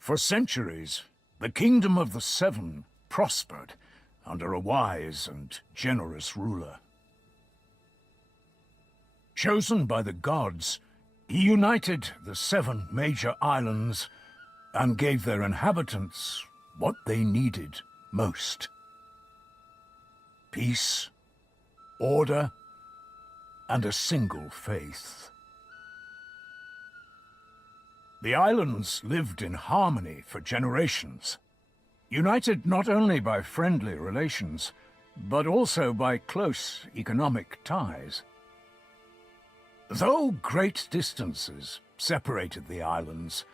For centuries, the Kingdom of the Seven prospered under a wise and generous ruler. Chosen by the gods, he united the 7 major islands and gave their inhabitants what they needed most: peace, order, and a single faith. The islands lived in harmony for generations, united not only by friendly relations, but also by close economic ties. Though great distances separated the islands,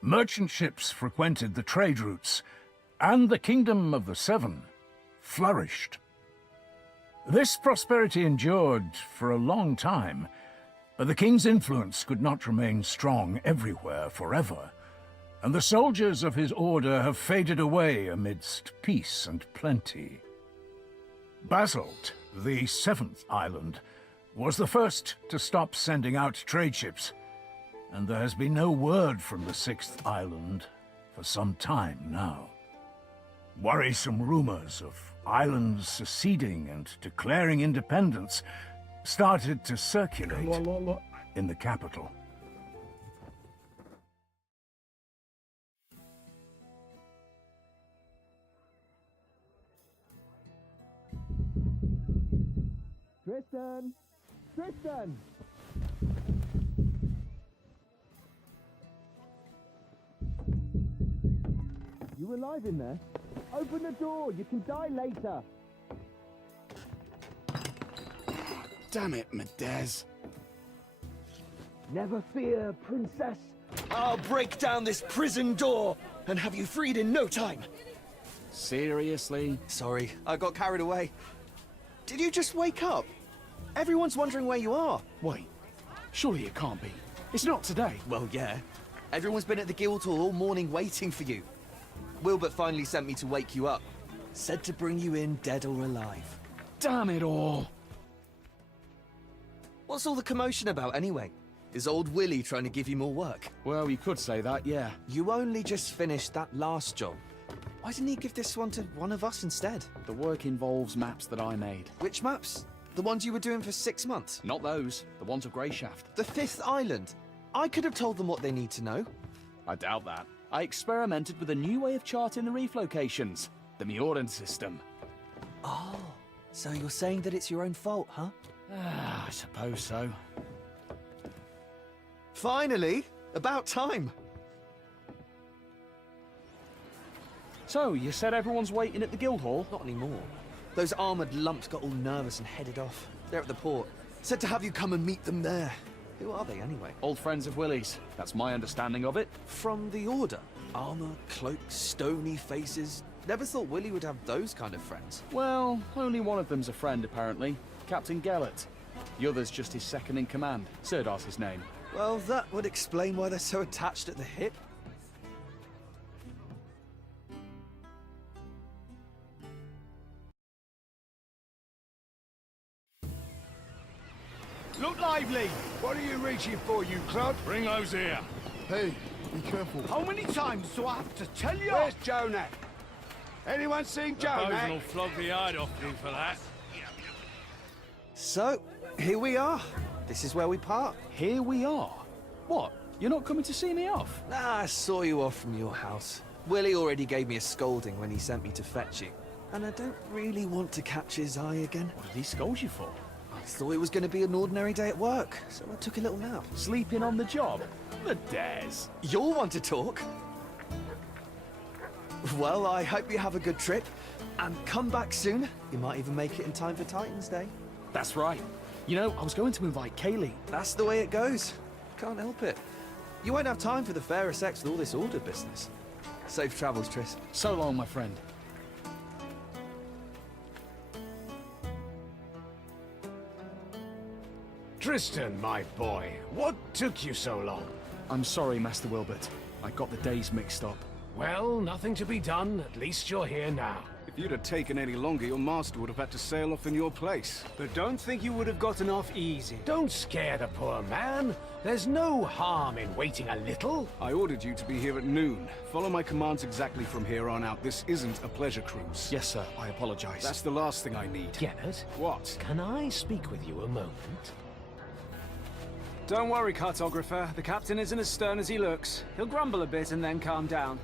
merchant ships frequented the trade routes, and the Kingdom of the Seven flourished. This prosperity endured for a long time, but the king's influence could not remain strong everywhere forever, and the soldiers of his order have faded away amidst peace and plenty. Basalt, the 7th island, was the first to stop sending out trade ships, and there has been no word from the 6th island for some time now. Worrisome rumors of islands seceding and declaring independence started to circulate in the capital. Tristan! Tristan! You alive in there? Open the door, you can die later. Damn it, Medez. Never fear, princess. I'll break down this prison door and have you freed in no time. Seriously? Sorry, I got carried away. Did you just wake up? Everyone's wondering where you are. Wait, surely it can't be. It's not today. Well, yeah. Everyone's been at the Guildhall all morning waiting for you. Wilbert finally sent me to wake you up. Said to bring you in dead or alive. Damn it all. What's all the commotion about anyway? Is old Willie trying to give you more work? Well, you could say that, yeah. You only just finished that last job. Why didn't he give this one to one of us instead? The work involves maps that I made. Which maps? The ones you were doing for 6 months? Not those. The ones of Greyshaft. The 5th island? I could have told them what they need to know. I doubt that. I experimented with a new way of charting the reef locations. The Mioran system. Oh, so you're saying that it's your own fault, huh? I suppose so. Finally! About time! So, you said everyone's waiting at the Guildhall? Not anymore. Those armoured lumps got all nervous and headed off. They're at the port. Said to have you come and meet them there. Who are they, anyway? Old friends of Willie's. That's my understanding of it. From the Order? Armour, cloaks, stony faces. Never thought Willie would have those kind of friends. Well, only one of them's a friend, apparently. Captain Gellert. The other's just his second in command. Sirdar's his name. Well, that would explain why they're so attached at the hip. Look lively! What are you reaching for, you clod? Bring those here. Hey, be careful. How many times do I have to tell you? Where's Jonah? Anyone seen The Jonah? bosun will flog the hide off you for that. So, here we are. This is where we part. Here we are. What? You're not coming to see me off? Nah, I saw you off from your house. Willie already gave me a scolding when he sent me to fetch you. And I don't really want to catch his eye again. What did he scold you for? I thought it was going to be an ordinary day at work, so I took a little nap. Sleeping on the job? The dares. You'll want to talk. Well, I hope you have a good trip, and come back soon. You might even make it in time for Titan's Day. That's right. You know, I was going to invite Kaylee. That's the way it goes. Can't help it. You won't have time for the fairer sex with all this order business. Safe travels, Tris. So long, my friend. Tristan, my boy, what took you so long? I'm sorry, Master Wilbert. I got the days mixed up. Well, nothing to be done. At least you're here now. If If you'd have taken any longer, your master would have had to sail off in your place. But don't think you would have gotten off easy. Don't scare the poor man. There's no harm in waiting a little. I ordered you to be here at noon. Follow my commands exactly from here on out. This isn't a pleasure cruise. Yes, sir. I apologize. That's the last thing I need. Gellert, What? can I speak with you a moment? Don't worry, cartographer. The captain isn't as stern as he looks. He'll grumble a bit and then calm down.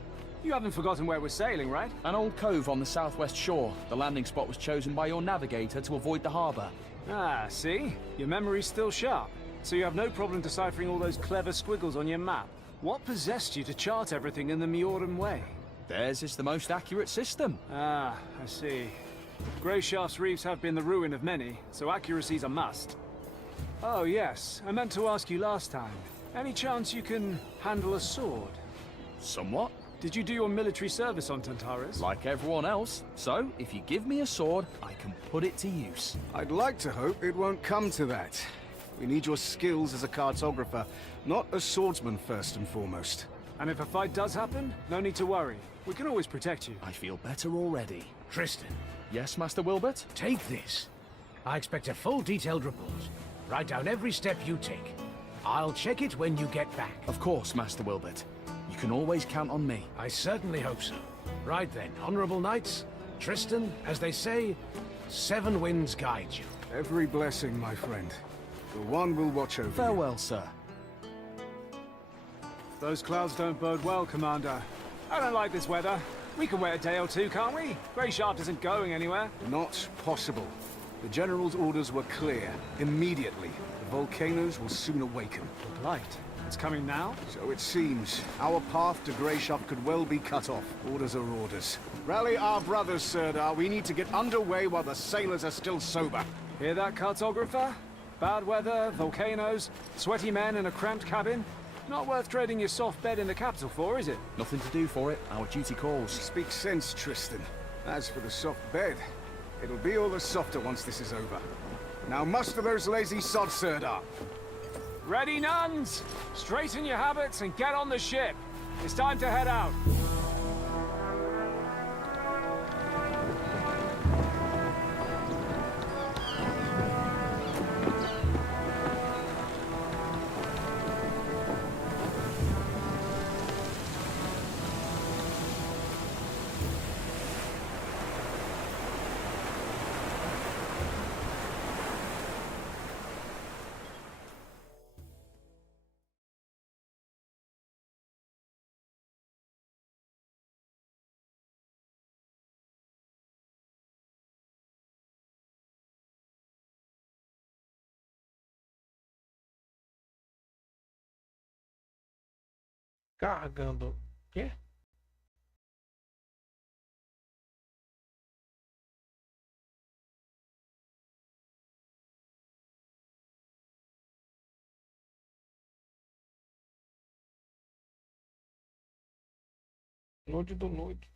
You haven't forgotten where we're sailing, right? An old cove on the southwest shore. The landing spot was chosen by your navigator to avoid the harbor. Ah, see? Your memory's still sharp. So you have no problem deciphering all those clever squiggles on your map. What possessed you to chart everything in the Mioran way? Theirs is the most accurate system. Ah, I see. Greyshaft's reefs have been the ruin of many, so accuracy's a must. Oh yes, I meant to ask you last time. Any chance you can handle a sword? Somewhat. Did you do your military service on Tantarus? Like everyone else. So, if you give me a sword, I can put it to use. I'd like to hope it won't come to that. We need your skills as a cartographer, not a swordsman first and foremost. And if a fight does happen, no need to worry. We can always protect you. I feel better already. Tristan, Yes, Master Wilbert? take this. I expect a full detailed report. Write down every step you take. I'll check it when you get back. Of course, Master Wilbert. You can always count on me. I certainly hope so. Right then, honorable knights. Tristan, as they say, 7 winds guide you. Every blessing, my friend. The one will watch over you. Farewell, sir. Those clouds don't bode well, Commander. I don't like this weather. We can wait a day or two, can't we? Greyshaft isn't going anywhere. Not possible. The General's orders were clear. Immediately. The volcanoes will soon awaken. Light. It's coming now? So it seems. Our path to Greyshaft could well be cut off. Orders are orders. Rally our brothers, Sirdar. We need to get underway while the sailors are still sober. Hear that, cartographer? Bad weather, volcanoes, sweaty men in a cramped cabin. Not worth trading your soft bed in the capital for, is it? Nothing to do for it. Our duty calls. Speak sense, Tristan. As for the soft bed, it'll be all the softer once this is over. Now muster those lazy sods, Sirdar. Ready, nuns? Straighten your habits and get on the ship. It's time to head out. Carregando. Quê? Noite do noite.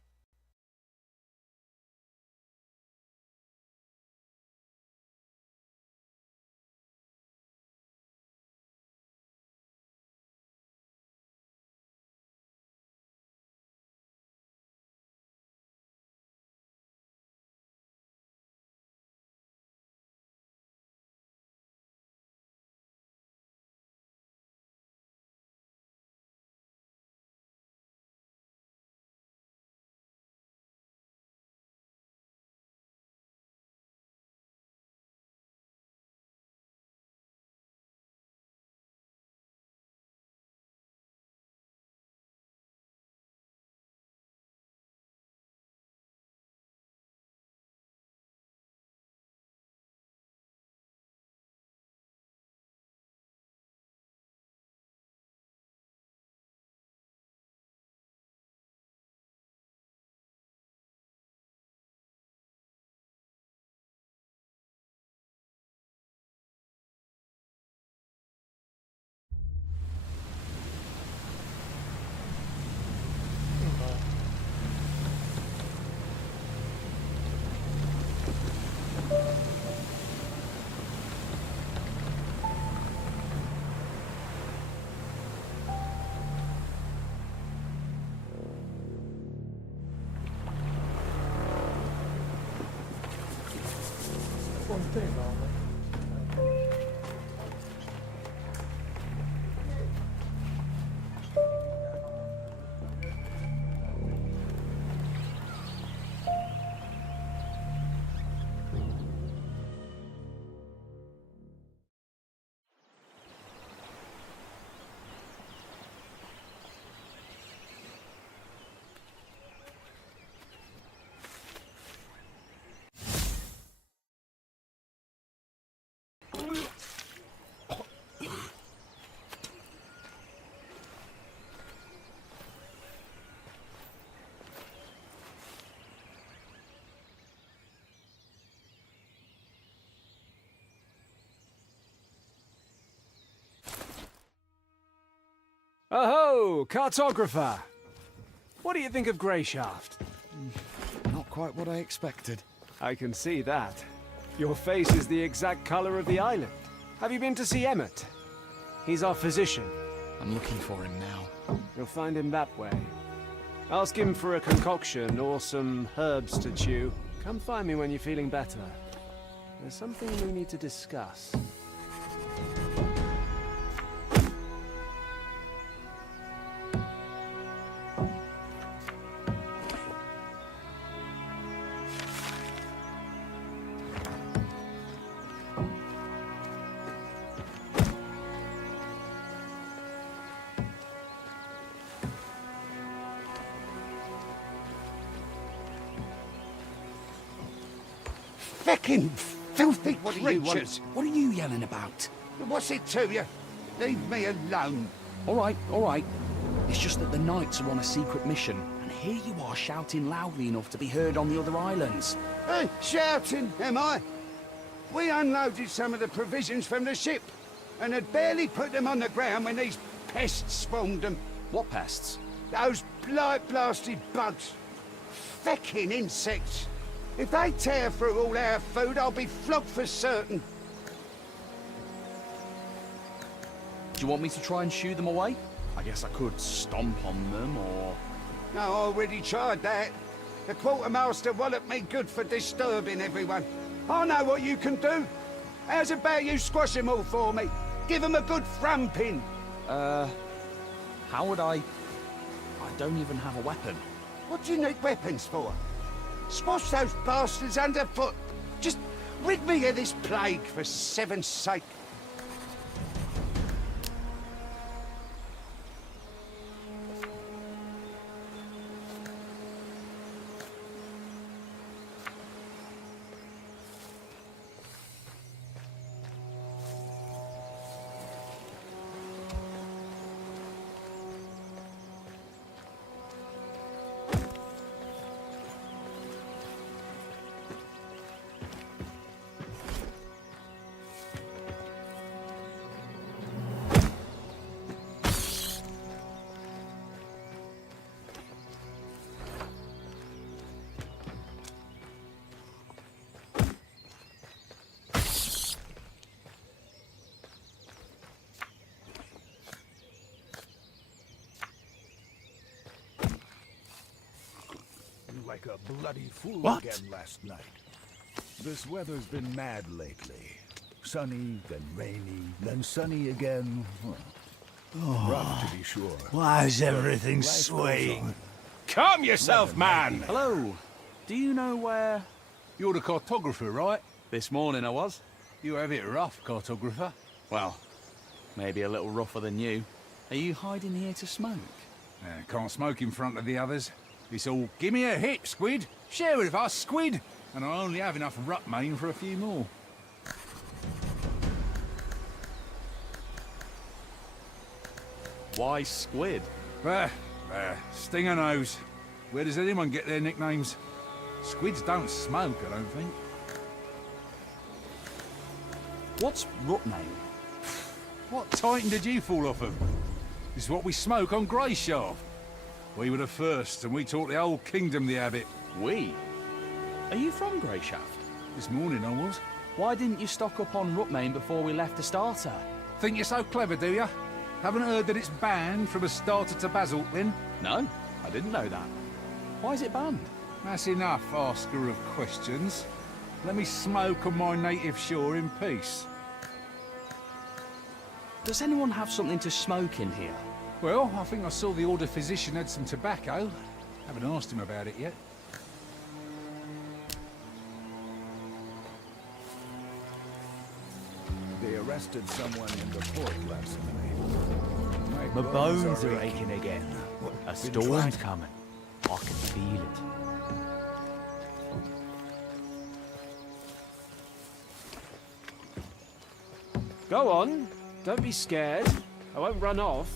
Oh, cartographer! What do you think of Greyshaft? Not quite what I expected. I can see that. Your face is the exact color of the island. Have you been to see Emmett? He's our physician. I'm looking for him now. You'll find him that way. Ask him for a concoction or some herbs to chew. Come find me when you're feeling better. There's something we need to discuss. Feckin' filthy creatures! What are you yelling about? What's it to you? Leave me alone. All right. It's just that the knights are on a secret mission, and here you are shouting loudly enough to be heard on the other islands. Hey, shouting, am I? We unloaded some of the provisions from the ship, and had barely put them on the ground when these pests spawned them. What pests? Those blight-blasted bugs. Feckin' insects. If they tear through all our food, I'll be flogged for certain. Do you want me to try and shoo them away? I guess I could stomp on them, or... No, I already tried that. The quartermaster walloped me good for disturbing everyone. I know what you can do. How's about you squash them all for me? Give them a good thrumping. How would I don't even have a weapon. What do you need weapons for? Squash those bastards underfoot. Just rid me of this plague, for seven's sake. Like a bloody fool What? again last night. This weather's been mad lately. Sunny, then rainy, then sunny again. Rough to be sure. Why is everything Life goes swaying? on. Calm yourself, man! Hello. Do you know where... You're the cartographer, right? This morning I was? You have it rough, cartographer. Well, maybe a little rougher than you. Are you hiding here to smoke? Can't smoke in front of the others. It's all, give me a hit, Squid. Share it with us, Squid. And I only have enough Rutmain for a few more. Why squid? Stinger nose. Where does anyone get their nicknames? Squids don't smoke, I don't think. What's Rutmain? What titan did you fall off of? This is what we smoke on Greyshaft. We were the first, and we taught the whole kingdom the habit. We? Are you from Greyshaft? This morning I was. Why didn't you stock up on Rutmain before we left the starter? Think you're so clever, do you? Haven't heard that it's banned from a starter to basalt, then? No, I didn't know that. Why is it banned? That's enough, asker of questions. Let me smoke on my native shore in peace. Does anyone have something to smoke in here? Well, I think I saw the Order physician had some tobacco. Haven't asked him about it yet. They arrested someone in the port last night. My bones are aching again. A storm's coming. I can feel it. Go on. Don't be scared. I won't run off.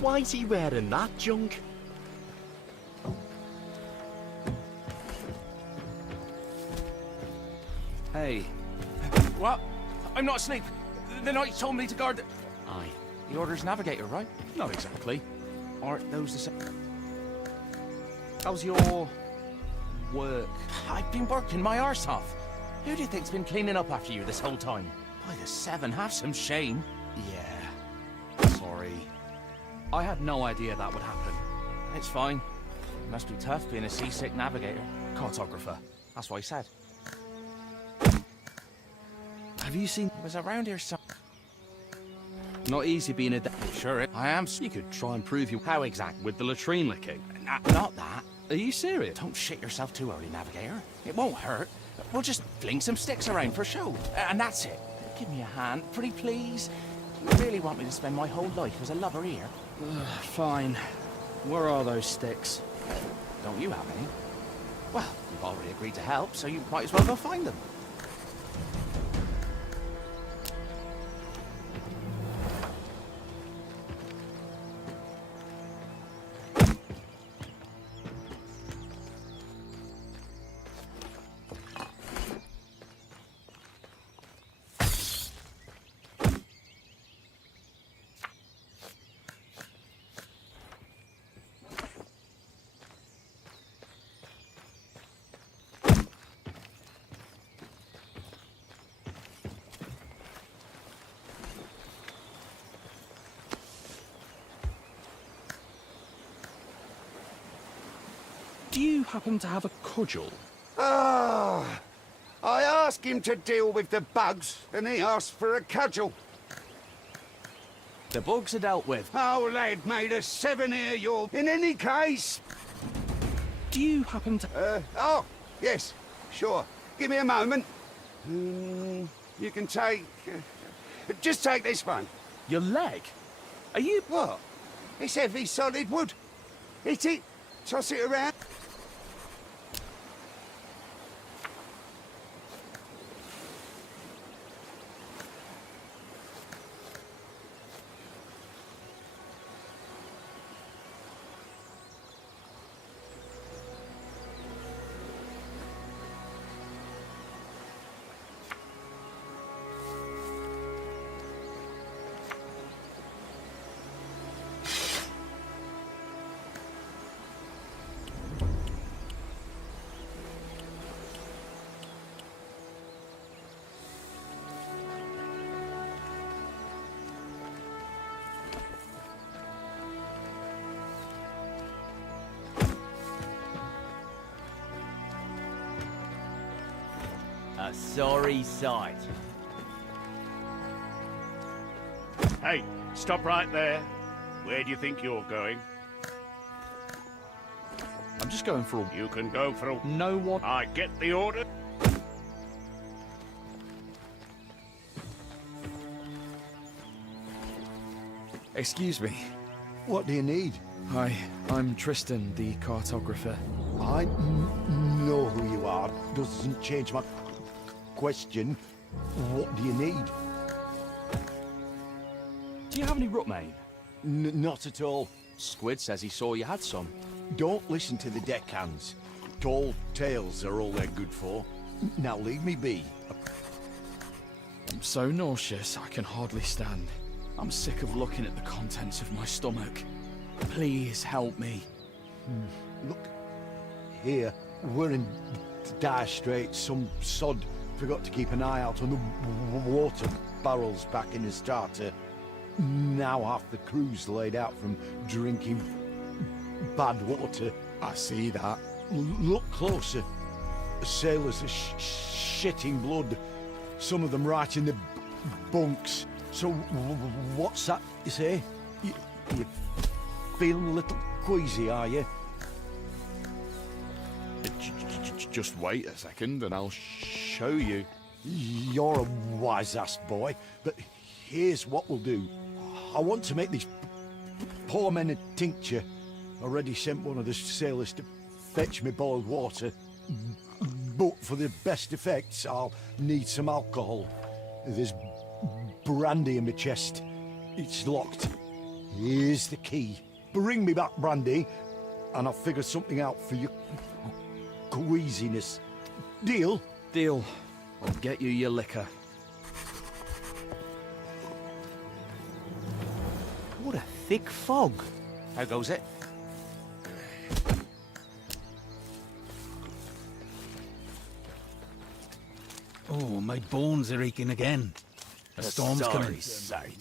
Why's he wearing that junk? Hey. What? I'm not asleep. The knights told me to guard the... Aye. The Order's navigator, right? Not exactly. Aren't those the same? How's your... work? I've been working my arse off. Who do you think's been cleaning up after you this whole time? By the seven, have some shame. Yeah. Sorry. I had no idea that would happen. It's fine. Must be tough being a seasick navigator. Cartographer. That's what I said. Have you seen... It was around here some... Not easy being a... Sure it... I am... You could try and prove you... How exact? With the latrine licking. Not that. Are you serious? Don't shit yourself too early, navigator. It won't hurt. We'll just fling some sticks around for show. And that's it. Give me a hand, pretty please. You really want me to spend my whole life as a lover here? Fine. Where are those sticks? Don't you have any? Well, you've already agreed to help, so you might as well go find them. Do you happen to have a cudgel? Ah, I asked him to deal with the bugs, and he asked for a cudgel. The bugs are dealt with. Oh, lad, made a seven here, you're... In any case... Do you happen to... Oh, yes, sure. Give me a moment. You can take... just take this one. Your leg? Are you... What? It's heavy, solid wood. Hit it, toss it around. A sorry sight. Hey, stop right there. Where do you think you're going? I'm just going for a... You can go for a... No one... I get the order. Excuse me. What do you need? Hi, I'm Tristan, the cartographer. I know who you are. Doesn't change my question. What do you need? Do you have any rootmane? Not at all. Squid says he saw you had some. Don't listen to the deckhands. Tall tales are all they're good for. Now leave me be. I'm so nauseous, I can hardly stand. I'm sick of looking at the contents of my stomach. Please help me. Look, here, we're in dire straits. Some sod forgot to keep an eye out on the water barrels back in the starter. now half the crew's laid out from drinking bad water. I see that. Look closer. The sailors are shitting blood. Some of them right in the bunks. So what's that you say? You feeling a little queasy, are you? Just wait a second and I'll show you. You're a wise-ass boy, but here's what we'll do. I want to make these poor men a tincture. Already sent one of the sailors to fetch me boiled water. But for the best effects, I'll need some alcohol. There's brandy in my chest. It's locked. Here's the key. Bring me back brandy, and I'll figure something out for your queasiness. Deal? Deal. I'll get you your liquor. What a thick fog. How goes it? Oh, my bones are aching again. The storm's coming.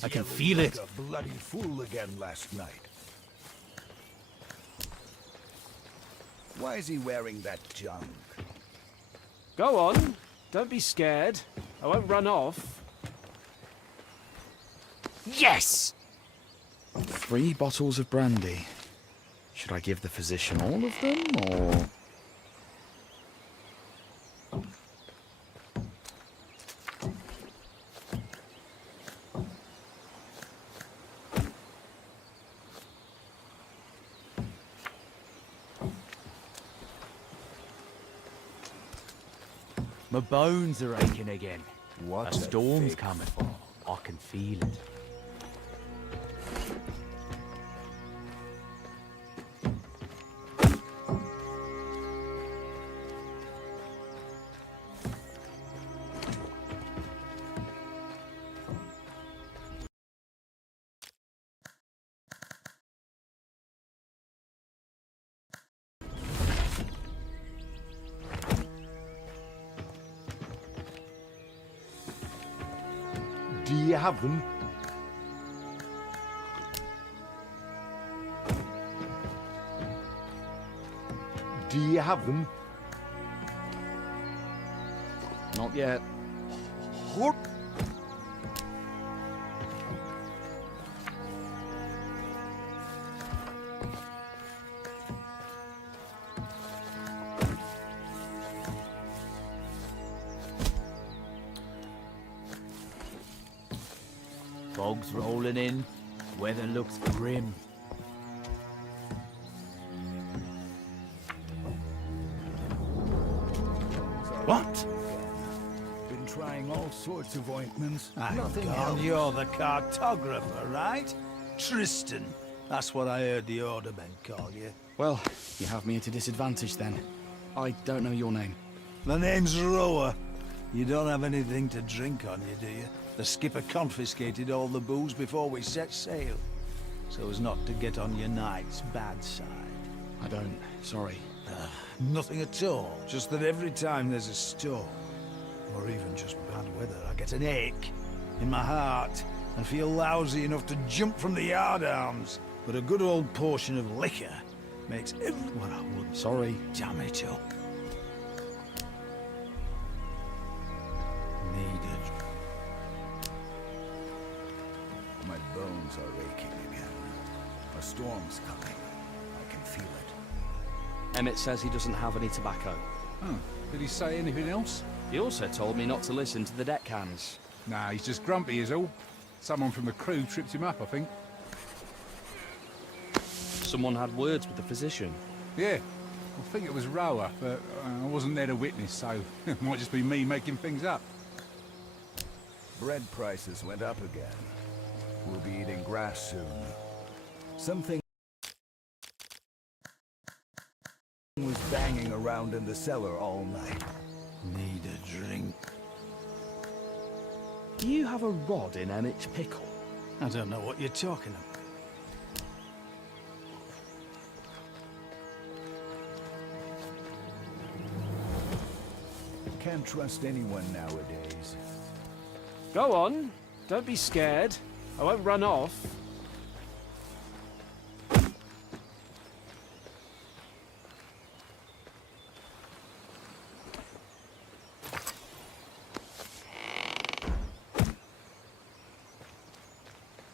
I can feel it. A bloody fool again last night. Why is he wearing that junk? Go on. Don't be scared. I won't run off. Yes! 3 bottles of brandy. Should I give the physician all of them, or...? My bones are aching again. What A storm's coming. I can feel it. Do you have them? Do you have them? Not yet. Fog's rolling in. Weather looks grim. What? Been trying all sorts of ointments. Nothing God, helps. you're the cartographer, right? Tristan. That's what I heard the ordermen call you. Well, you have me at a disadvantage then. I don't know your name. The name's Rower. You don't have anything to drink on you, do you? The skipper confiscated all the booze before we set sail, so as not to get on your knight's bad side. I don't. Sorry. Nothing at all. Just that every time there's a storm, or even just bad weather, I get an ache in my heart and feel lousy enough to jump from the yardarms. But a good old portion of liquor makes everyone I would. Sorry. Damn it up. Needed. My bones are aching again. A storm's coming. I can feel it. Emmett says he doesn't have any tobacco. Oh, did he say anything else? He also told me not to listen to the deckhands. Nah, he's just grumpy is all. Someone from the crew tripped him up, I think. Someone had words with the physician. Yeah, I think it was Rower, but I wasn't there to witness, so it might just be me making things up. Bread prices went up again. We'll be eating grass soon. Something was banging around in the cellar all night. Need a drink. Do you have a rod in Emmett's pickle? I don't know what you're talking about. Can't trust anyone nowadays. Go on. Don't be scared. I won't run off.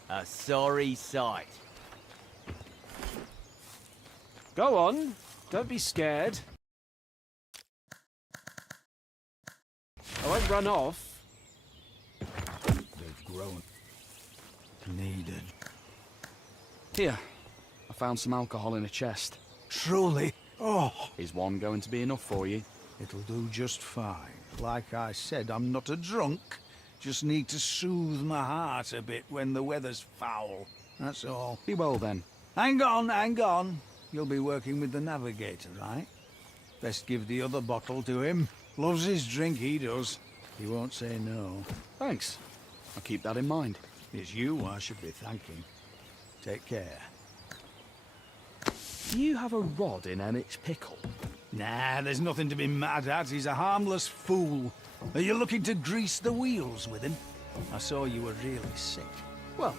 A sorry sight. Go on. Don't be scared. I won't run off. They've grown. Needed. Here, I found some alcohol in a chest. Truly? Oh, Is one going to be enough for you? it'll do just fine. Like I said, I'm not a drunk. Just need to soothe my heart a bit when the weather's foul. That's all. Be well then. Hang on, hang on. You'll be working with the navigator, right? Best give the other bottle to him. Loves his drink, he does. He won't say no. Thanks. I'll keep that in mind. It's you I should be thanking. Take care. Do you have a rod in Emmett's pickle? Nah, there's nothing to be mad at. He's a harmless fool. Are you looking to grease the wheels with him? I saw you were really sick. Well,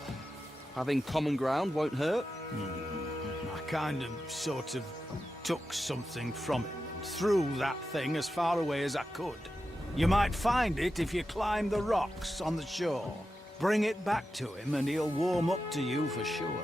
having common ground won't hurt. I kind of, sort of, took something from him and threw that thing as far away as I could. You might find it if you climb the rocks on the shore. Bring it back to him and he'll warm up to you for sure.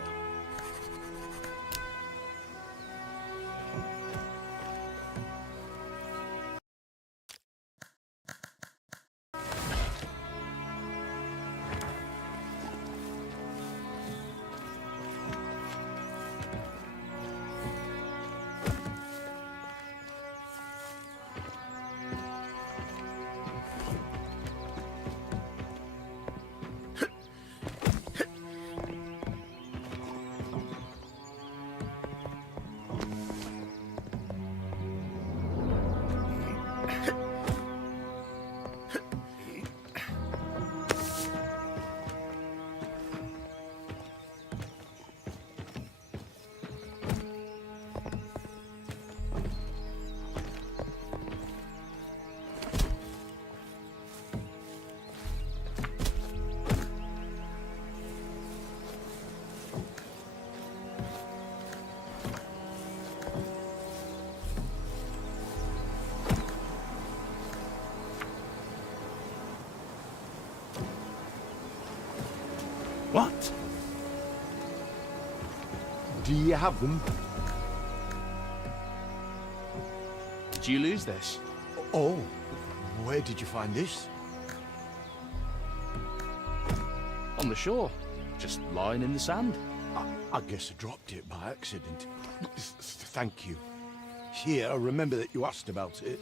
What? Do you have them? Did you lose this? Oh, where did you find this? On the shore. Just lying in the sand. I guess I dropped it by accident. Thank you. Here, I remember that you asked about it.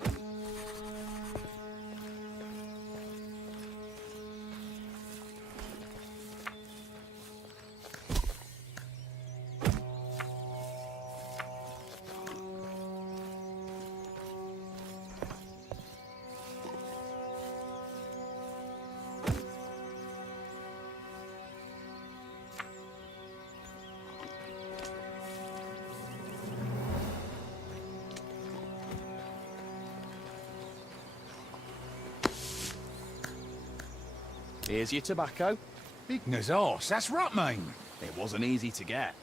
Here's your tobacco. Ignor's arse, that's Rutmane. It wasn't easy to get.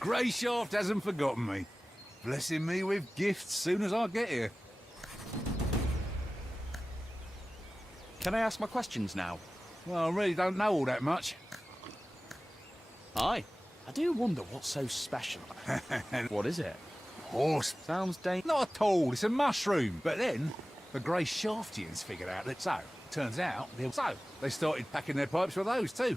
Greyshaft hasn't forgotten me. Blessing me with gifts soon as I get here. Can I ask my questions now? Well, I really don't know all that much. Aye. I do wonder what's so special. What is it? Horse. Sounds Not at all, it's a mushroom. But then, the Greyshaftians figured out that so. Turns out, they started packing their pipes with those too.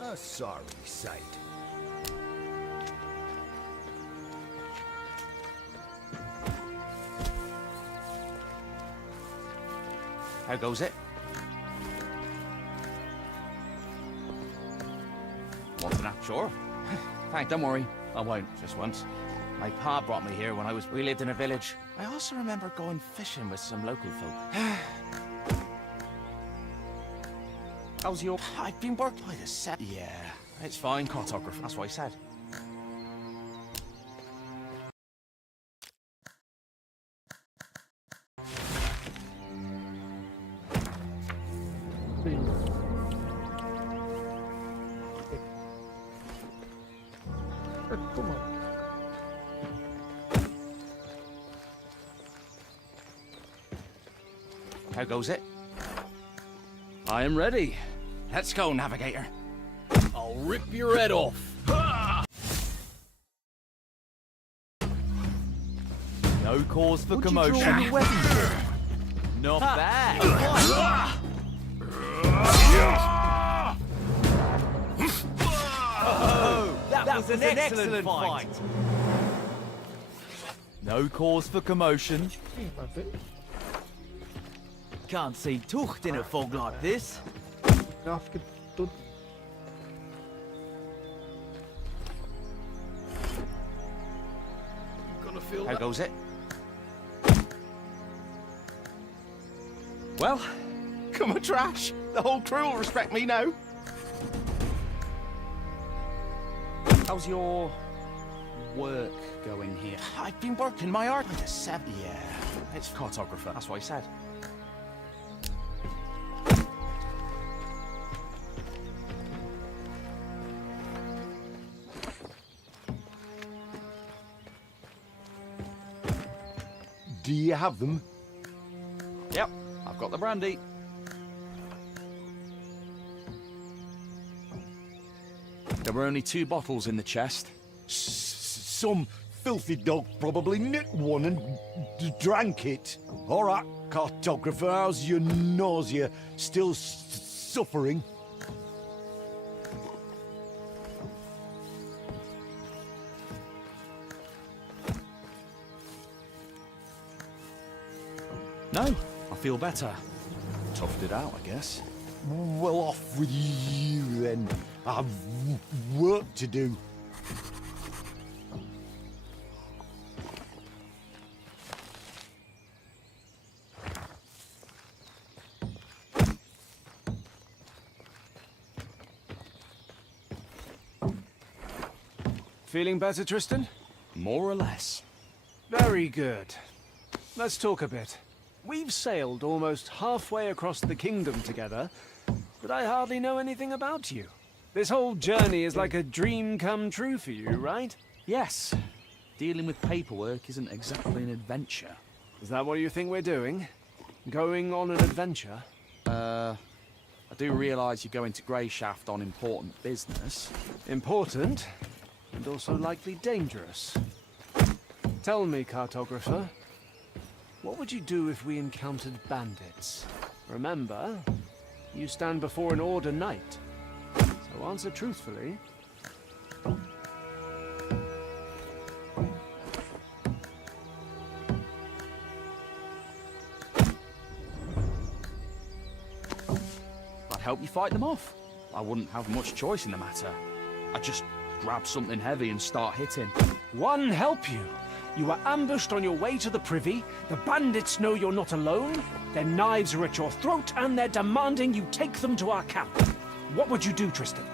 A sorry sight. How goes it? Want a nap? Sure. Thank, don't worry. I won't, just once. My pa brought me here when we lived in a village. I also remember going fishing with some local folk. How's your... I've been worked by the set. Yeah, it's fine. Cartographer, that's what I said. How goes it? I am ready. Let's go, navigator. I'll rip your head off. No cause for commotion. Not bad. That was an excellent fight. No cause for commotion. Can't see Tucht in a fog like this. How goes it? Well, Come on, trash. The whole crew will respect me now. how's your work going here? I've been working my art with a set. Yeah, it's cartographer. That's what I said. Do you have them? Yep, I've got the brandy. There were only 2 bottles in the chest. Some filthy dog probably nicked one and drank it. All right, cartographer, how's your nausea? Still suffering? No, I feel better. Toughed it out, I guess. Well, off with you then. I've work to do. Feeling better, Tristan? More or less. Very good. Let's talk a bit. We've sailed almost halfway across the kingdom together, but I hardly know anything about you. This whole journey is like a dream come true for you, right? Yes. Dealing with paperwork isn't exactly an adventure. Is that what you think we're doing? Going on an adventure? I do realise you're going to Greyshaft on important business. Important, and also likely dangerous. Tell me, cartographer, what would you do if we encountered bandits? Remember, you stand before an Order knight, so answer truthfully. I'd help you fight them off. I wouldn't have much choice in the matter. I'd just grab something heavy and start hitting. One help you. You are ambushed on your way to the privy. The bandits know you're not alone. Their knives are at your throat, and they're demanding you take them to our camp. What would you do, Tristan?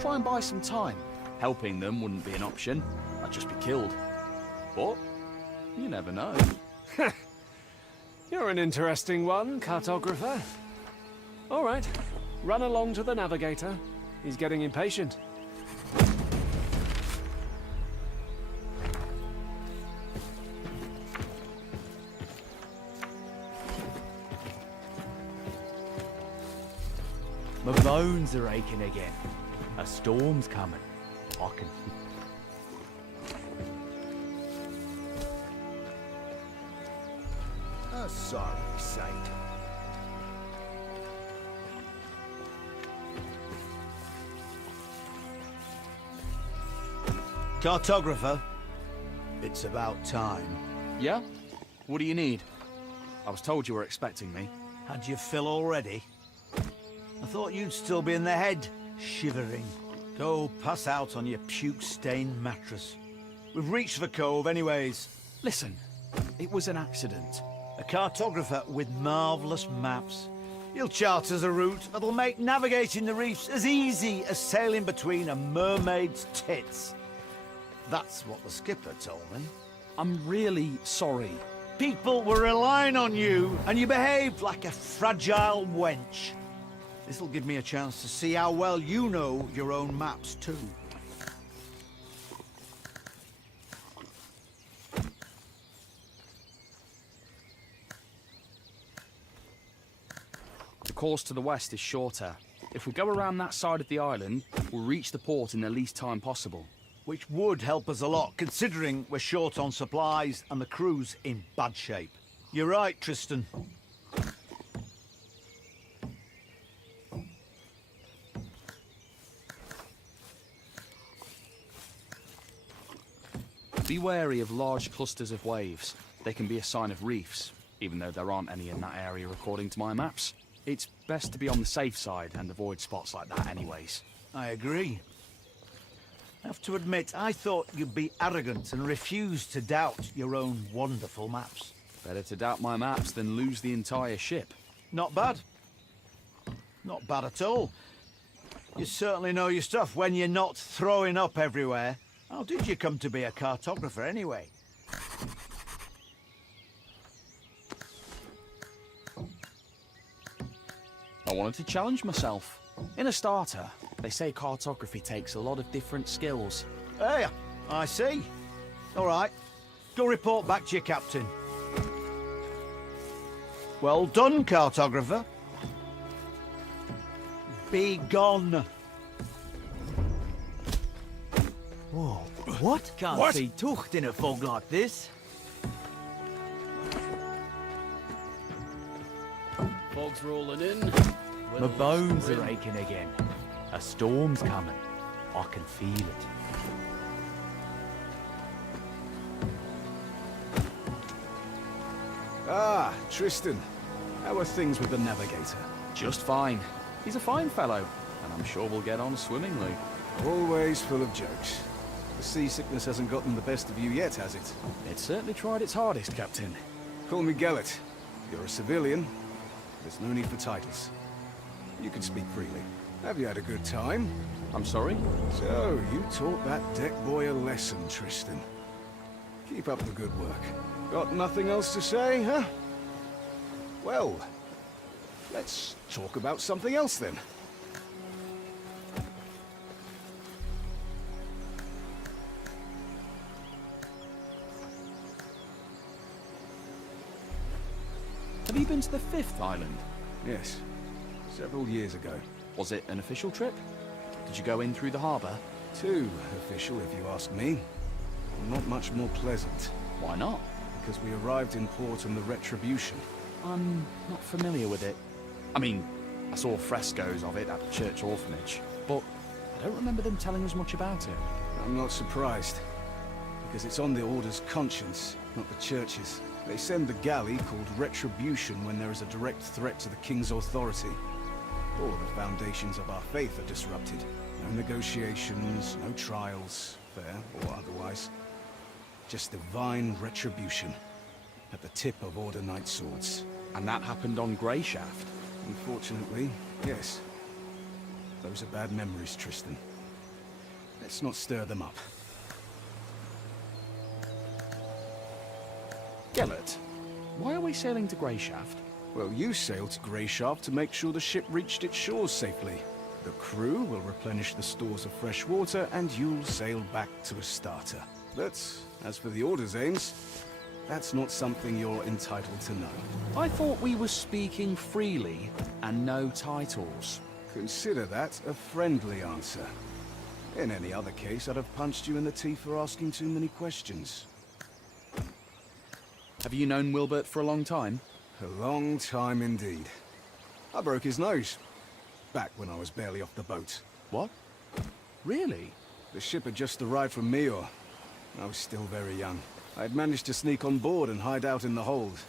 Try and buy some time. Helping them wouldn't be an option. I'd just be killed. But you never know. You're an interesting one, cartographer. All right, run along to the navigator. He's getting impatient. My bones are aching again. A storm's coming. I can... A sorry sight. Cartographer, it's about time. Yeah? What do you need? I was told you were expecting me. Had your fill already? I thought you'd still be in the head, shivering. Go pass out on your puke-stained mattress. We've reached the cove anyways. Listen, it was an accident. A cartographer with marvellous maps. He'll chart us a route that'll make navigating the reefs as easy as sailing between a mermaid's tits. That's what the skipper told me. I'm really sorry. People were relying on you, and you behaved like a fragile wench. This'll give me a chance to see how well you know your own maps, too. The course to the west is shorter. If we go around that side of the island, we'll reach the port in the least time possible. Which would help us a lot, considering we're short on supplies and the crew's in bad shape. You're right, Tristan. Be wary of large clusters of waves. They can be a sign of reefs, even though there aren't any in that area according to my maps. It's best to be on the safe side and avoid spots like that anyways. I agree. I have to admit, I thought you'd be arrogant and refuse to doubt your own wonderful maps. Better to doubt my maps than lose the entire ship. Not bad. Not bad at all. You certainly know your stuff when you're not throwing up everywhere. How did you come to be a cartographer anyway? I wanted to challenge myself. In a starter, they say cartography takes a lot of different skills. Hey, I see. All right. Go report back to your captain. Well done, cartographer. Be gone. Whoa, what? Can't see tucht in a fog like this. Fog's rolling in. My bones are aching again. A storm's coming. I can feel it. Ah, Tristan. How are things with the navigator? Just fine. He's a fine fellow, and I'm sure we'll get on swimmingly. Always full of jokes. The seasickness hasn't gotten the best of you yet, has it? It certainly tried its hardest, Captain. Call me Gellet. You're a civilian. There's no need for titles. You can speak freely. Have you had a good time? I'm sorry? So, you taught that deck boy a lesson, Tristan. Keep up the good work. Got nothing else to say, huh? Well, let's talk about something else then. Have you been to the 5th island? Yes. Several years ago. Was it an official trip? Did you go in through the harbour? Too official, if you ask me. Not much more pleasant. Why not? Because we arrived in port on the Retribution. I'm not familiar with it. I mean, I saw frescoes of it at the church orphanage, but I don't remember them telling us much about it. I'm not surprised. Because it's on the Order's conscience, not the church's. They send the galley called Retribution when there is a direct threat to the King's authority. All the foundations of our faith are disrupted. No negotiations, no trials, fair or otherwise. Just divine retribution at the tip of Order Knight swords. And that happened on Greyshaft? Unfortunately, yes. Those are bad memories, Tristan. Let's not stir them up. Gellet, why are we sailing to Greyshaft? Well, you sailed to Greyshaft to make sure the ship reached its shores safely. The crew will replenish the stores of fresh water, and you'll sail back to Astarte. But as for the Order's aims, that's not something you're entitled to know. I thought we were speaking freely, and no titles. Consider that a friendly answer. In any other case, I'd have punched you in the teeth for asking too many questions. Have you known Wilbert for a long time? A long time indeed. I broke his nose. Back when I was barely off the boat. What? Really? The ship had just arrived from Meor. I was still very young. I had managed to sneak on board and hide out in the hold.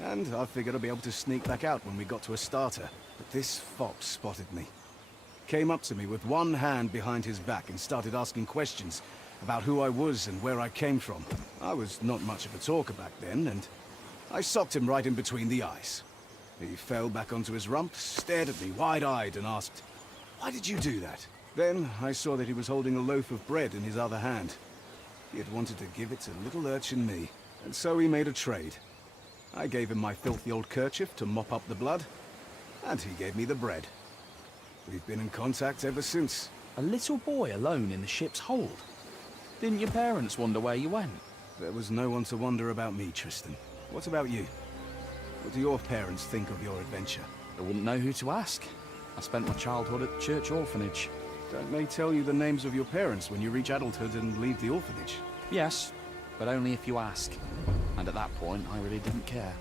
And I figured I'd be able to sneak back out when we got to a starter. But this fox spotted me. Came up to me with one hand behind his back and started asking questions about who I was and where I came from. I was not much of a talker back then, and I socked him right in between the eyes. He fell back onto his rump, stared at me wide-eyed and asked, "Why did you do that?" Then I saw that he was holding a loaf of bread in his other hand. He had wanted to give it to little urchin me, and so we made a trade. I gave him my filthy old kerchief to mop up the blood, and he gave me the bread. We've been in contact ever since. A little boy alone in the ship's hold? Didn't your parents wonder where you went? There was no one to wonder about me, Tristan. What about you? What do your parents think of your adventure? I wouldn't know who to ask. I spent my childhood at the church orphanage. Don't they tell you the names of your parents when you reach adulthood and leave the orphanage? Yes, but only if you ask. And at that point, I really didn't care.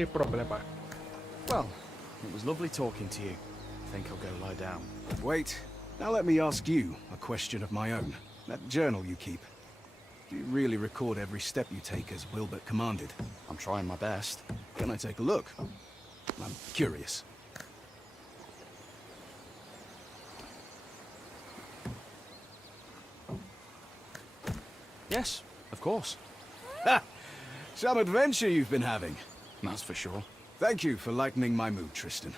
Ini problema. Well, it was lovely talking to you. I think I'll go lie down. Wait. Now let me ask you a question of my own. That journal you keep. Do you really record every step you take as Wilbert commanded? I'm trying my best. Can I take a look? I'm curious. Yes, of course. Ha! Some adventure you've been having. That's for sure. Thank you for lightening my mood, Tristan.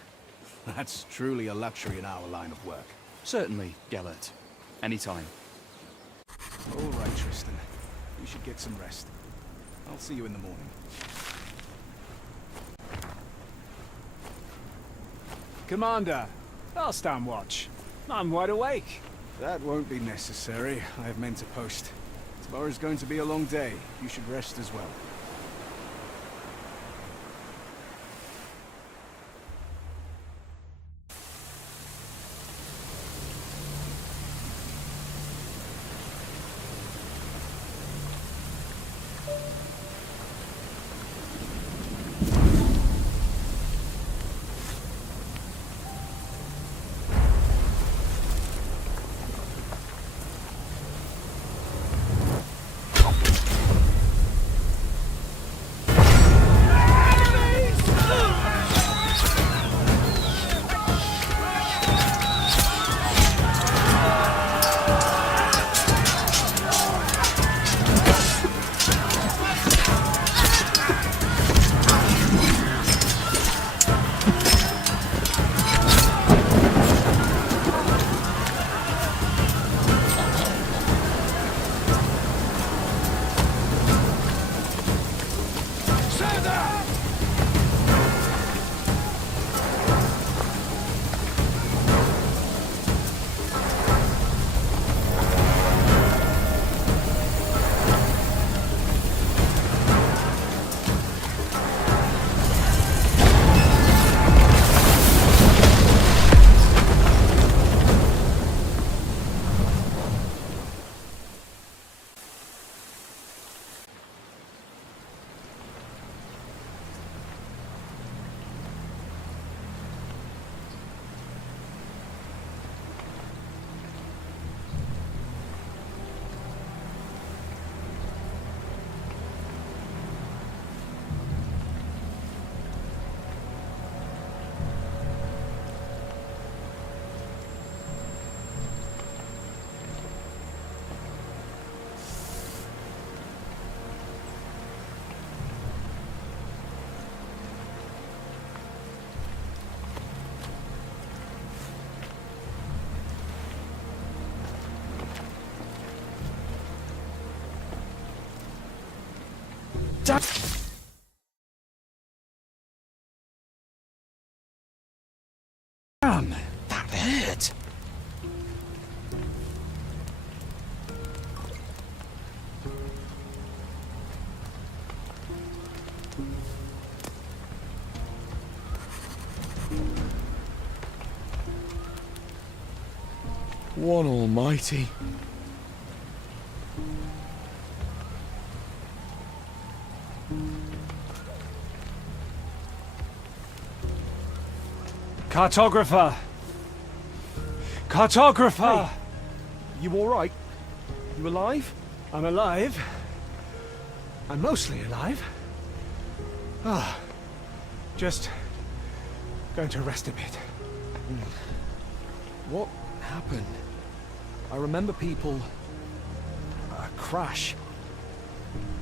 That's truly a luxury in our line of work. Certainly, Gellert. Anytime. All right, Tristan. You should get some rest. I'll see you in the morning. Commander, I'll stand watch. I'm wide awake. That won't be necessary. I have men to post. Tomorrow's going to be a long day. You should rest as well. Damn, that hurt. One almighty. Cartographer! Cartographer! Hey, you all right? You alive? I'm alive. I'm mostly alive. Ah, just going to rest a bit. What happened? I remember people... a crash.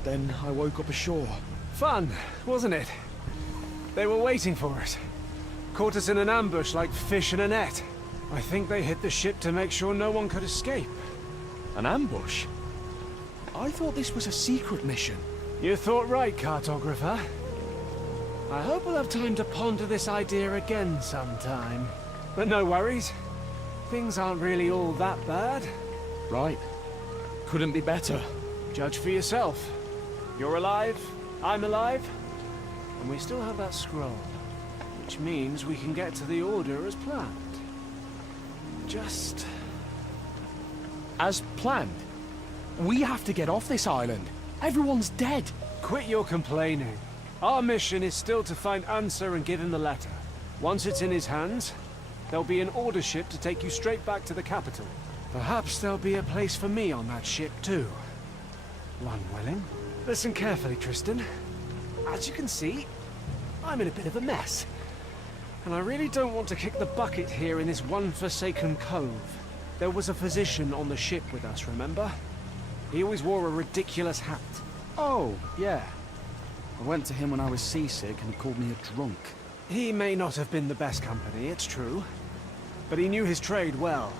Then I woke up ashore. Fun, wasn't it? They were waiting for us. Caught us in an ambush like fish in a net. I think they hit the ship to make sure no one could escape. An ambush? I thought this was a secret mission. You thought right, Cartographer. I hope we'll have time to ponder this idea again sometime. But no worries. Things aren't really all that bad. Right. Couldn't be better. Judge for yourself. You're alive, I'm alive, and we still have that scroll. Which means we can get to the Order as planned. Just... As planned? We have to get off this island. Everyone's dead. Quit your complaining. Our mission is still to find Answer and give him the letter. Once it's in his hands, there'll be an order ship to take you straight back to the capital. Perhaps there'll be a place for me on that ship too. One willing. Listen carefully, Tristan. As you can see, I'm in a bit of a mess. And I really don't want to kick the bucket here in this one forsaken cove. There was a physician on the ship with us, remember? He always wore a ridiculous hat. Oh, yeah. I went to him when I was seasick and he called me a drunk. He may not have been the best company, it's true. But he knew his trade well.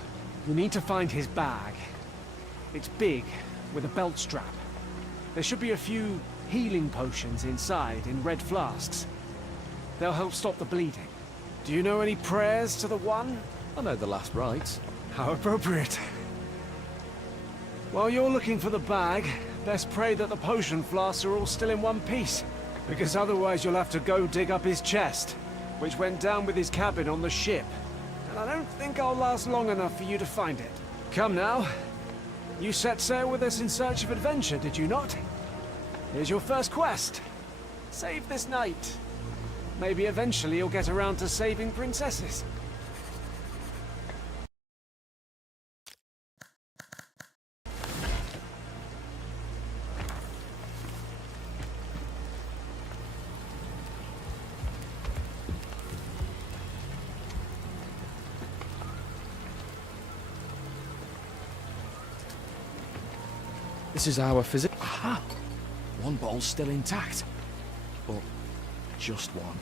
You need to find his bag. It's big, with a belt strap. There should be a few healing potions inside in red flasks. They'll help stop the bleeding. Do you know any prayers to the One? I know the last rites. How appropriate. While you're looking for the bag, best pray that the potion flasks are all still in one piece. Because otherwise you'll have to go dig up his chest, which went down with his cabin on the ship. And I don't think I'll last long enough for you to find it. Come now. You set sail with us in search of adventure, did you not? Here's your first quest. Save this night. Maybe eventually you'll get around to saving princesses. This is our physic. Aha! One bottle's still intact. But just one.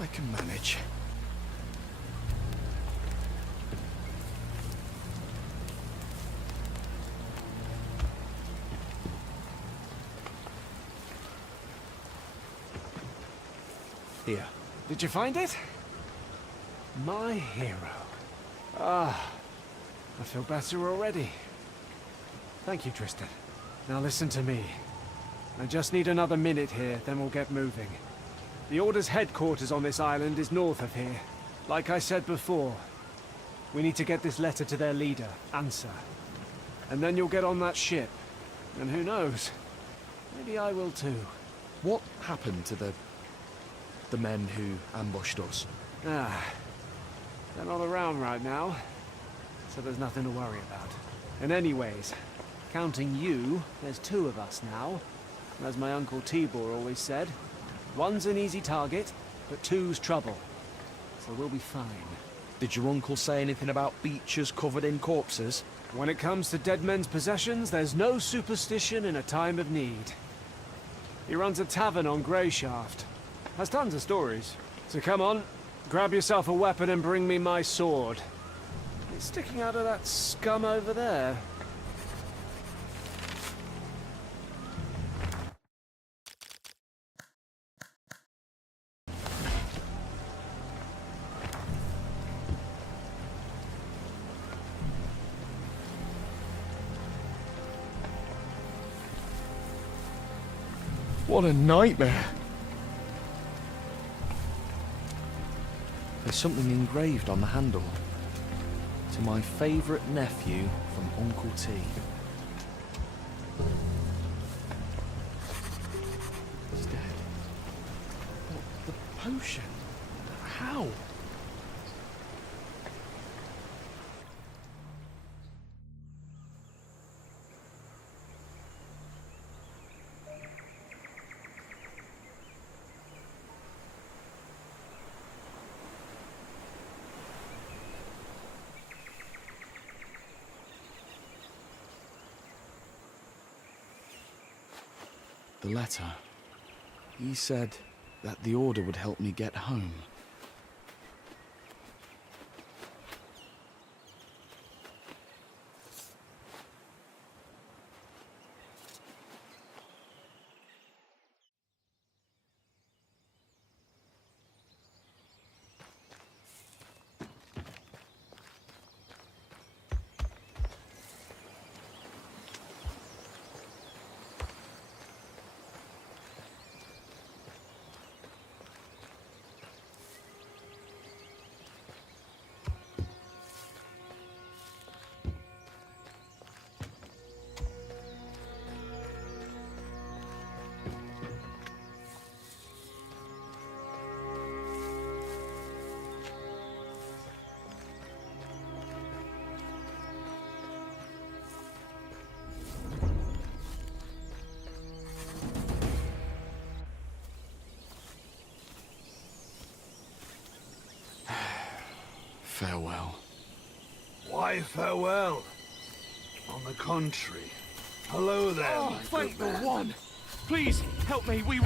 I can manage. Here. Did you find it? My hero. Ah, I feel better already. Thank you, Tristan. Now listen to me. I just need another minute here, then we'll get moving. The Order's headquarters on this island is north of here. Like I said before, we need to get this letter to their leader, Answer. And then you'll get on that ship. And who knows? Maybe I will too. What happened to the men who ambushed us? Ah, they're not around right now, so there's nothing to worry about. And anyways, counting you, there's two of us now. As my Uncle Tibor always said, one's an easy target, but two's trouble. So we'll be fine. Did your uncle say anything about beaches covered in corpses? When it comes to dead men's possessions, there's no superstition in a time of need. He runs a tavern on Greyshaft. Has tons of stories. So come on, grab yourself a weapon and bring me my sword. It's sticking out of that scum over there. What a nightmare. There's something engraved on the handle. To my favourite nephew from Uncle T. He's dead. But the potion? How? The letter. He said that the Order would help me get home. Farewell. Why farewell? On the contrary. Hello there, Oh, my thank good the man. one! Please, help me, we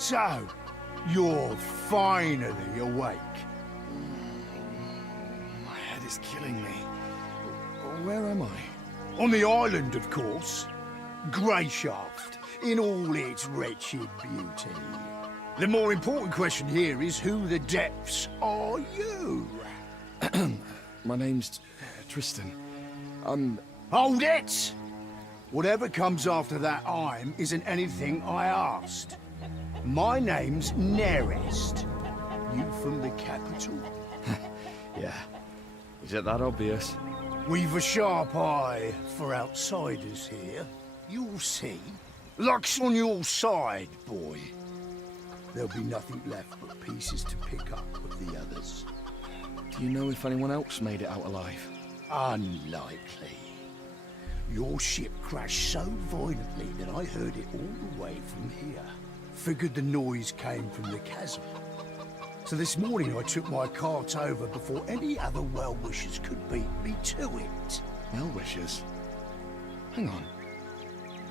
So, you're finally awake. My head is killing me. Where am I? On the island, of course. Greyshaft, in all its wretched beauty. The more important question here is who the depths are you? My name's Tristan. Hold it! Whatever comes after that I'm isn't anything I asked. My name's Nerest. You from the capital? Yeah. Is it that obvious? We've a sharp eye for outsiders here. You'll see. Luck's on your side, boy. There'll be nothing left but pieces to pick up with the others. Do you know if anyone else made it out alive? Unlikely. Your ship crashed so violently that I heard it all the way from here. Figured the noise came from the chasm. So this morning I took my cart over before any other well-wishers could beat me to it. Well-wishers? Hang on.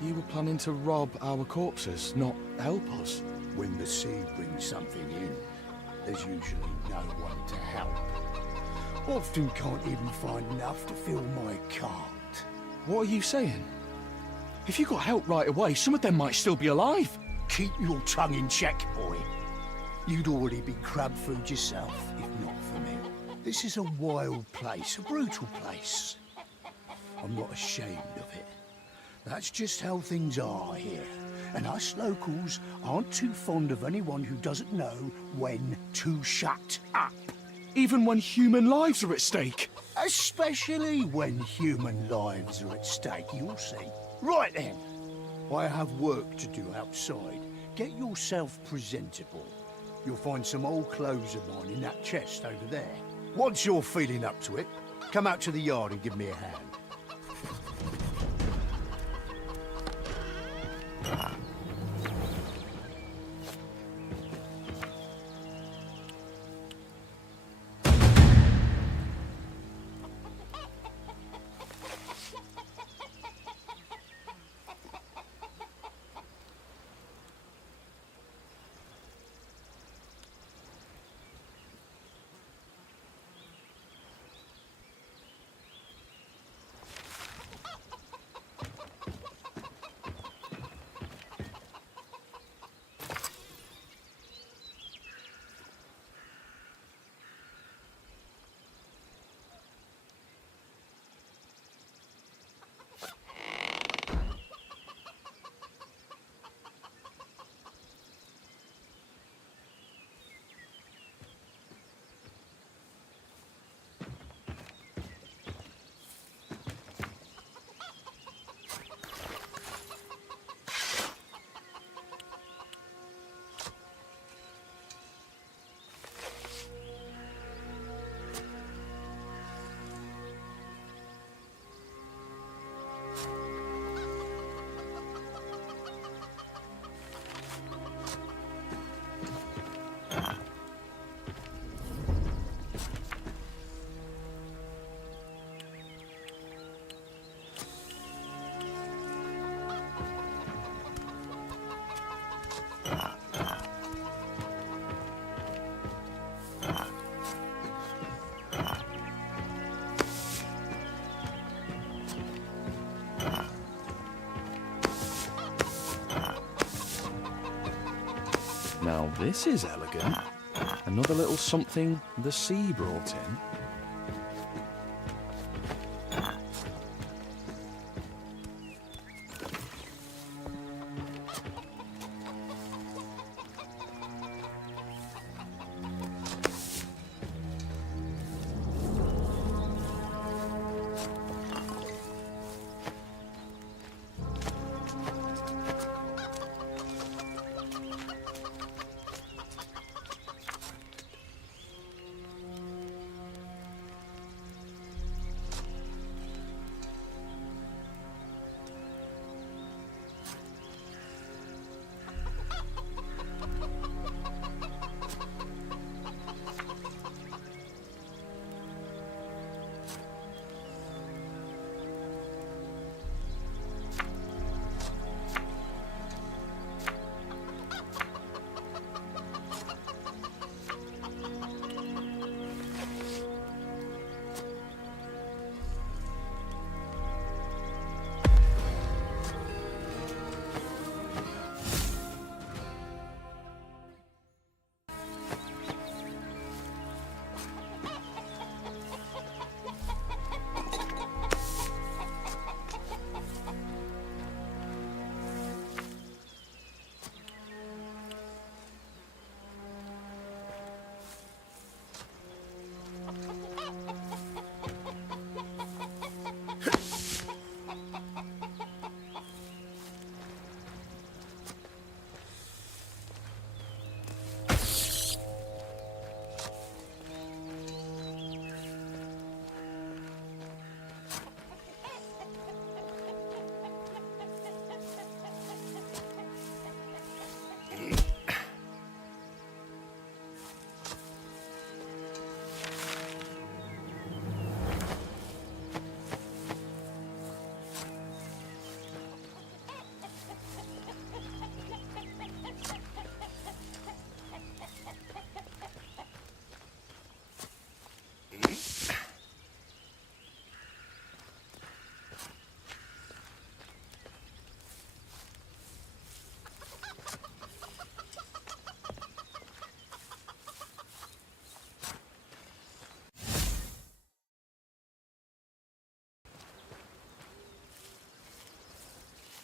You were planning to rob our corpses, not help us? When the sea brings something in, there's usually no one to help. Often can't even find enough to fill my cart. What are you saying? If you got help right away, some of them might still be alive. Keep your tongue in check, boy. You'd already be crab food yourself, if not for me. This is a wild place, a brutal place. I'm not ashamed of it. That's just how things are here. And us locals aren't too fond of anyone who doesn't know when to shut up. Even when human lives are at stake. Especially when human lives are at stake, you'll see. Right then. I have work to do outside. Get yourself presentable. You'll find some old clothes of mine in that chest over there. Once you're feeling up to it, come out to the yard and give me a hand. Now this is elegant. Another little something the sea brought in.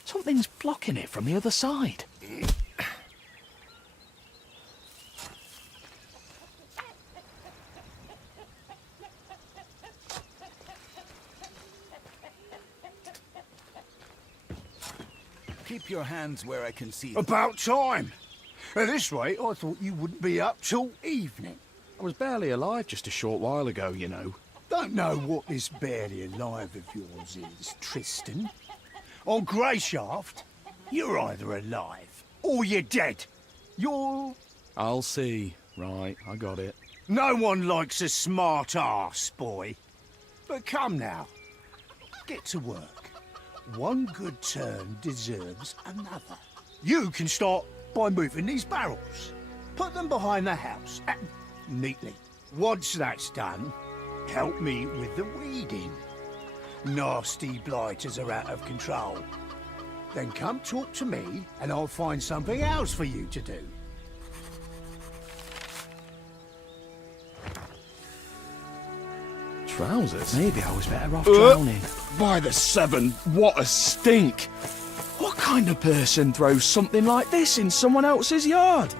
Something's blocking it from the other side. Keep your hands where I can see them. About time! At this rate, I thought you wouldn't be up till evening. I was barely alive just a short while ago, you know. Don't know what this barely alive of yours is, Tristan. On Greyshaft, you're either alive or you're dead. You're... I'll see. Right, I got it. No one likes a smart arse, boy. But come now, get to work. One good turn deserves another. You can start by moving these barrels. Put them behind the house, neatly. Once that's done, help me with the weeding. Nasty blighters are out of control. Then come talk to me, and I'll find something else for you to do. Trousers? Maybe I was better off drowning. By the seven, what a stink! What kind of person throws something like this in someone else's yard?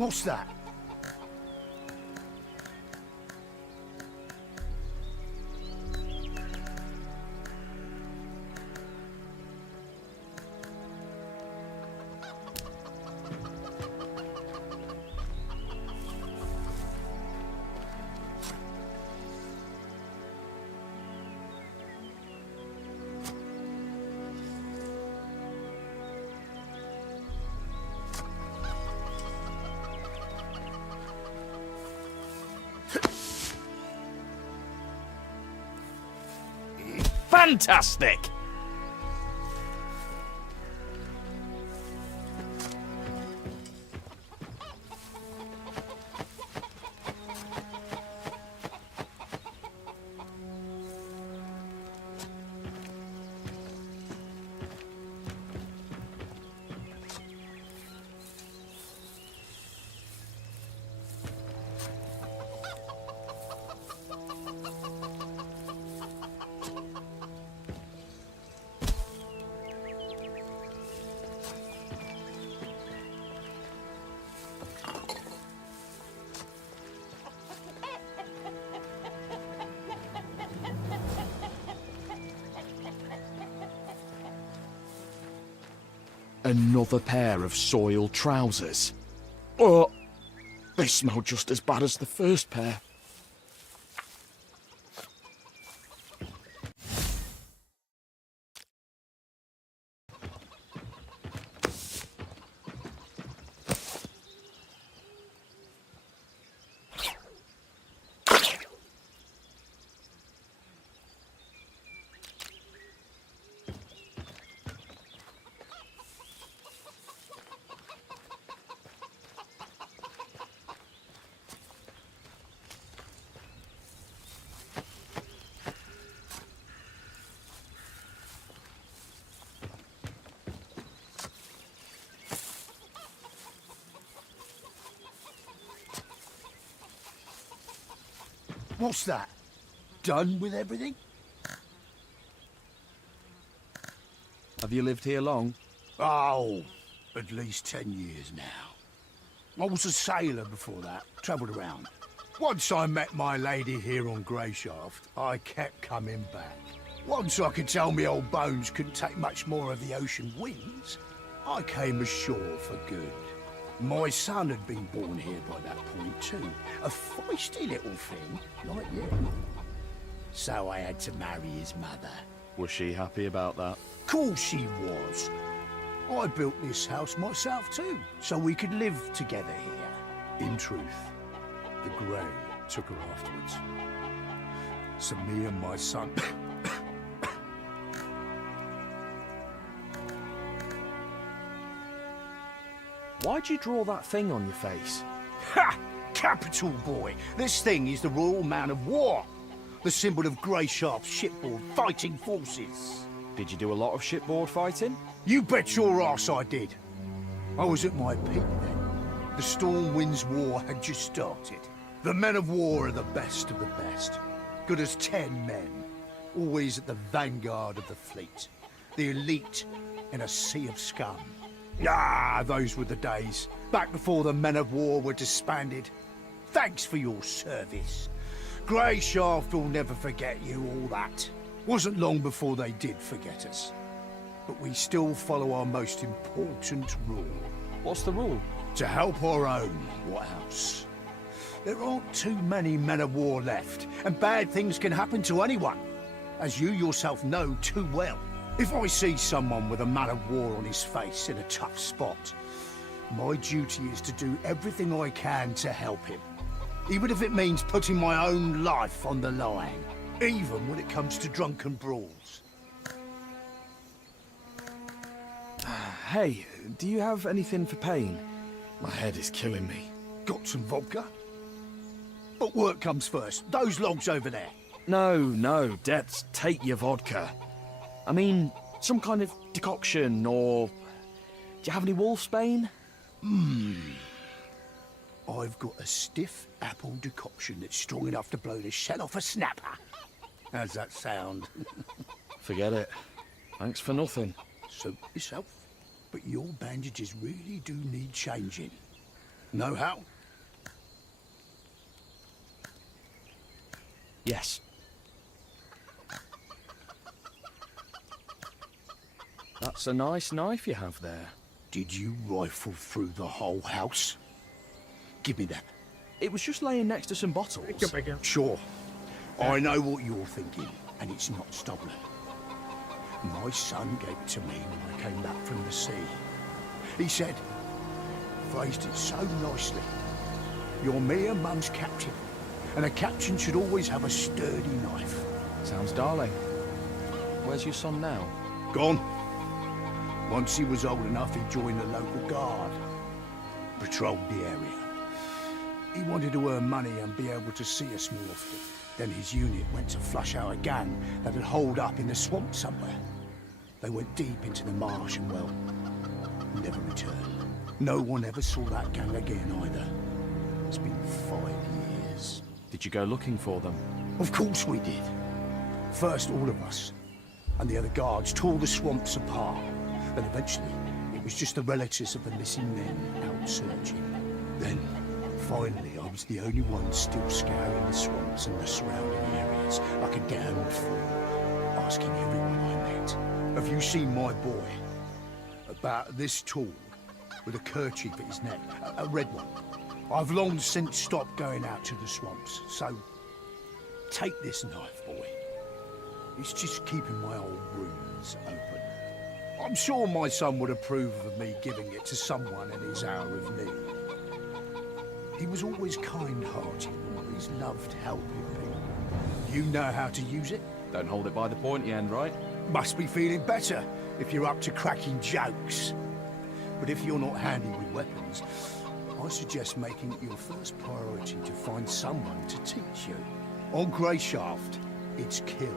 What's that? Fantastic! Another pair of soiled trousers. Oh, they smell just as bad as the first pair. What's that? Done with everything? Have you lived here long? Oh, at least 10 years now. I was a sailor before that, travelled around. Once I met my lady here on Greyshaft, I kept coming back. Once I could tell me old bones couldn't take much more of the ocean winds, I came ashore for good. My son had been born here by that point too. A feisty little thing, like you. So I had to marry his mother. Was she happy about that? Course she was. I built this house myself too, so we could live together here. In truth, the Grey took her afterwards. So me and my son... Why'd you draw that thing on your face? Ha! Capital, boy! This thing is the Royal Man of War. The symbol of Greyshaft's shipboard fighting forces. Did you do a lot of shipboard fighting? You bet your arse I did. I was at my peak then. The Storm Winds War had just started. The men of war are the best of the best. Good as 10 men. Always at the vanguard of the fleet. The elite in a sea of scum. Ah, those were the days. Back before the men of war were disbanded. Thanks for your service. Greyshaft will never forget you, all that. Wasn't long before they did forget us. But we still follow our most important rule. What's the rule? To help our own, what else? There aren't too many men of war left, and bad things can happen to anyone, as you yourself know too well. If I see someone with a man of war on his face in a tough spot, my duty is to do everything I can to help him. Even if it means putting my own life on the line. Even when it comes to drunken brawls. Hey, do you have anything for pain? My head is killing me. Got some vodka? But work comes first. Those logs over there. No, Debs, take your vodka. I mean, some kind of decoction, or... Do you have any wolfsbane? I've got a stiff apple decoction that's strong enough to blow the shell off a snapper. How's that sound? Forget it. Thanks for nothing. Suit yourself. But your bandages really do need changing. Know how? Yes. That's a nice knife you have there. Did you rifle through the whole house? Give me that. It was just laying next to some bottles. Sure. I know what you're thinking, and it's not stolen. My son gave it to me when I came back from the sea. He said, phrased it so nicely, "You're me and Mum's captain, and a captain should always have a sturdy knife." Sounds darling. Where's your son now? Gone. Once he was old enough, he joined the local guard. Patrolled the area. He wanted to earn money and be able to see us more often. Then his unit went to flush out a gang that had holed up in the swamp somewhere. They went deep into the marsh and, well, never returned. No one ever saw that gang again either. It's been 5 years. Did you go looking for them? Of course we did. First, all of us, and the other guards tore the swamps apart. Then eventually, it was just the relatives of the missing men out searching. Then, finally, I was the only one still scouring the swamps and the surrounding areas like a damned fool, asking everyone I met, "Have you seen my boy? About this tall, with a kerchief at his neck, a red one. I've long since stopped going out to the swamps, so take this knife, boy. It's just keeping my old wounds open. I'm sure my son would approve of me giving it to someone in his hour of need. He was always kind-hearted, always loved helping people. You know how to use it? Don't hold it by the pointy end, right? Must be feeling better if you're up to cracking jokes. But if you're not handy with weapons, I suggest making it your first priority to find someone to teach you. On Greyshaft, it's kill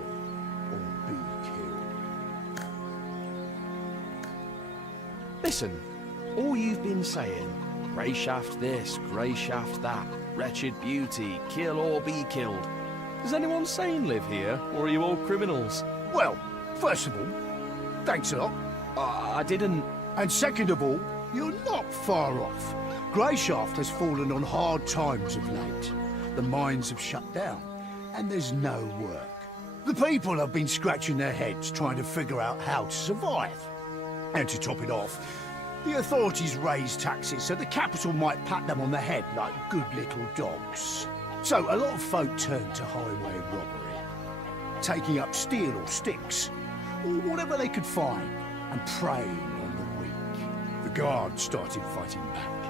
or be killed. Listen, all you've been saying, Greyshaft this, Greyshaft that, wretched beauty, kill or be killed. Does anyone sane live here, or are you all criminals? Well, first of all, thanks a lot. I didn't... And second of all, you're not far off. Greyshaft has fallen on hard times of late. The mines have shut down, and there's no work. The people have been scratching their heads trying to figure out how to survive. And to top it off, the authorities raised taxes so the capital might pat them on the head like good little dogs. So a lot of folk turned to highway robbery, taking up steel or sticks, or whatever they could find, and preying on the weak. The guard started fighting back,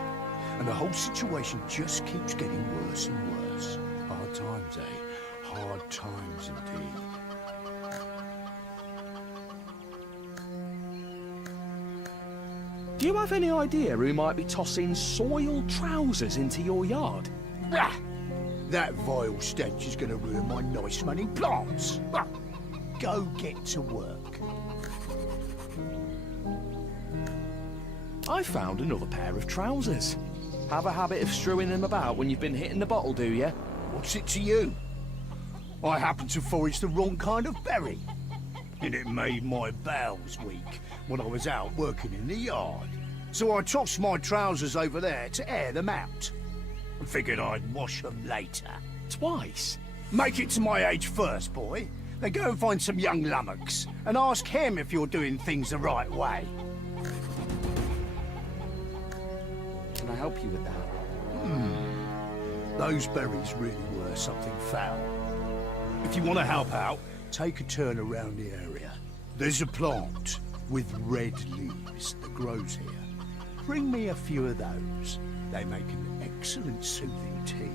and the whole situation just keeps getting worse and worse. Hard times, eh? Hard times indeed. Do you have any idea who might be tossing soiled trousers into your yard? Ah, that vile stench is going to ruin my nice running plants. Ah, go get to work. I found another pair of trousers. Have a habit of strewing them about when you've been hitting the bottle, do you? What's it to you? I happened to forage the wrong kind of berry, and it made my bowels weak when I was out working in the yard. So I tossed my trousers over there to air them out. And figured I'd wash them later. Twice? Make it to my age first, boy. Then go and find some young lummox and ask him if you're doing things the right way. Can I help you with that? Those berries really were something foul. If you want to help out, take a turn around the area. There's a plant with red leaves that grows here. Bring me a few of those. They make an excellent soothing tea.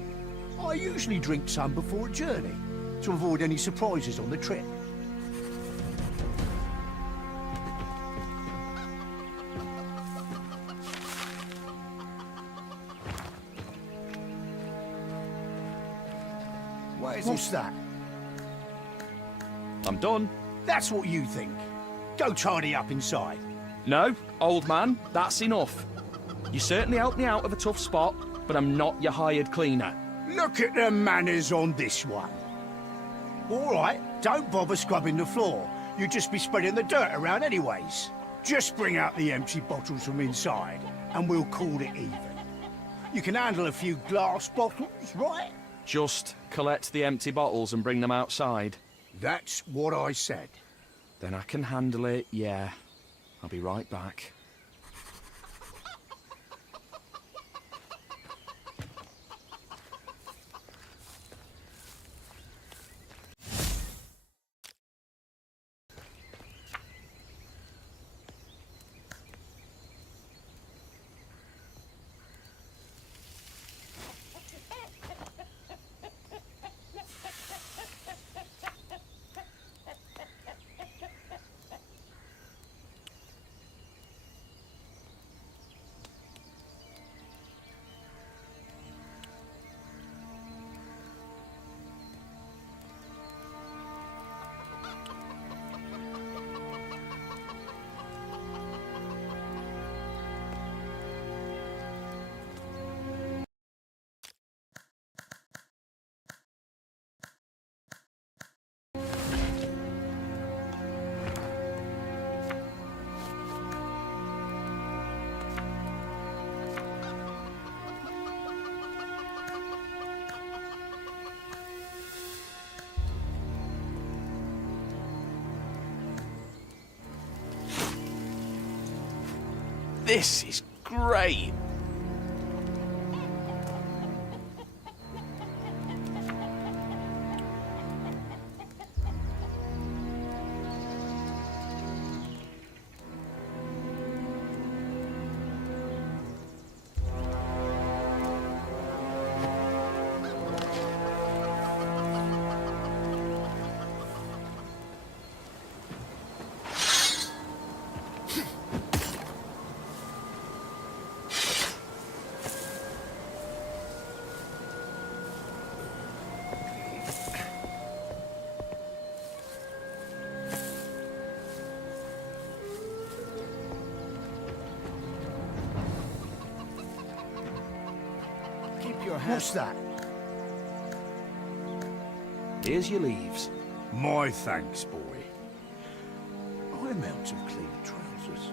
I usually drink some before a journey, to avoid any surprises on the trip. What's that? I'm done. That's what you think. Go tidy up inside. No, old man, that's enough. You certainly helped me out of a tough spot, but I'm not your hired cleaner. Look at the manners on this one. All right, don't bother scrubbing the floor. You'd just be spreading the dirt around anyways. Just bring out the empty bottles from inside, and we'll call it even. You can handle a few glass bottles, right? Just collect the empty bottles and bring them outside. That's what I said. Then I can handle it, yeah. I'll be right back. This is great! What's that? Here's your leaves. My thanks, boy. I'm out of clean trousers.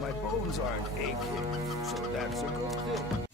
My bones aren't aching, so that's a good thing.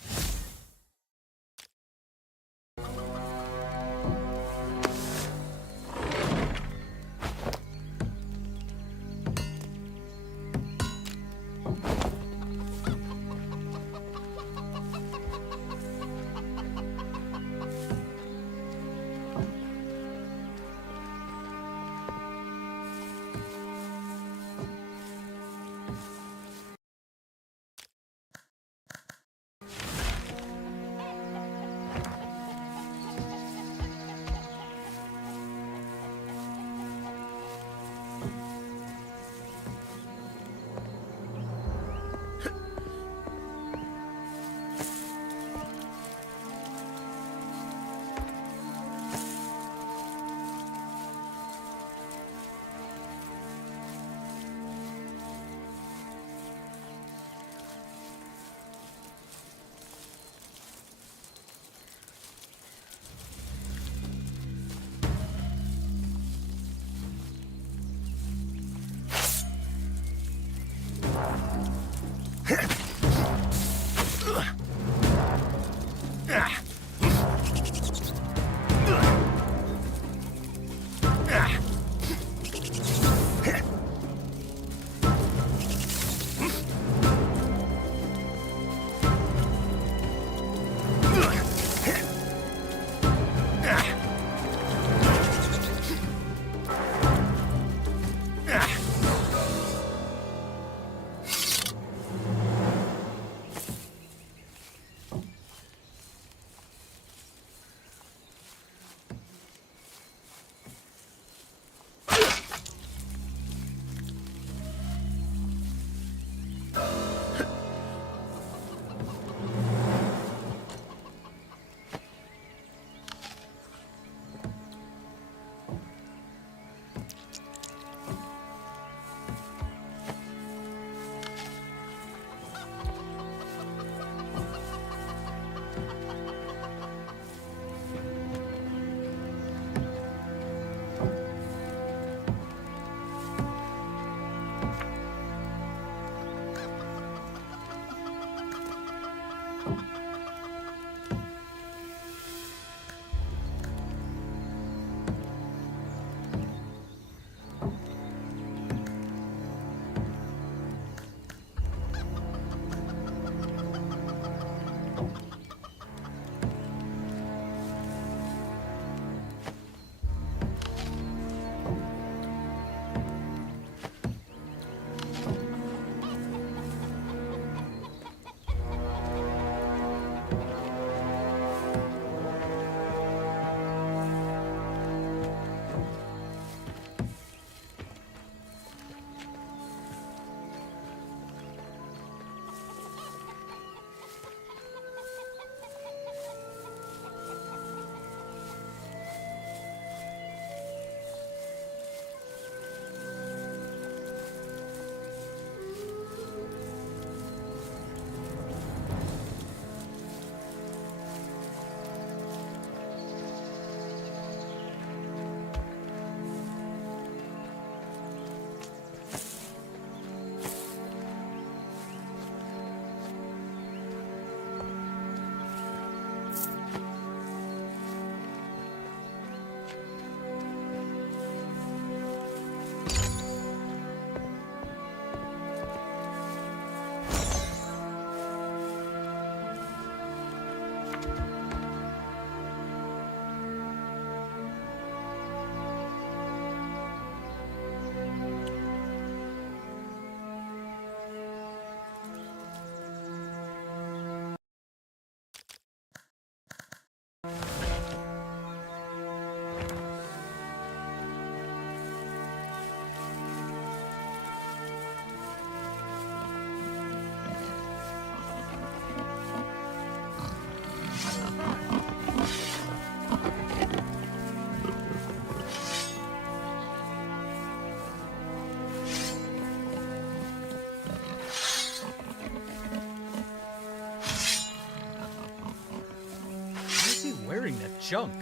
chunk.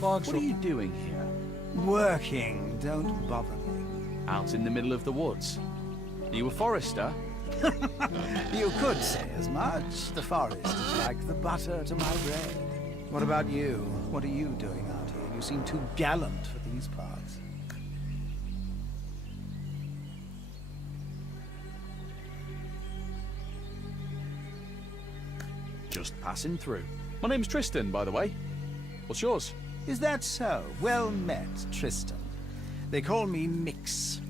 What are you doing here? Working, don't bother me. Out in the middle of the woods. Are you a forester? You could say as much. The forest is like the butter to my bread. What about you? What are you doing out here? You seem too gallant for these parts. Just passing through. My name's Tristan, by the way. What's yours? Is that so? Well met, Tristan. They call me Mix.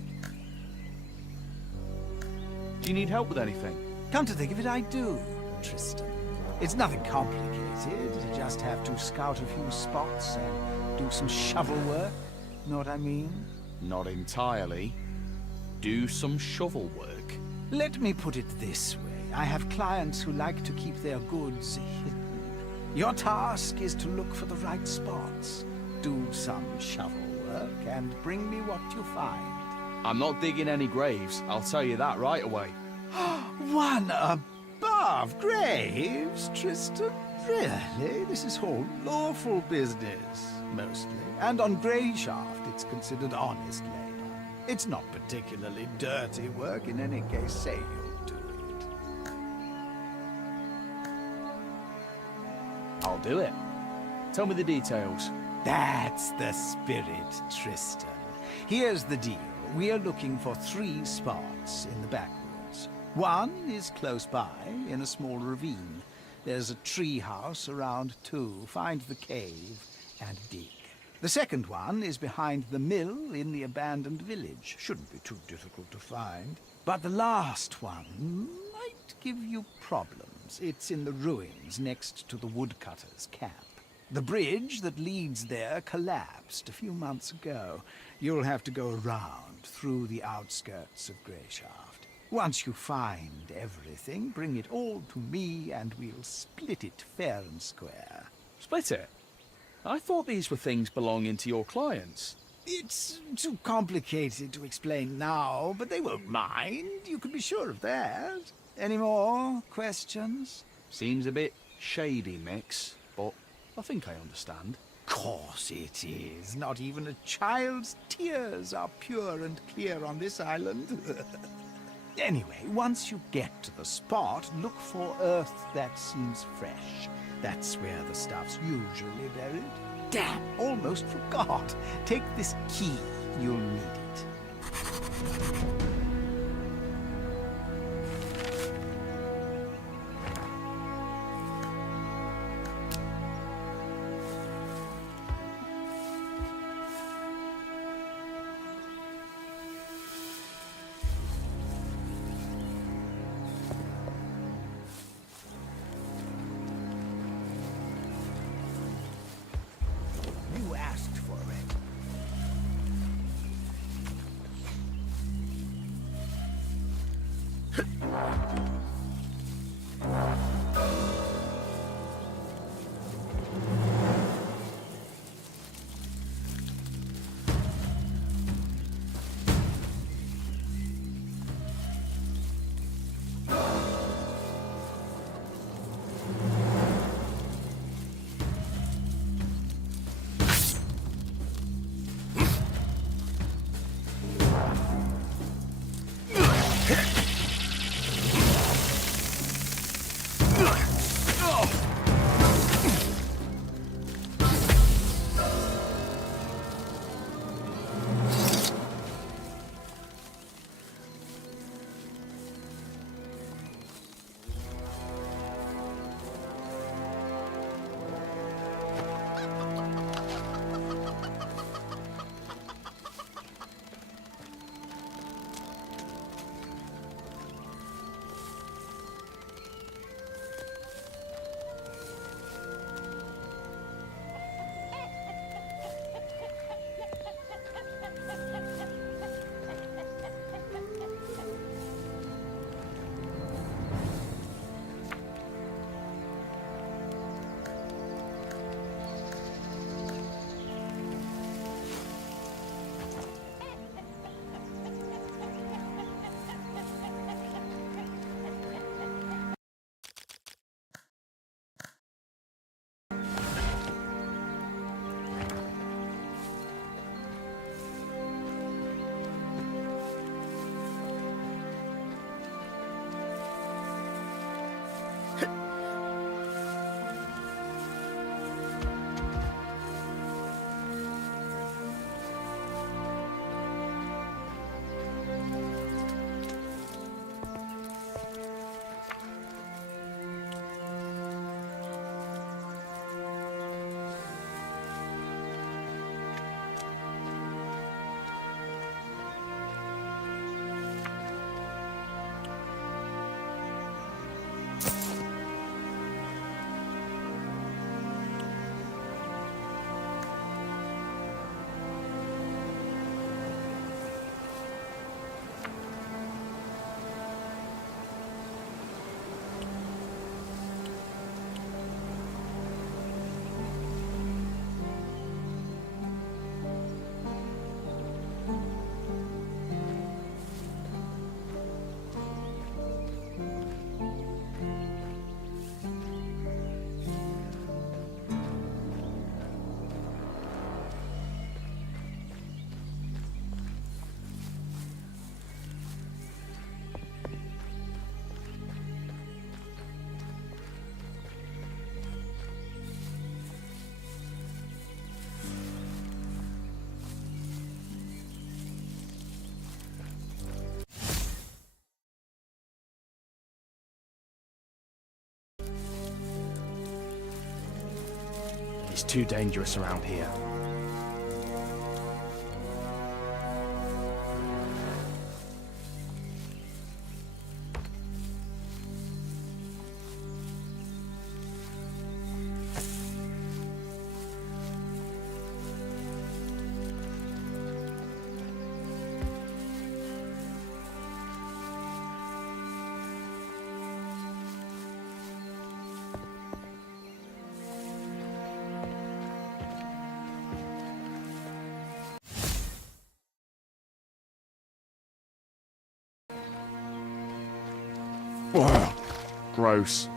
Do you need help with anything? Come to think of it, I do, Tristan. It's nothing complicated. You just have to scout a few spots and do some shovel work. Know what I mean? Not entirely. Do some shovel work. Let me put it this way. I have clients who like to keep their goods hidden. Your task is to look for the right spots, do some shovel work, and bring me what you find. I'm not digging any graves, I'll tell you that right away. One above graves, Tristan? Really? This is all lawful business, mostly. And on Greyshaft, it's considered honest labor. It's not particularly dirty work in any case, say you'll do it. I'll do it. Tell me the details. That's the spirit, Tristan. Here's the deal. We are looking for 3 spots in the backwoods. One is close by, in a small ravine. There's a tree house around 2. Find the cave and dig. The second one is behind the mill in the abandoned village. Shouldn't be too difficult to find. But the last one might give you problems. It's in the ruins next to the woodcutters' camp. The bridge that leads there collapsed a few months ago. You'll have to go around through the outskirts of Greyshaft. Once you find everything, bring it all to me and we'll split it fair and square. Split it? I thought these were things belonging to your clients. It's too complicated to explain now, but they won't mind. You can be sure of that. Any more questions? Seems a bit shady, Mix, but I think I understand. Course it is. Not even a child's tears are pure and clear on this island. Anyway, once you get to the spot, look for earth that seems fresh. That's where the stuff's usually buried. Damn, almost forgot. Take this key. You'll need it. You asked for it. too dangerous around here. Ugh, gross.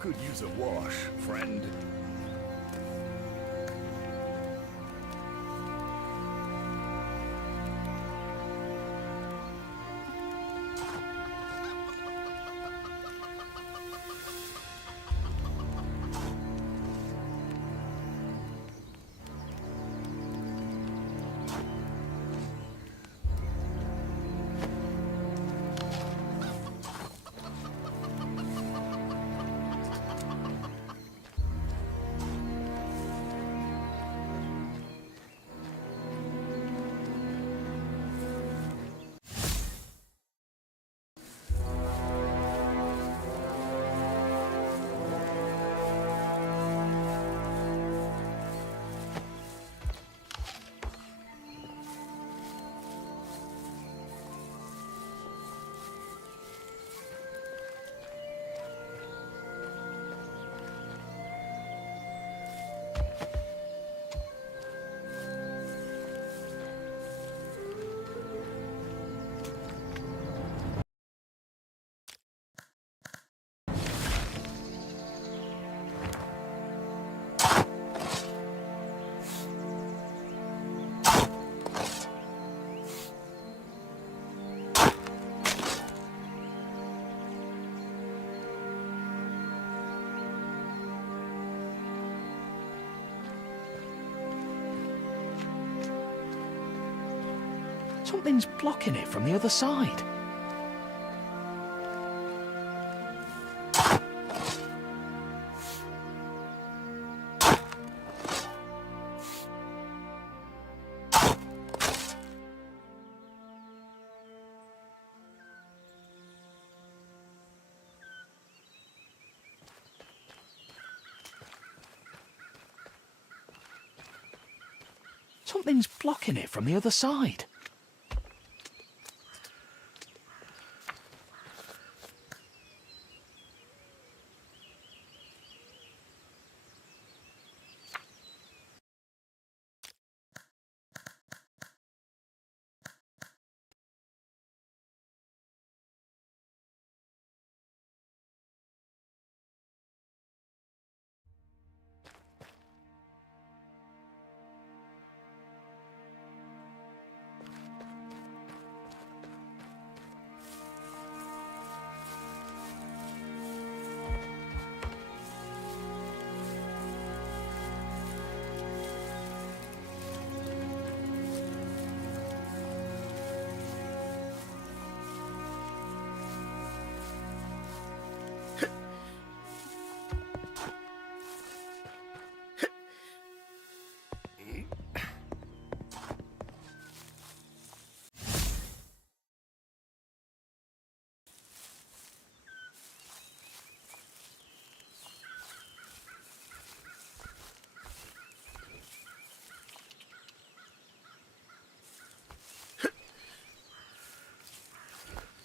Could use a wash, friend. Something's blocking it from the other side. Something's blocking it from the other side.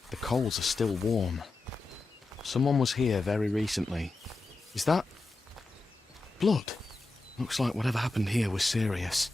The coals are still warm. Someone was here very recently. Is that blood? Looks like whatever happened here was serious.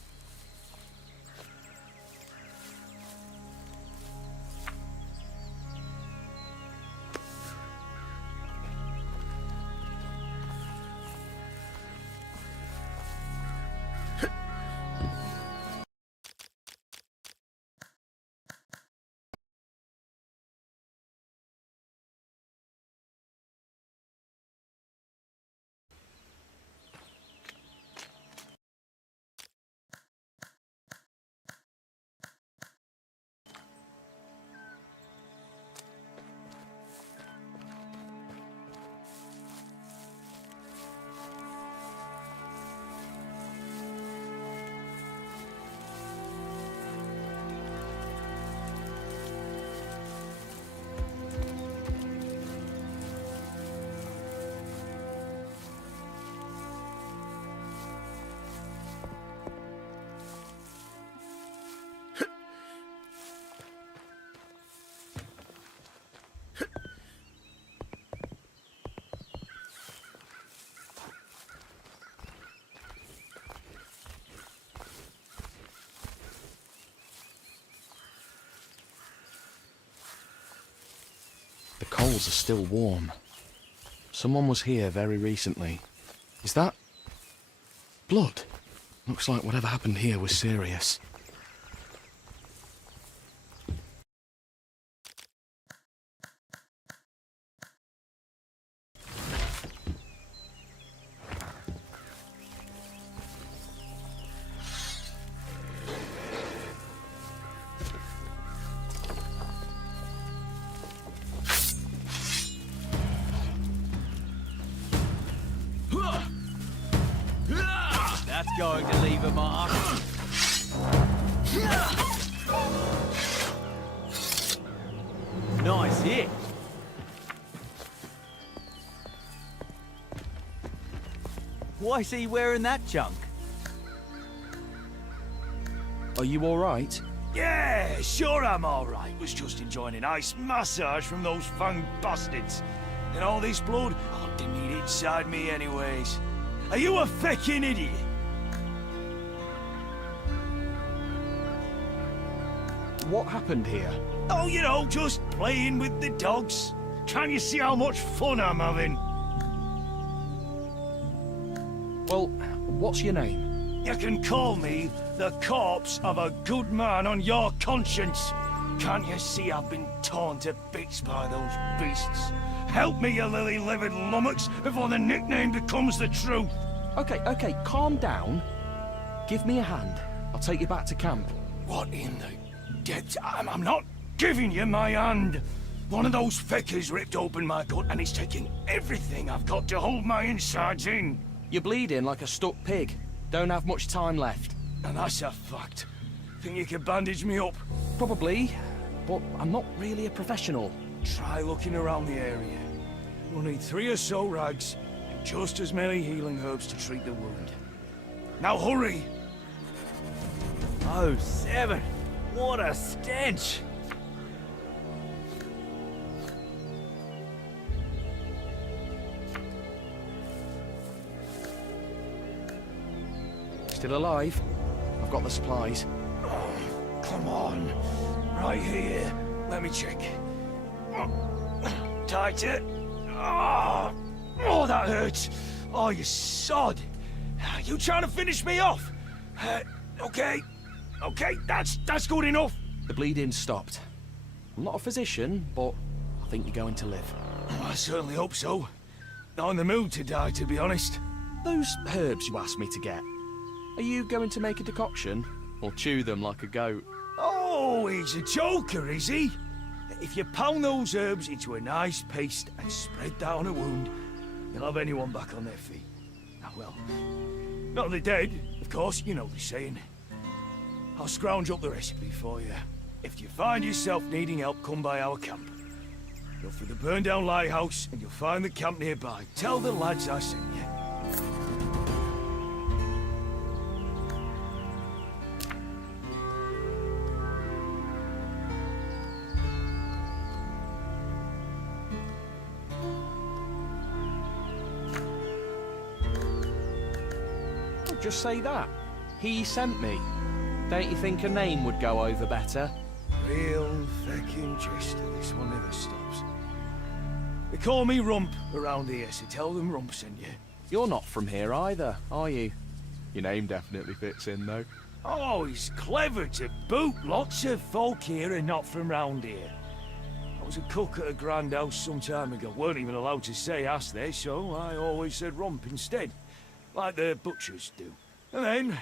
The coals are still warm. Someone was here very recently. Is that blood? Looks like whatever happened here was serious. That's going to leave a mark. Nice hit. Why is he wearing that junk? Are you all right? Yeah, sure I'm all right. Was just enjoying a nice massage from those fang bastards. And all this blood, I didn't need it inside me anyways. Are you a fecking idiot? What happened here? Oh, you know, just playing with the dogs. Can't you see how much fun I'm having? Well, what's your name? You can call me the corpse of a good man on your conscience. Can't you see I've been torn to bits by those beasts? Help me, you lily-livered lummox, before the nickname becomes the truth. Okay, calm down. Give me a hand. I'll take you back to camp. What in the depths? I'm not giving you my hand. One of those feckers ripped open my gut and he's taking everything I've got to hold my insides in. You're bleeding like a stuck pig. Don't have much time left. And that's a fact. Think you could bandage me up? Probably, but I'm not really a professional. Try looking around the area. We'll need 3 or so rags, and just as many healing herbs to treat the wound. Now hurry! Oh, Seven! What a stench! Still alive? I've got the supplies. Oh, come on. Right here. Let me check. Tighter. Oh, that hurts. Oh, you sod. You trying to finish me off? Okay. Okay, that's good enough. The bleeding stopped. I'm not a physician, but I think you're going to live. I certainly hope so. Not in the mood to die, to be honest. Those herbs you asked me to get, are you going to make a decoction? Or chew them like a goat? Oh, he's a joker, is he? If you pound those herbs into a nice paste and spread that on a wound, you'll have anyone back on their feet. Ah, well, not the dead, of course, you know the saying. I'll scrounge up the recipe for you. If you find yourself needing help, come by our camp. Go for the burned-down lighthouse, and you'll find the camp nearby. Tell the lads I sent you. Just say that. He sent me. Don't you think a name would go over better? Real feckin' jester, this one never stops. They call me Rump around here, so tell them Rump sent you. You're not from here either, are you? Your name definitely fits in, though. Oh, he's clever to boot. Lots of folk here are not from round here. I was a cook at a grand house some time ago. Weren't even allowed to say ass there, so I always said Rump instead. Like the butchers do. And then,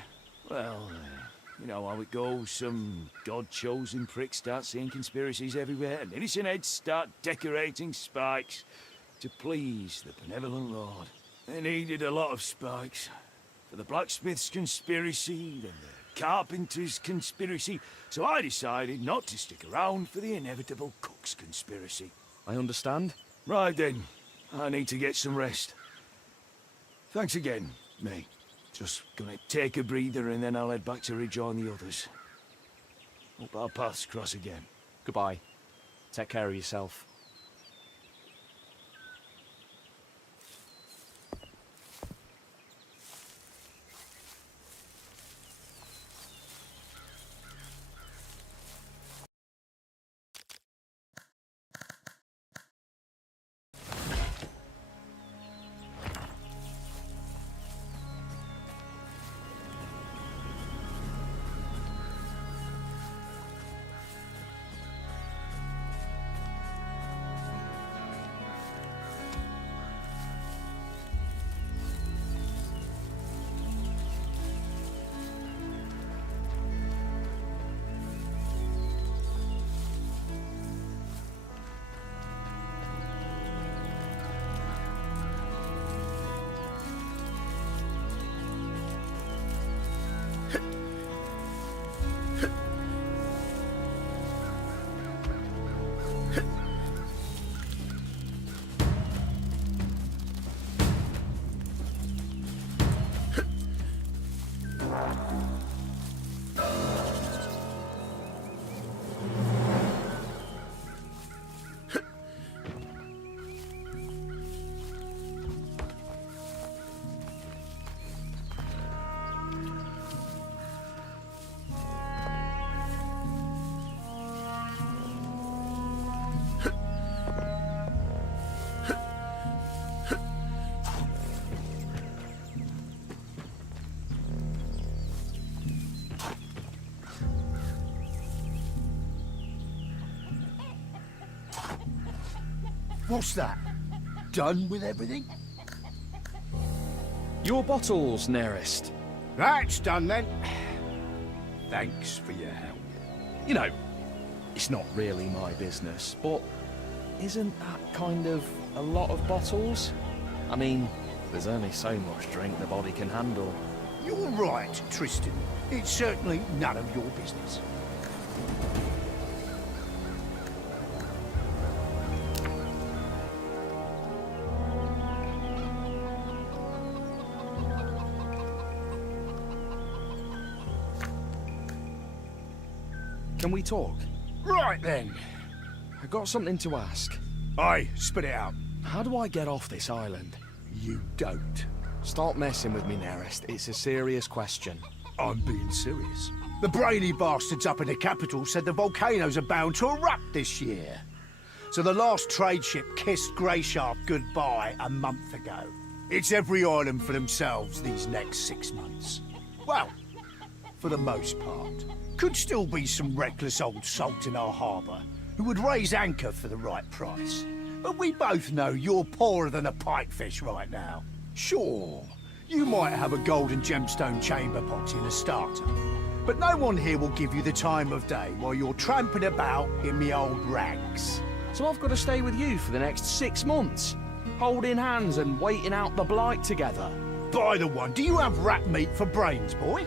well, you know how it goes. Some God-chosen pricks start seeing conspiracies everywhere, and innocent heads start decorating spikes to please the benevolent Lord. They needed a lot of spikes. For the blacksmith's conspiracy, then the carpenter's conspiracy, so I decided not to stick around for the inevitable cook's conspiracy. I understand. Right then, I need to get some rest. Thanks again, mate. Just gonna take a breather and then I'll head back to rejoin the others. Hope our paths cross again. Goodbye. Take care of yourself. What's that? Done with everything? Your bottles, nearest. That's done then. Thanks for your help. You know, it's not really my business, but isn't that kind of a lot of bottles? I mean, there's only so much drink the body can handle. You're right, Tristan. It's certainly none of your business. Can we talk? Right then. I got something to ask. Aye, spit it out. How do I get off this island? You don't. Stop messing with me, Nerest. It's a serious question. I'm being serious. The brainy bastards up in the capital said the volcanoes are bound to erupt this year. So the last trade ship kissed Greyshaft goodbye a month ago. It's every island for themselves these next 6 months. Well, for the most part. Could still be some reckless old salt in our harbour who would raise anchor for the right price. But we both know you're poorer than a pikefish right now. Sure, you might have a golden gemstone chamber pot in a starter, but no one here will give you the time of day while you're tramping about in me old rags. So I've got to stay with you for the next 6 months, holding hands and waiting out the blight together. By the one, do you have rat meat for brains, boy?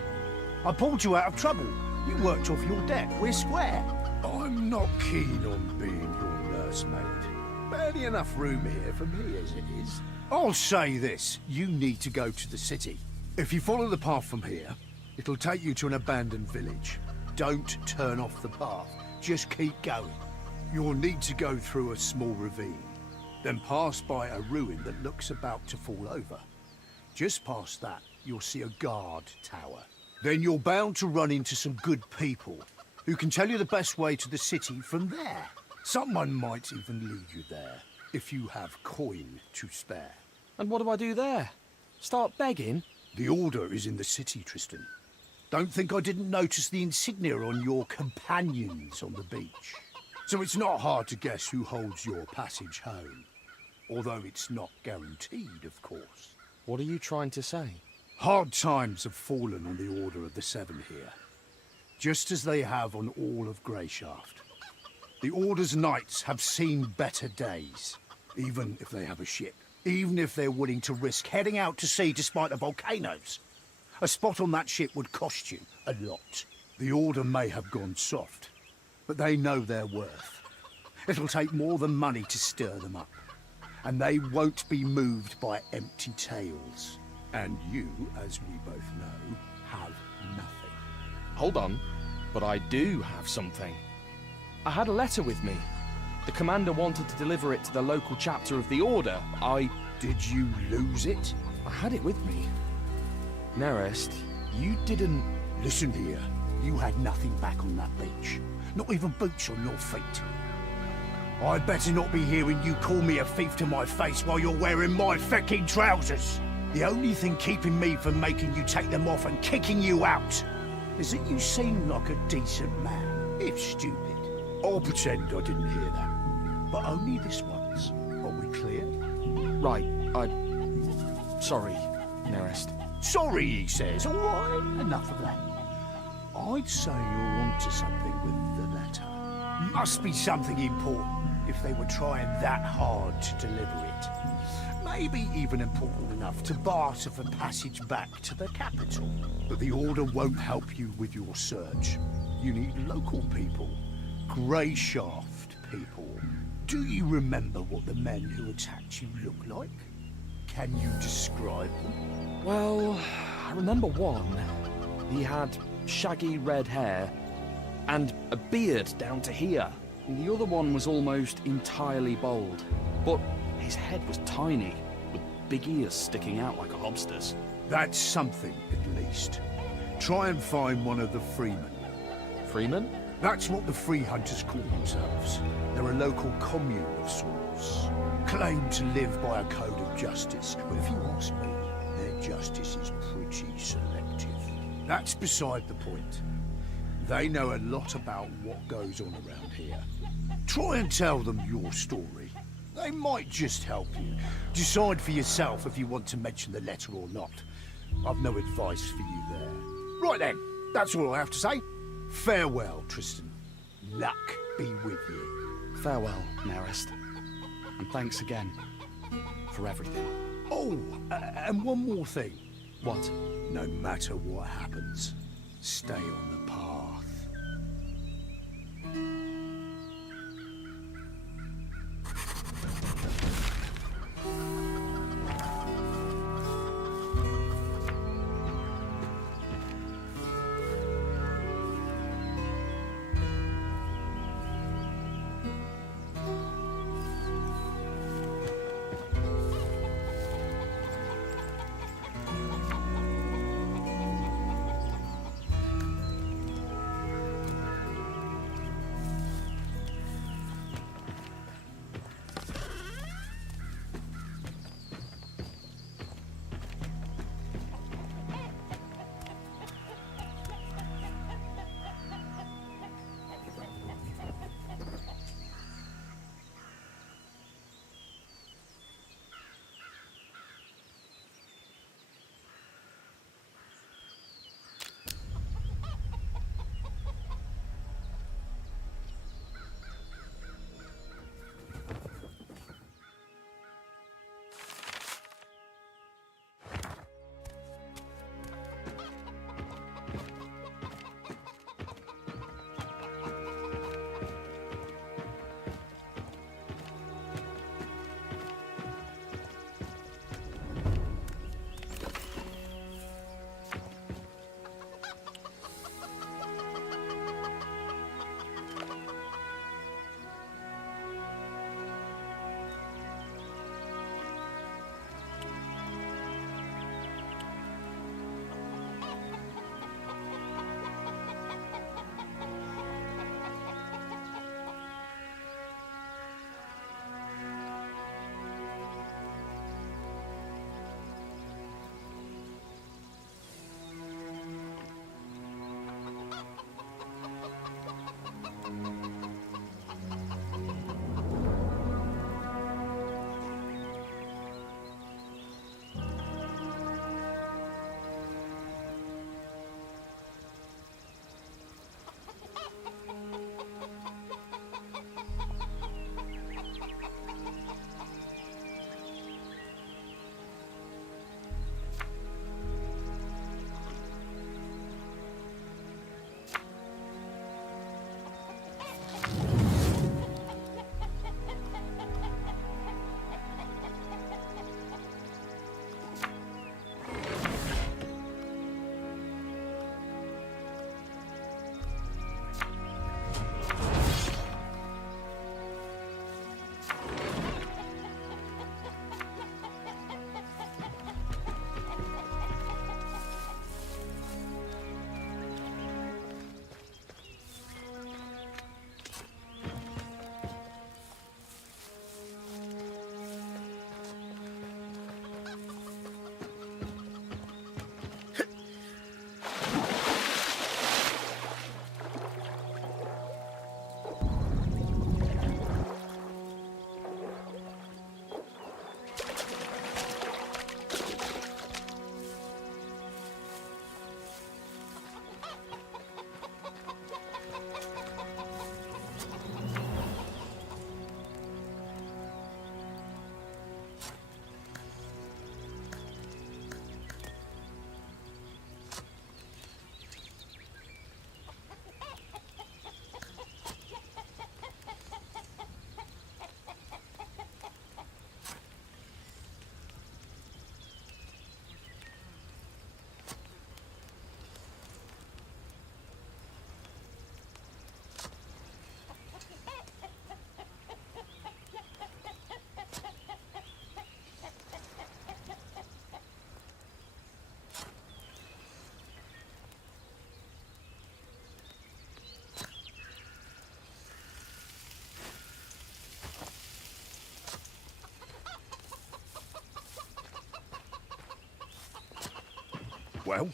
I pulled you out of trouble. You worked off your debt. We're square. I'm not keen on being your nursemaid. Barely enough room here for me as it is. I'll say this. You need to go to the city. If you follow the path from here, it'll take you to an abandoned village. Don't turn off the path. Just keep going. You'll need to go through a small ravine, then pass by a ruin that looks about to fall over. Just past that, you'll see a guard tower. Then you're bound to run into some good people who can tell you the best way to the city from there. Someone might even lead you there, if you have coin to spare. And what do I do there? Start begging? The Order is in the city, Tristan. Don't think I didn't notice the insignia on your companions on the beach. So it's not hard to guess who holds your passage home. Although it's not guaranteed, of course. What are you trying to say? Hard times have fallen on the Order of the Seven here, just as they have on all of Greyshaft. The Order's knights have seen better days, even if they have a ship, even if they're willing to risk heading out to sea despite the volcanoes. A spot on that ship would cost you a lot. The Order may have gone soft, but they know their worth. It'll take more than money to stir them up, and they won't be moved by empty tales. And you, as we both know, have nothing. Hold on, but I do have something. I had a letter with me. The commander wanted to deliver it to the local chapter of the Order. Did you lose it? I had it with me. Nerest, you didn't... Listen here, you had nothing back on that beach. Not even boots on your feet. I'd better not be hearing you call me a thief to my face while you're wearing my fecking trousers. The only thing keeping me from making you take them off and kicking you out is that you seem like a decent man, if stupid. I'll pretend I didn't hear that, but only this once. Are we clear? Right, Sorry, Nerest. Sorry, he says. All right, enough of that. I'd say you're onto something with the letter. Must be something important if they were trying that hard to deliver it. Maybe even important enough to barter for passage back to the capital. But the Order won't help you with your search. You need local people. Greyshaft people. Do you remember what the men who attacked you look like? Can you describe them? Well, I remember one. He had shaggy red hair and a beard down to here. The other one was almost entirely bald, but his head was tiny, with big ears sticking out like a lobster's. That's something, at least. Try and find one of the freemen. Freemen? That's what the free hunters call themselves. They're a local commune of sorts. Claim to live by a code of justice, but if you ask me, their justice is pretty selective. That's beside the point. They know a lot about what goes on around here. Try and tell them your story. They might just help you. Decide for yourself if you want to mention the letter or not. I've no advice for you there. Right then, that's all I have to say. Farewell, Tristan. Luck be with you. Farewell, Nerest. And thanks again for everything. Oh, and one more thing. What? No matter what happens, stay on the path. Well?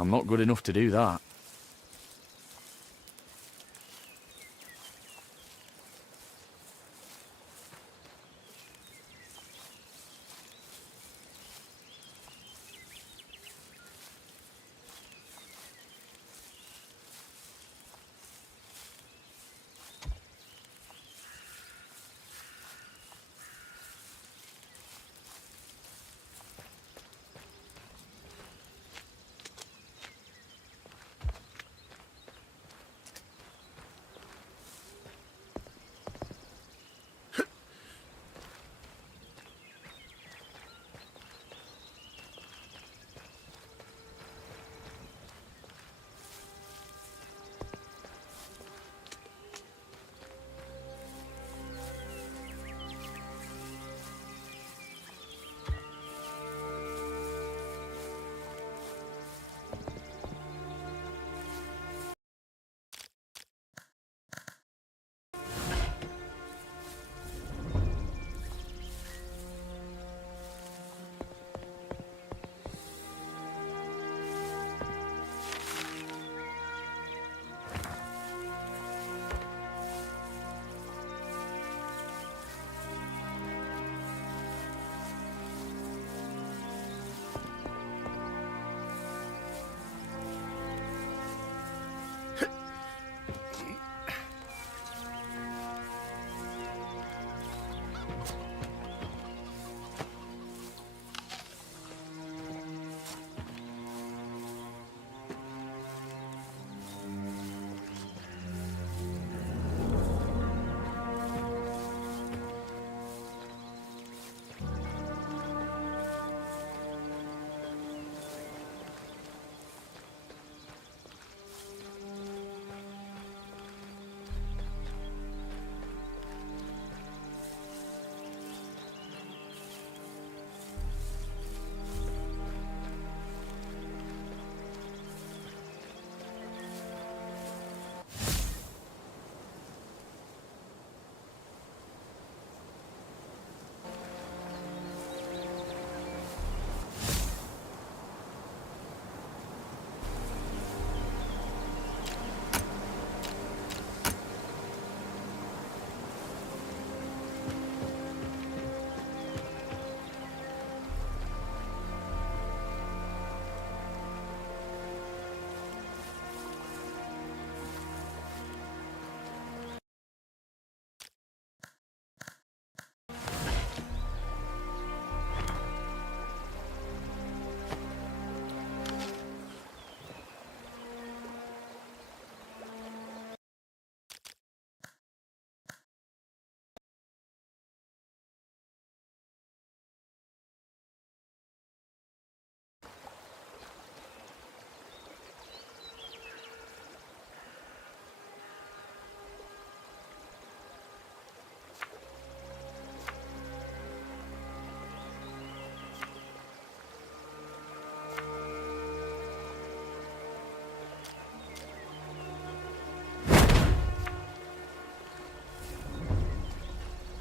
I'm not good enough to do that.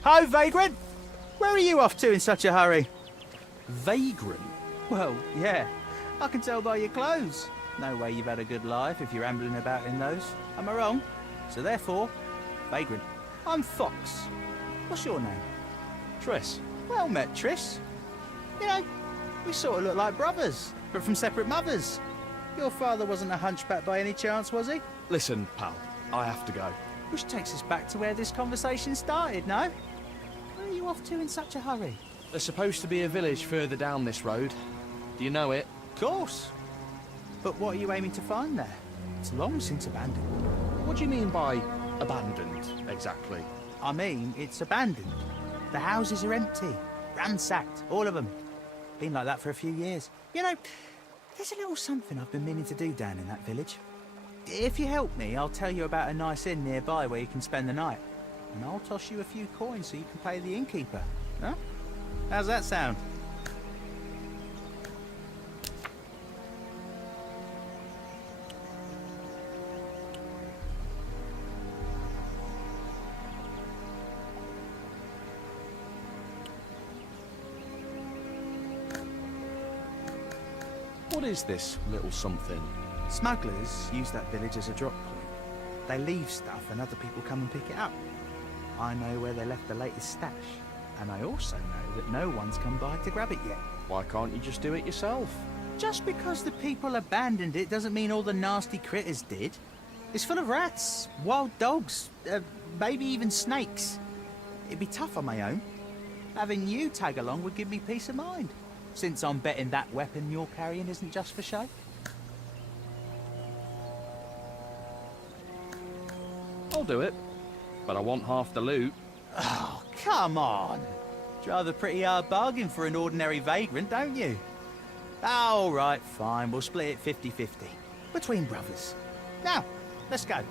Ho, Vagrant! Where are you off to in such a hurry? Vagrant? Well, yeah. I can tell by your clothes. No way you've had a good life if you're ambling about in those. Am I wrong? So therefore, Vagrant. I'm Fox. What's your name? Triss. Well met, Triss. You know, we sort of look like brothers, but from separate mothers. Your father wasn't a hunchback by any chance, was he? Listen, pal, I have to go. Which takes us back to where this conversation started, no? Where are you off to in such a hurry? There's supposed to be a village further down this road. Do you know it? Of course. But what are you aiming to find there? It's long since abandoned. What do you mean by abandoned, exactly? I mean, it's abandoned. The houses are empty, ransacked, all of them. Been like that for a few years. You know, there's a little something I've been meaning to do down in that village. If you help me, I'll tell you about a nice inn nearby where you can spend the night. And I'll toss you a few coins so you can pay the innkeeper. Huh? How's that sound? What is this little something? Smugglers use that village as a drop point. They leave stuff and other people come and pick it up. I know where they left the latest stash. And I also know that no one's come by to grab it yet. Why can't you just do it yourself? Just because the people abandoned it doesn't mean all the nasty critters did. It's full of rats, wild dogs, maybe even snakes. It'd be tough on my own. Having you tag along would give me peace of mind. Since I'm betting that weapon you're carrying isn't just for show. I'll do it. But I want half the loot. Oh, come on. Drive a pretty hard bargain for an ordinary vagrant, don't you? All right, fine. We'll split it 50-50. Between brothers. Now, let's go.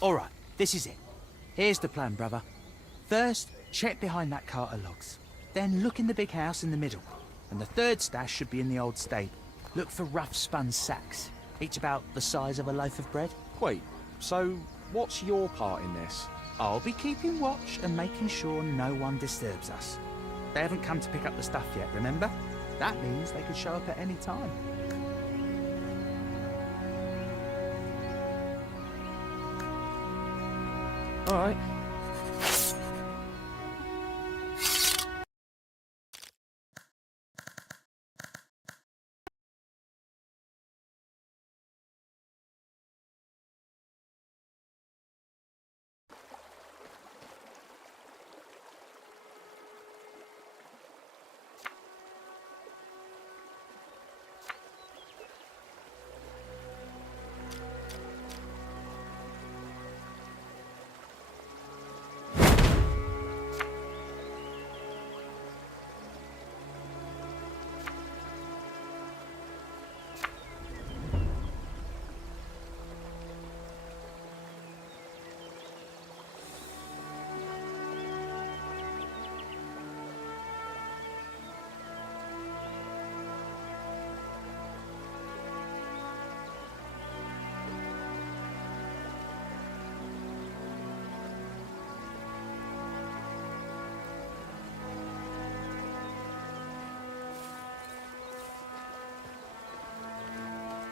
All right, this is it. Here's the plan, brother. First, check behind that cart of logs. Then look in the big house in the middle. And the third stash should be in the old stable. Look for rough spun sacks, each about the size of a loaf of bread. Wait, so what's your part in this? I'll be keeping watch and making sure no one disturbs us. They haven't come to pick up the stuff yet, remember? That means they could show up at any time. All right.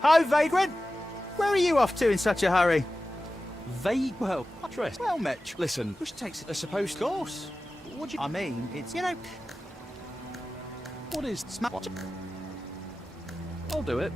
Ho, vagrant! Where are you off to in such a hurry? Well, Triss. Well met. Listen, Which takes they're supposed to... Of course. What do you... I mean, it's, you know... What is... What? I'll do it.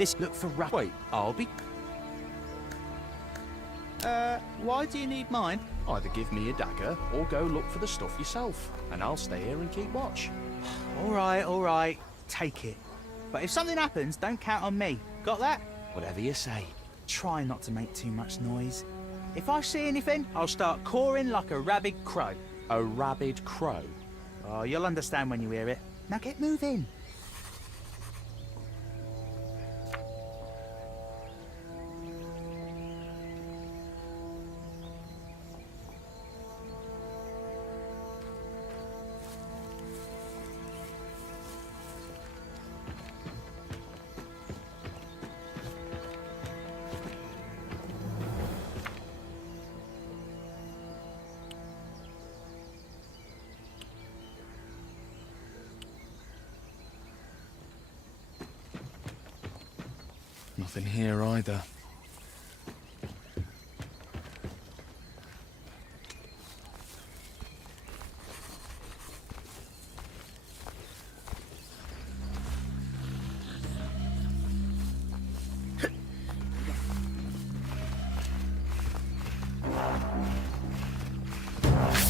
This look for Wait, I'll be... why do you need mine? Either give me a dagger, or go look for the stuff yourself, and I'll stay here and keep watch. All right. Take it. But if something happens, don't count on me. Got that? Whatever you say. Try not to make too much noise. If I see anything, I'll start cawing like a rabid crow. A rabid crow? Oh, you'll understand when you hear it. Now get moving. Nothing here either.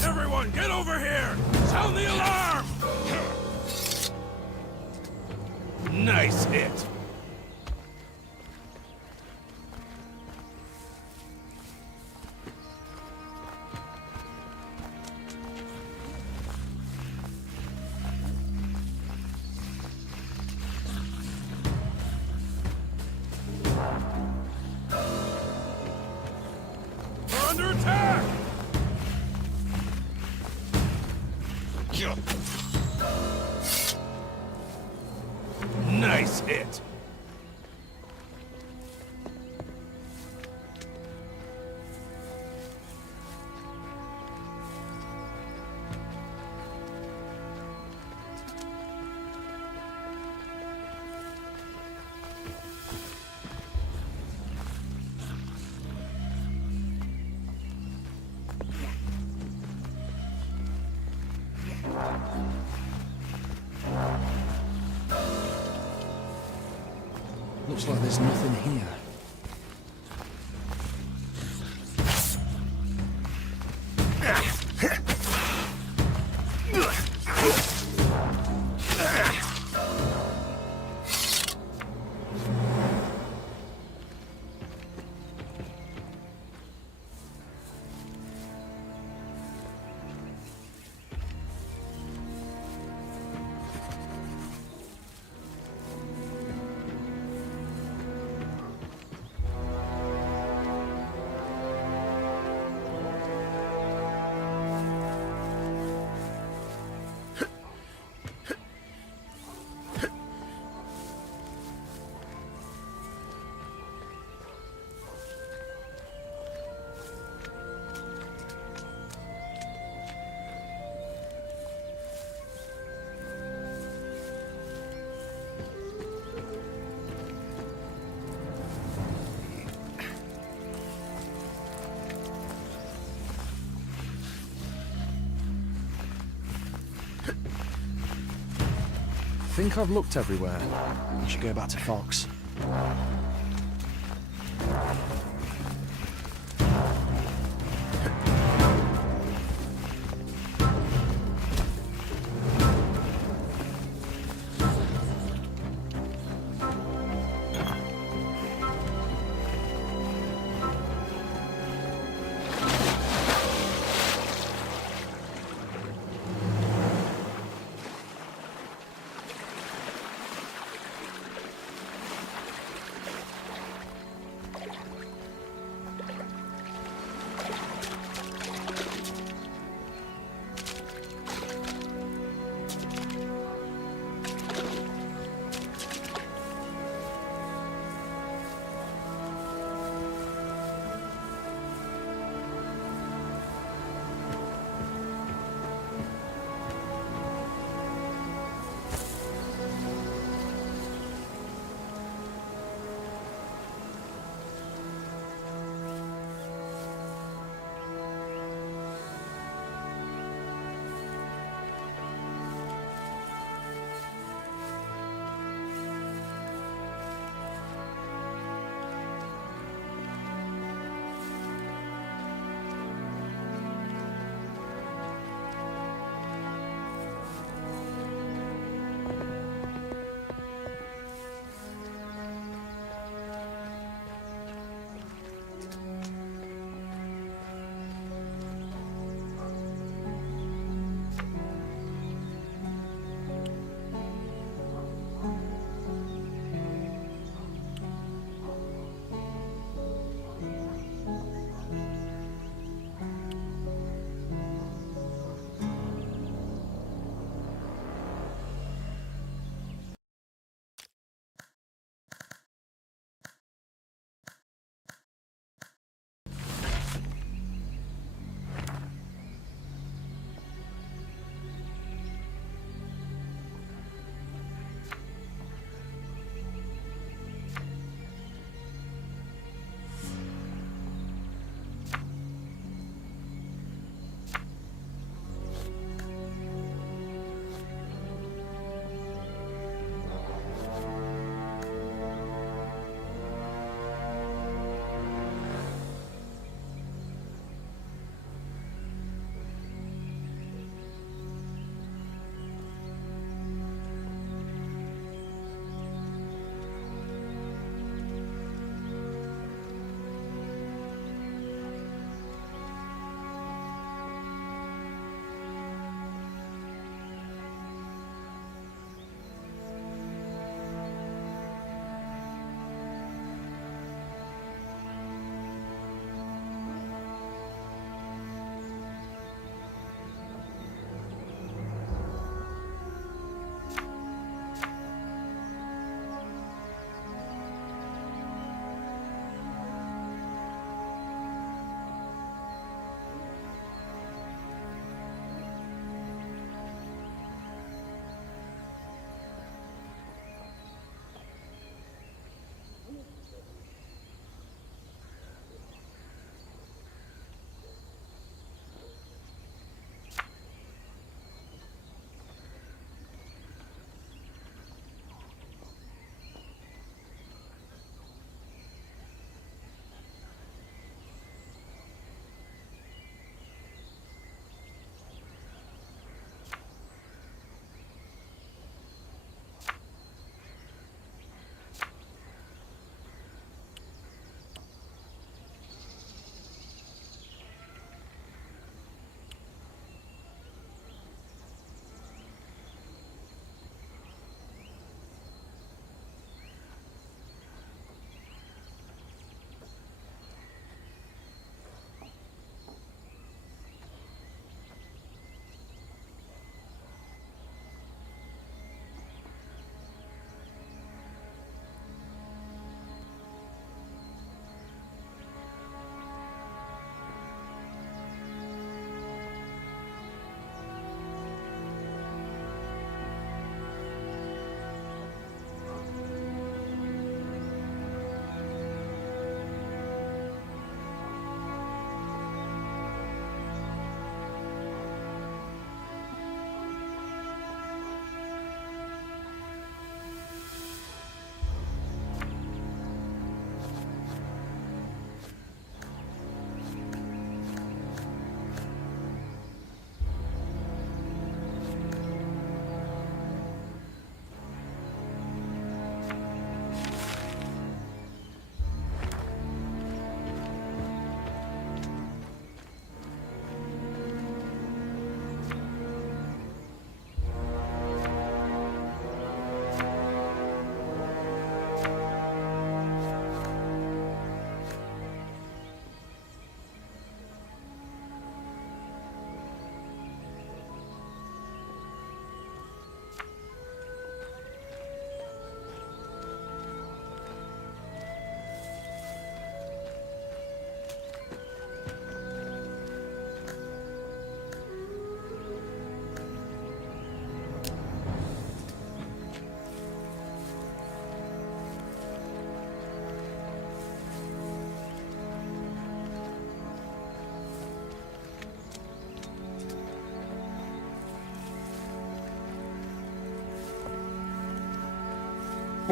Everyone, get over here! Sound the alarm! Nice hit. We're under attack! Nice hit. Looks like there's nothing here. I think I've looked everywhere. I should go back to Fox.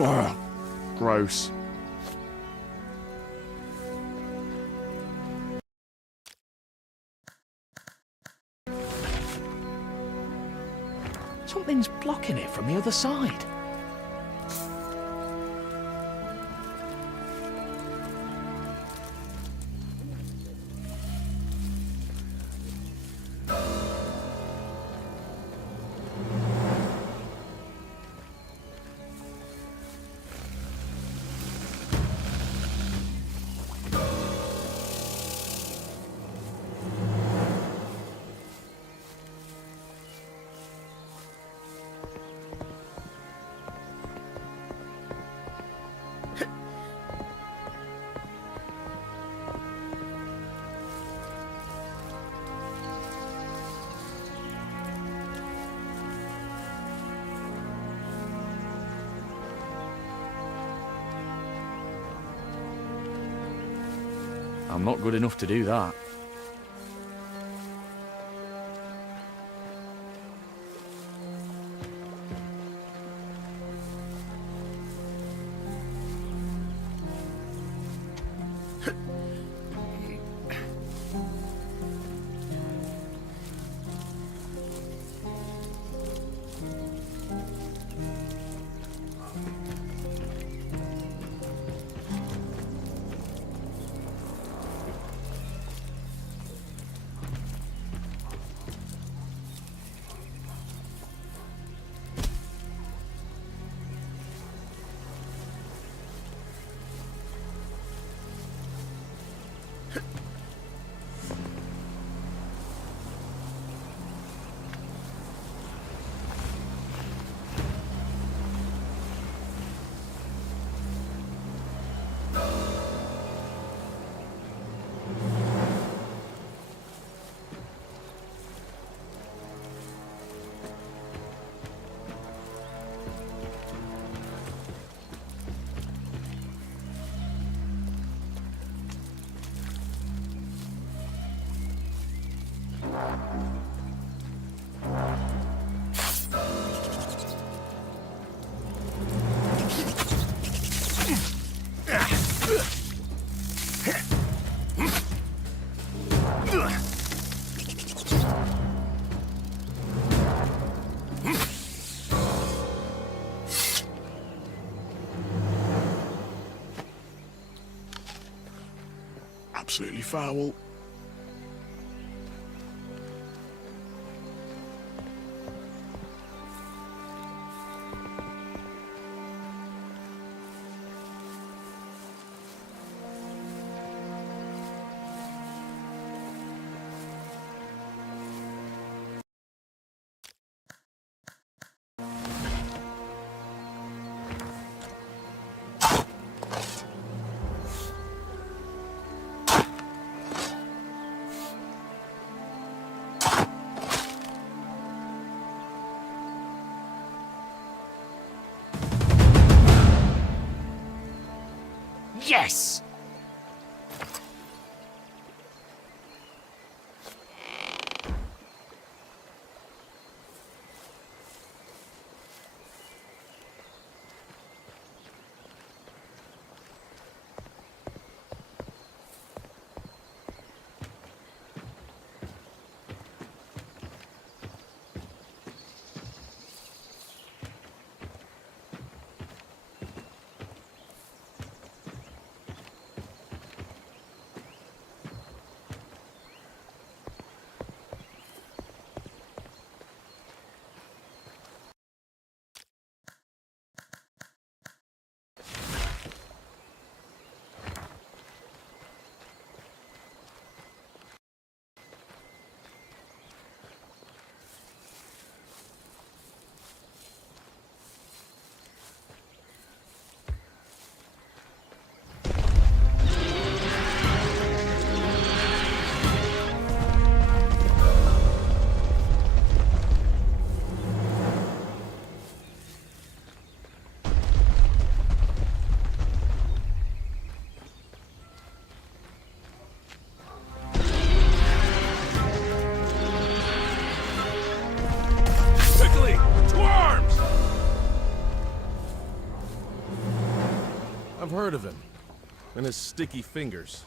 Ugh, gross. Something's blocking it from the other side. I'm not good enough to do that. Absolutely foul. Yes! heard of him. And his sticky fingers.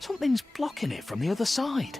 Something's blocking it from the other side.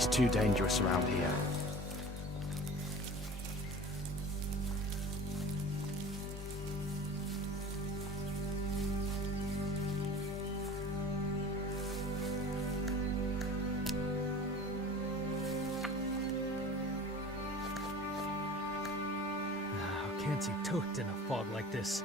It's too dangerous around here. I can't see toot in a fog like this.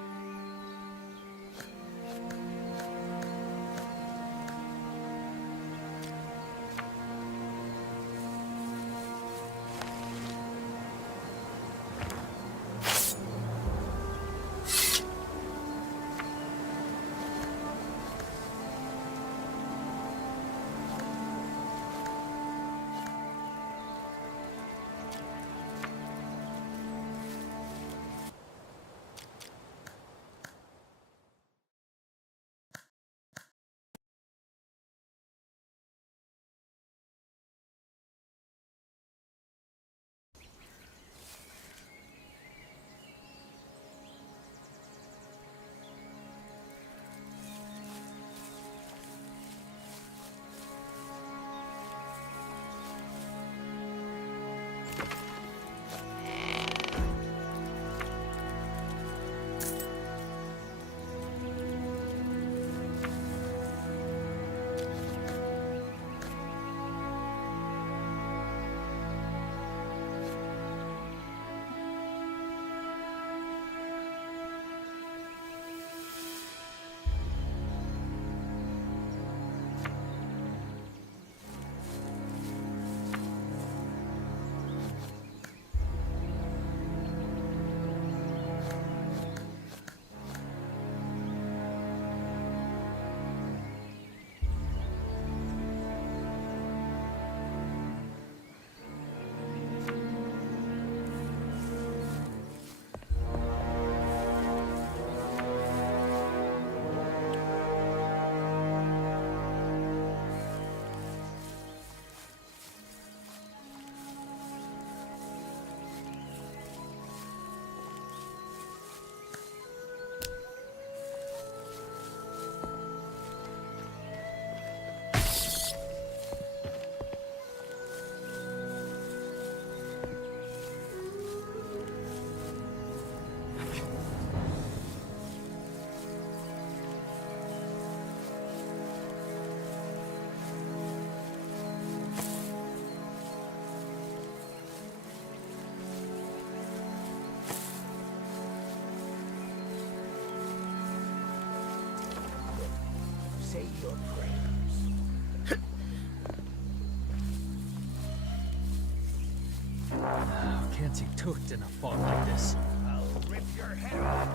Can't see toot in a fog like this. I'll rip your head off.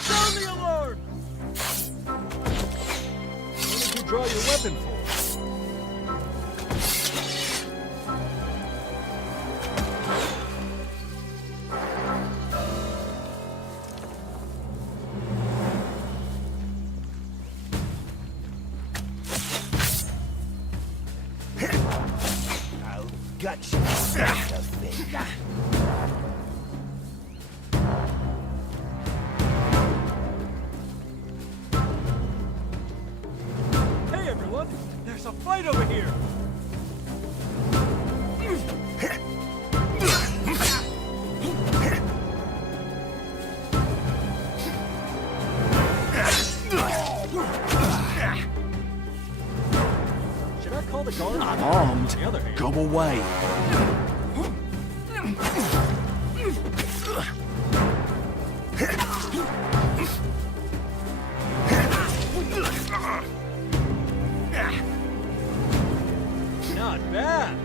Sound the alarm! What did you draw your weapon for? I'll gut you, son of a thing. Hey everyone! There's a fight over here! Should I call the guard? I'm armed. The other hand. Go away. Not bad.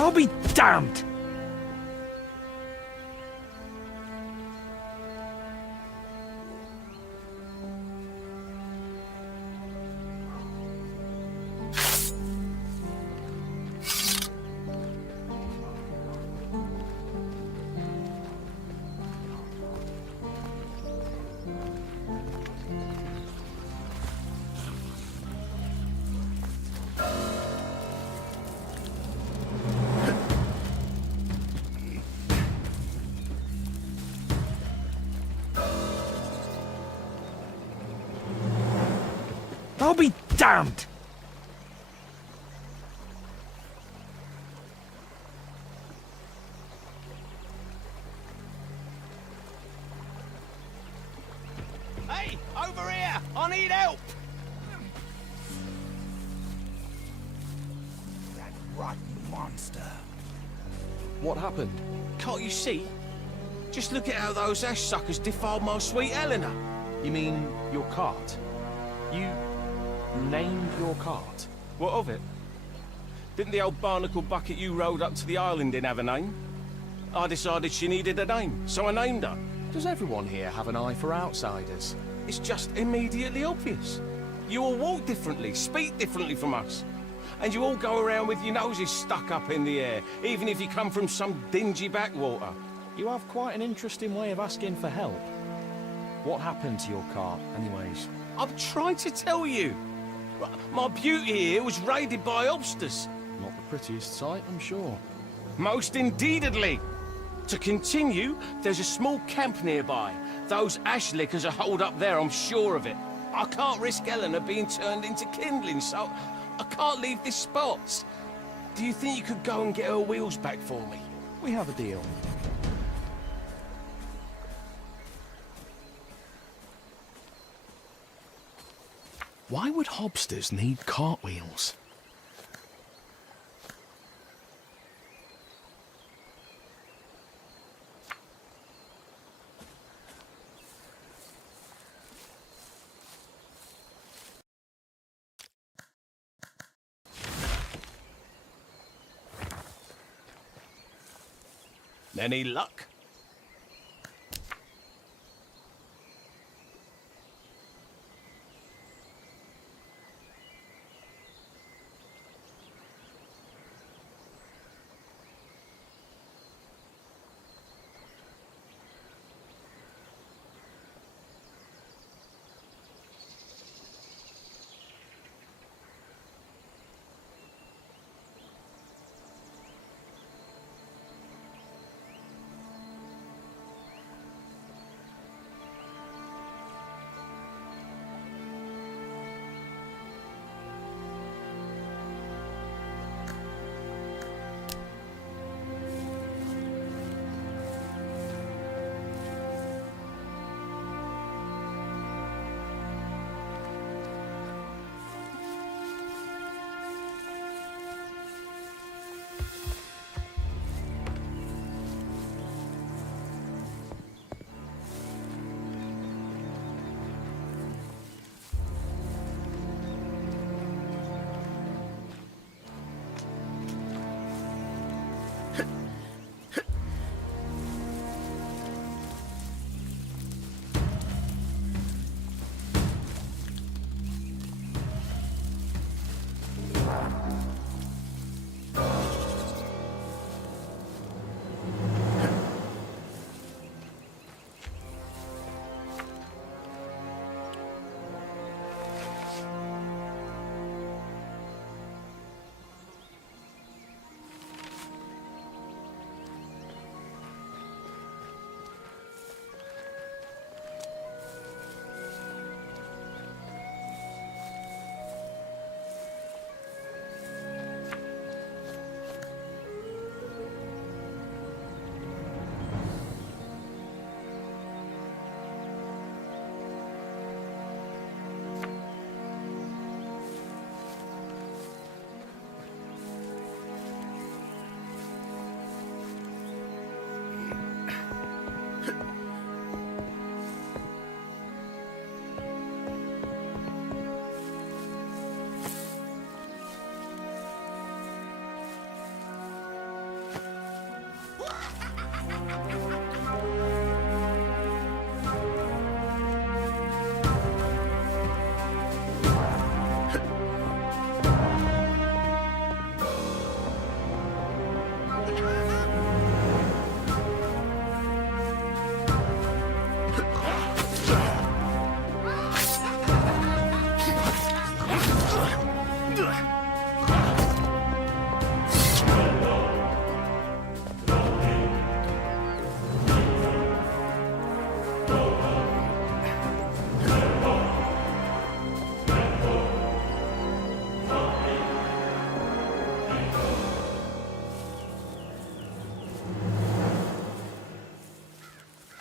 I'll be damned! I'll be damned! Hey, over here! I need help! That rotten monster. What happened? Can't you see? Just look at how those ash suckers defiled my sweet Eleanor. You mean your cart? You named your cart? What of it? Didn't the old barnacle bucket you rode up to the island in have a name? I decided she needed a name, so I named her. Does everyone here have an eye for outsiders? It's just immediately obvious. You all walk differently, speak differently from us. And you all go around with your noses stuck up in the air, even if you come from some dingy backwater. You have quite an interesting way of asking for help. What happened to your cart, anyways? I'm trying to tell you. My beauty here was raided by obsters. Not the prettiest sight, I'm sure. Most indeededly. To continue, there's a small camp nearby. Those ash lickers are holed up there, I'm sure of it. I can't risk Eleanor being turned into kindling, so I can't leave this spot. Do you think you could go and get her wheels back for me? We have a deal. Why would hobsters need cartwheels? Any luck?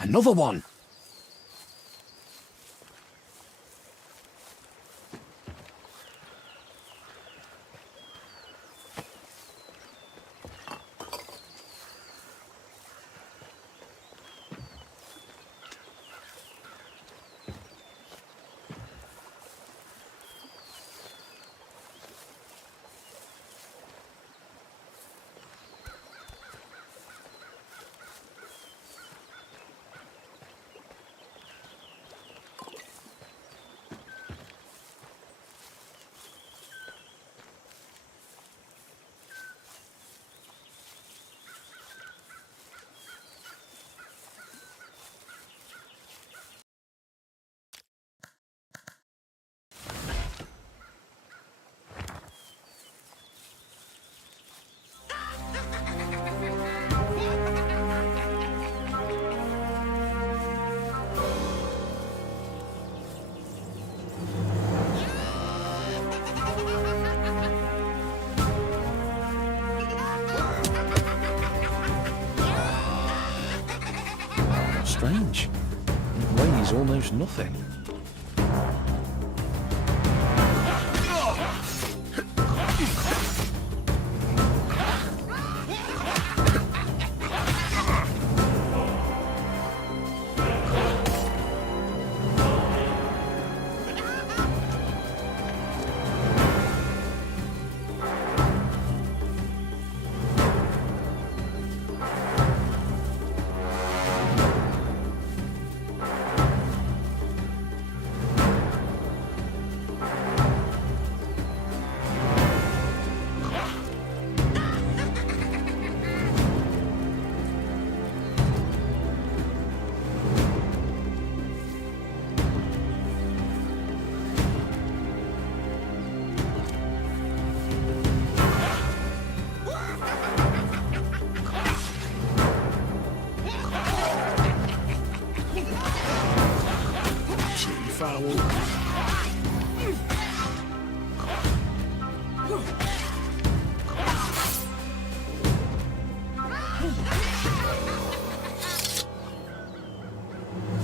Another one! Strange. It weighs almost nothing.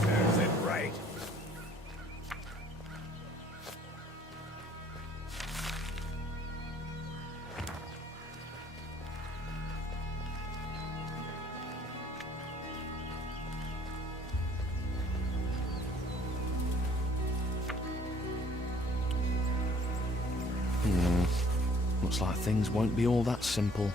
Serves it right. Looks like things won't be all that simple.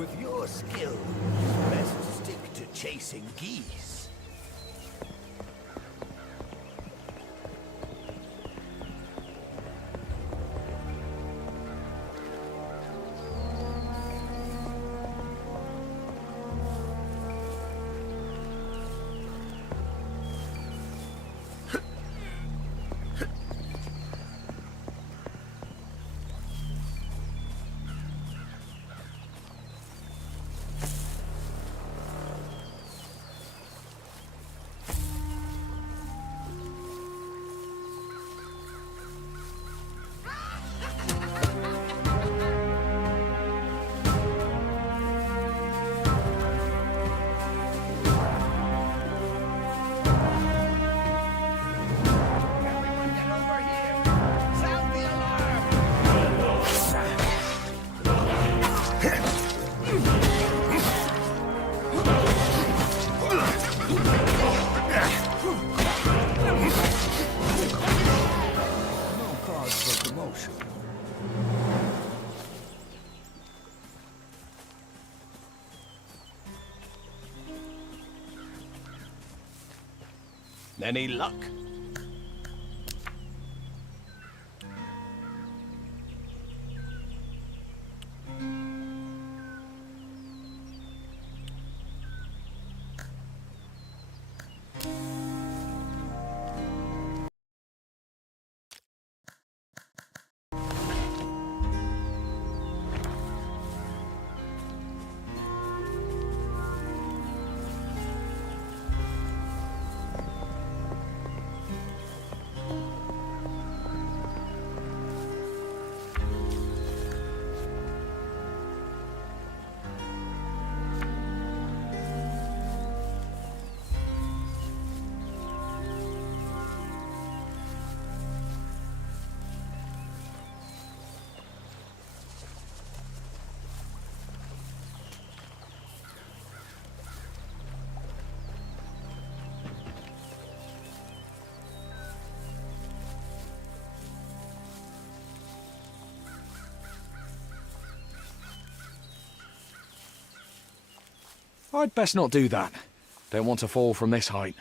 With your skill, best stick to chasing geese. Any luck? I'd best not do that. Don't want to fall from this height.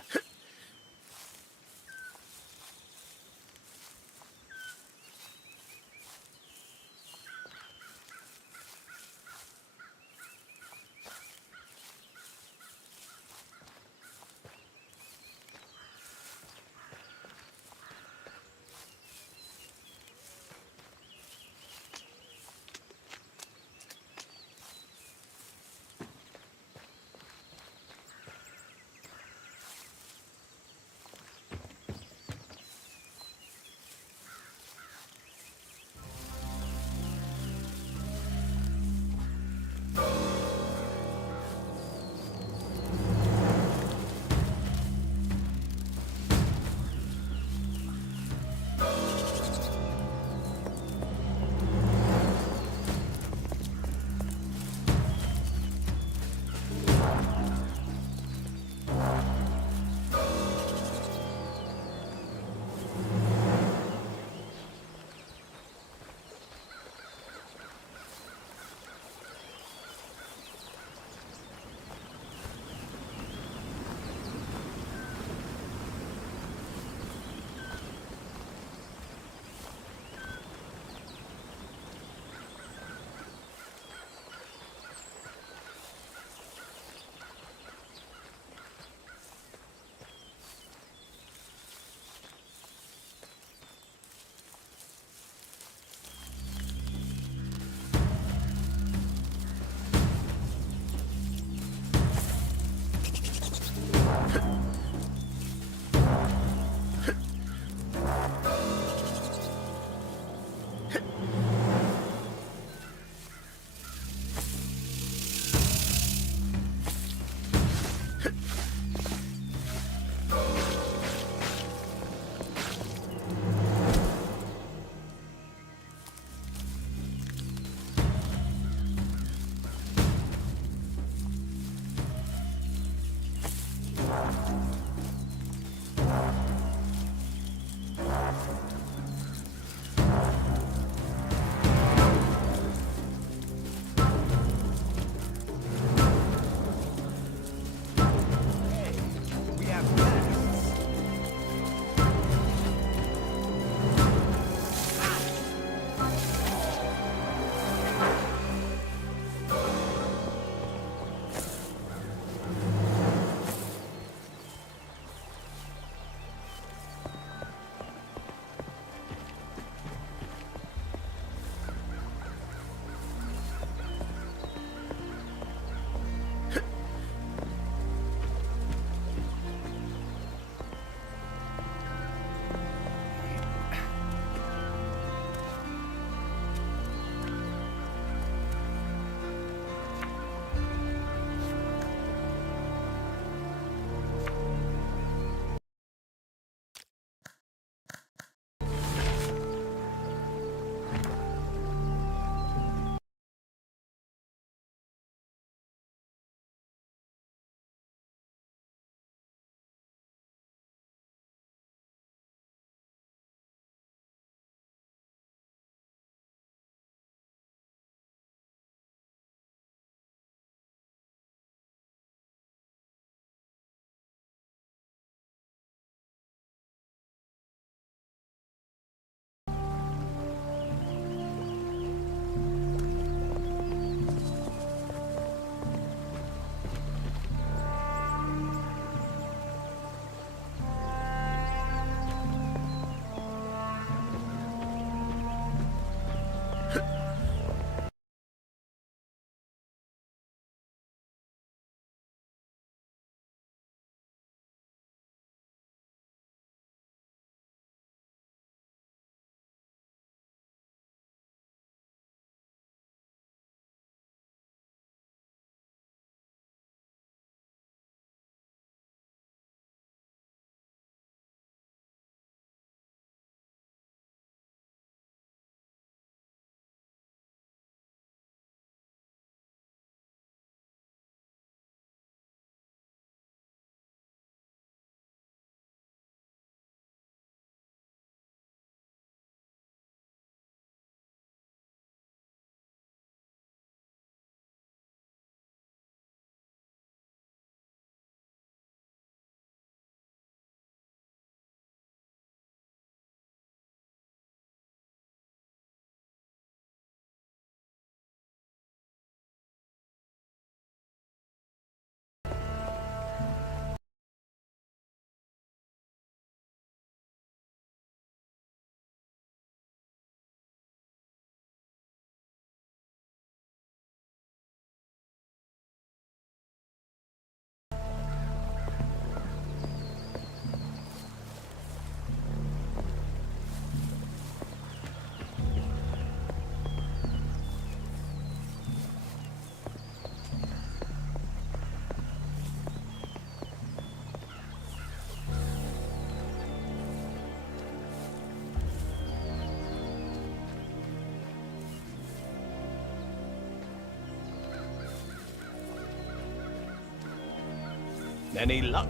Any luck?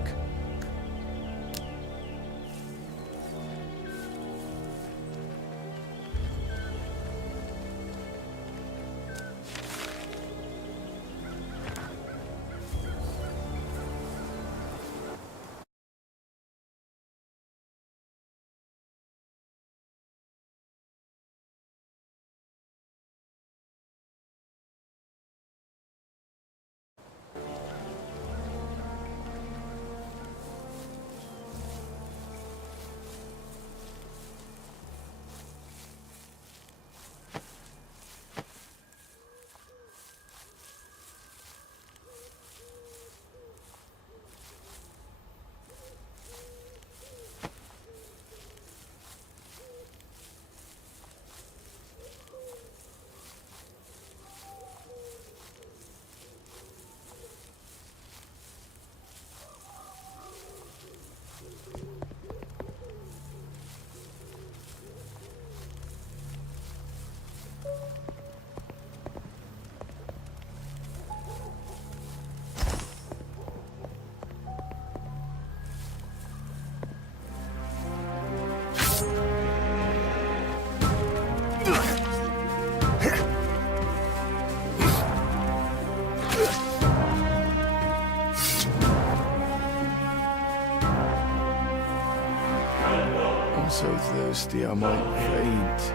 I'm so thirsty I might faint.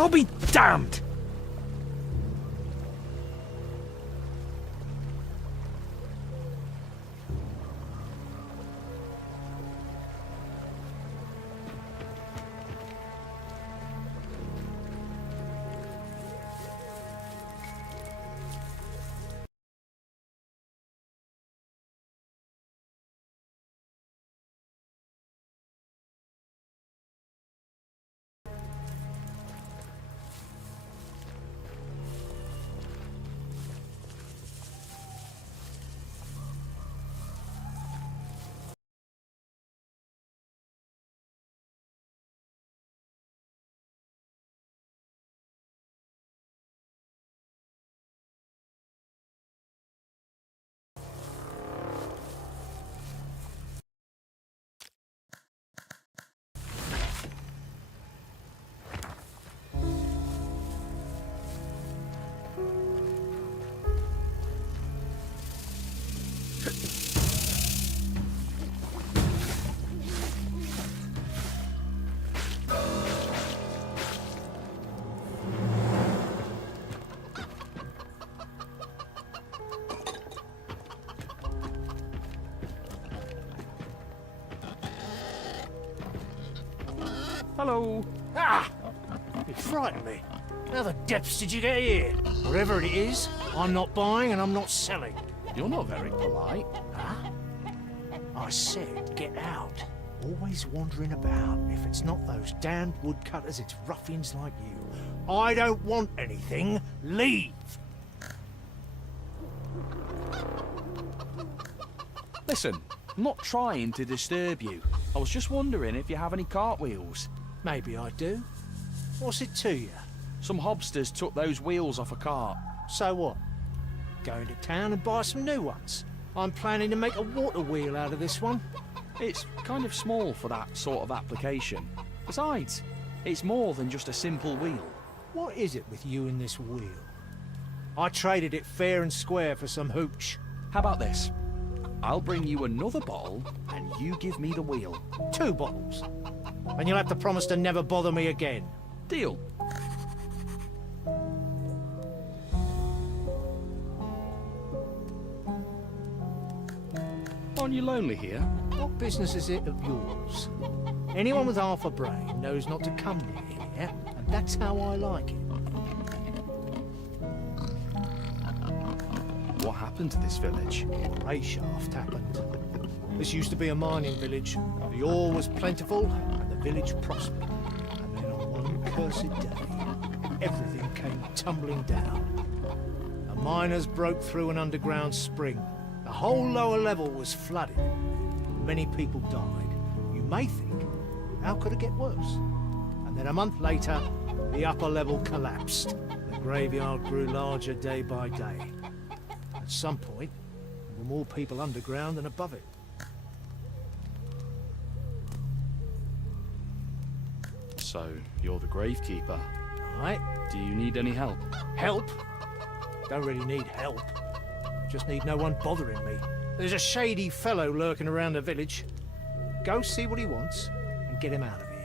I'll be damned! Hello. Ah! You frightened me. How the depths did you get here? Whatever it is, I'm not buying and I'm not selling. You're not very polite. Huh? I said get out. Always wandering about. If it's not those damned woodcutters, it's ruffians like you. I don't want anything. Leave! Listen, I'm not trying to disturb you. I was just wondering if you have any cartwheels. Maybe I do. What's it to you? Some hobsters took those wheels off a cart. So what? Going to town and buy some new ones. I'm planning to make a water wheel out of this one. It's kind of small for that sort of application. Besides, it's more than just a simple wheel. What is it with you and this wheel? I traded it fair and square for some hooch. How about this? I'll bring you another bottle, and you give me the wheel. 2 bottles. And you'll have to promise to never bother me again. Deal. Aren't you lonely here? What business is it of yours? Anyone with half a brain knows not to come near here, and that's how I like it. What happened to this village? Great shaft happened. This used to be a mining village. The ore was plentiful, and the village prospered. And then on one cursed day, everything came tumbling down. The miners broke through an underground spring. The whole lower level was flooded. Many people died. You may think, how could it get worse? And then a month later, the upper level collapsed. The graveyard grew larger day by day. At some point, there were more people underground than above it. So, you're the gravekeeper. Right? Do you need any help? Help? Don't really need help. Just need no one bothering me. There's a shady fellow lurking around the village. Go see what he wants and get him out of here.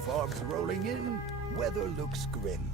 Fog's rolling in, weather looks grim.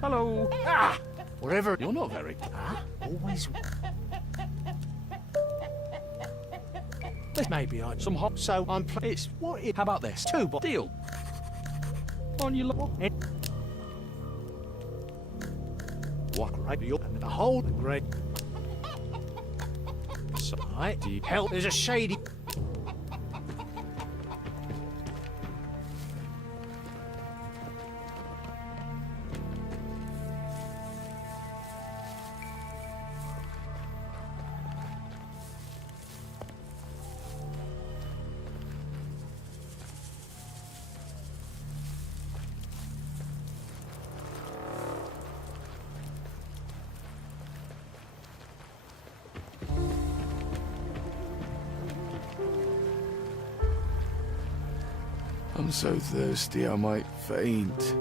Hello. Ah! Wherever. You're not very... Always. This may be on Some hot... So I'm It's... What is. How about this? Two Deal. On your... What? Right. And the whole. Great. So, right. Help. There's a shady. I'm so thirsty I might faint.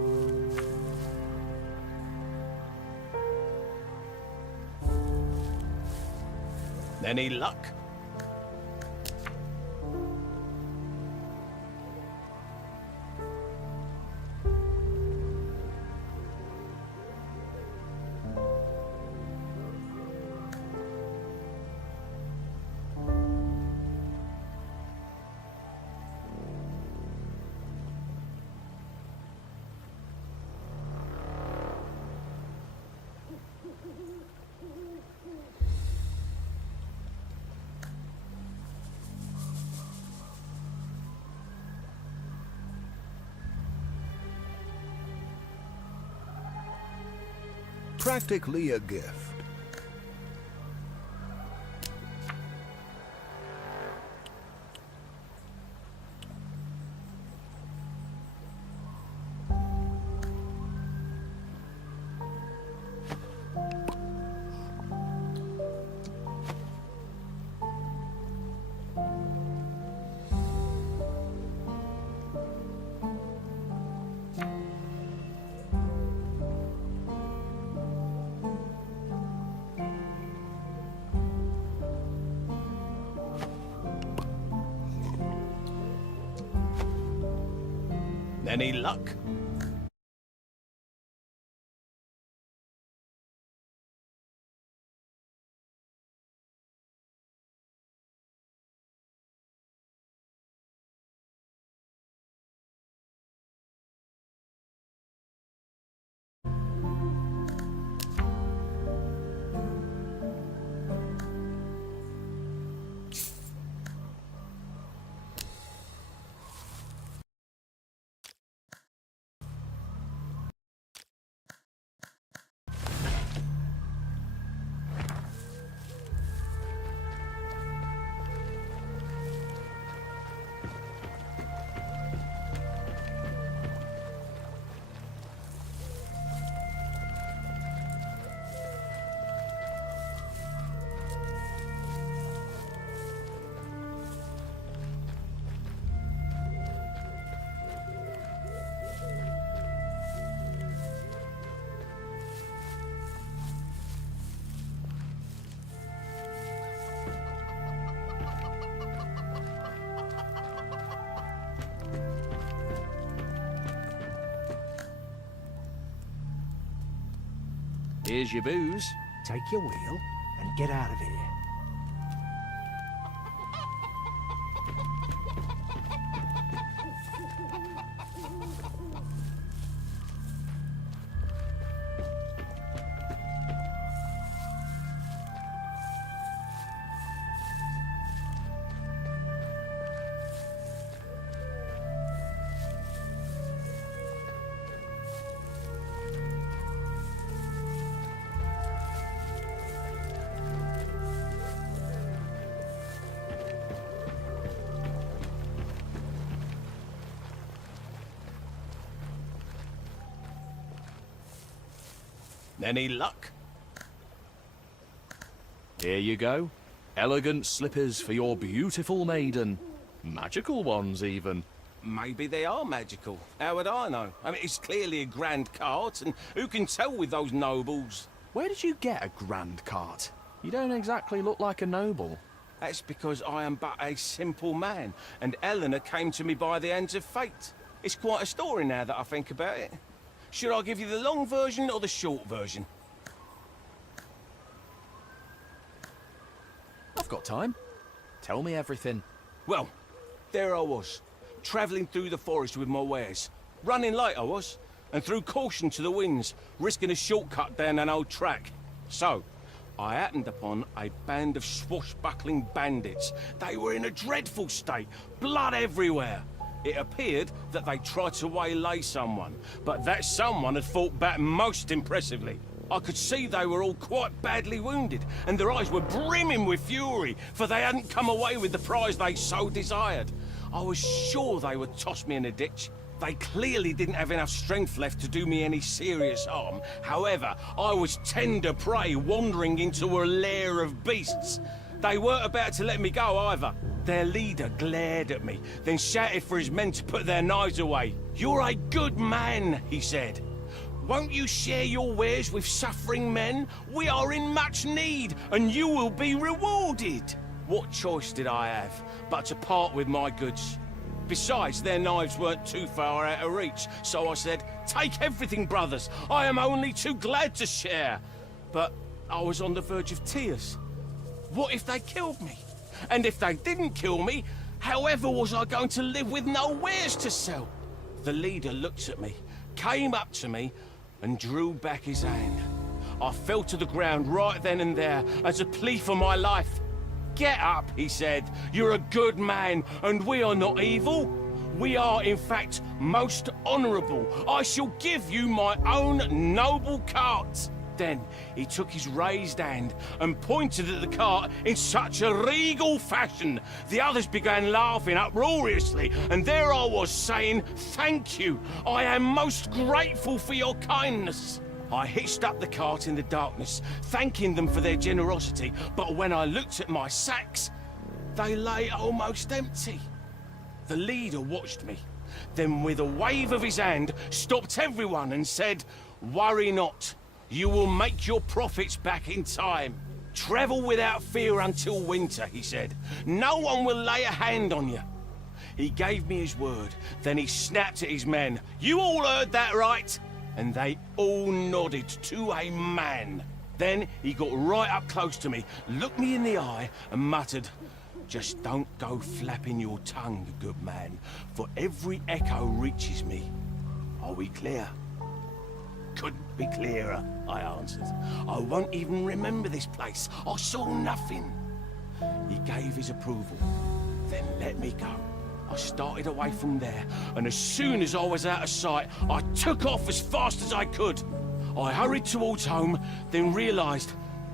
Any luck? Practically a gift. Any luck? Here's your booze. Take your wheel and get out of here. Any luck? Here you go. Elegant slippers for your beautiful maiden. Magical ones, even. maybe they are magical. How would I know? I mean, it's clearly a grand cart, and who can tell with those nobles? Where did you get a grand cart? You don't exactly look like a noble. That's because I am but a simple man, and Eleanor came to me by the hands of fate. It's quite a story now that I think about it. Should I give you the long version or the short version? I've got time. Tell me everything. Well, there I was, travelling through the forest with my wares. Running late I was, and threw caution to the winds, risking a shortcut down an old track. So, I happened upon a band of swashbuckling bandits. They were in a dreadful state, blood everywhere. It appeared that they tried to waylay someone, but that someone had fought back most impressively. I could see they were all quite badly wounded, and their eyes were brimming with fury, for they hadn't come away with the prize they so desired. I was sure they would toss me in a ditch. They clearly didn't have enough strength left to do me any serious harm. However, I was tender prey wandering into a lair of beasts. They weren't about to let me go either. Their leader glared at me, then shouted for his men to put their knives away. "You're a good man," he said. "Won't you share your wares with suffering men? We are in much need, and you will be rewarded." What choice did I have but to part with my goods? Besides, their knives weren't too far out of reach, so I said, "Take everything, brothers. I am only too glad to share." But I was on the verge of tears. What if they killed me? And if they didn't kill me, however was I going to live with no wares to sell? The leader looked at me, came up to me, and drew back his hand. I fell to the ground right then and there as a plea for my life. "Get up," he said. "You're a good man, and we are not evil. We are, in fact, most honourable. I shall give you my own noble cart." Then he took his raised hand and pointed at the cart in such a regal fashion. The others began laughing uproariously, and there I was saying, "Thank you. I am most grateful for your kindness." I hitched up the cart in the darkness, thanking them for their generosity, but when I looked at my sacks, they lay almost empty. The leader watched me, then with a wave of his hand, stopped everyone and said, "Worry not. You will make your profits back in time. Travel without fear until winter," he said. "No one will lay a hand on you." He gave me his word, then he snapped at his men. "You all heard that right?" And they all nodded to a man. Then he got right up close to me, looked me in the eye, and muttered, "Just don't go flapping your tongue, good man, for every echo reaches me. Are we clear?" "Couldn't be clearer," I answered. "I won't even remember this place. I saw nothing." He gave his approval, then let me go. I started away from there, and as soon as I was out of sight, I took off as fast as I could. I hurried towards home, then realised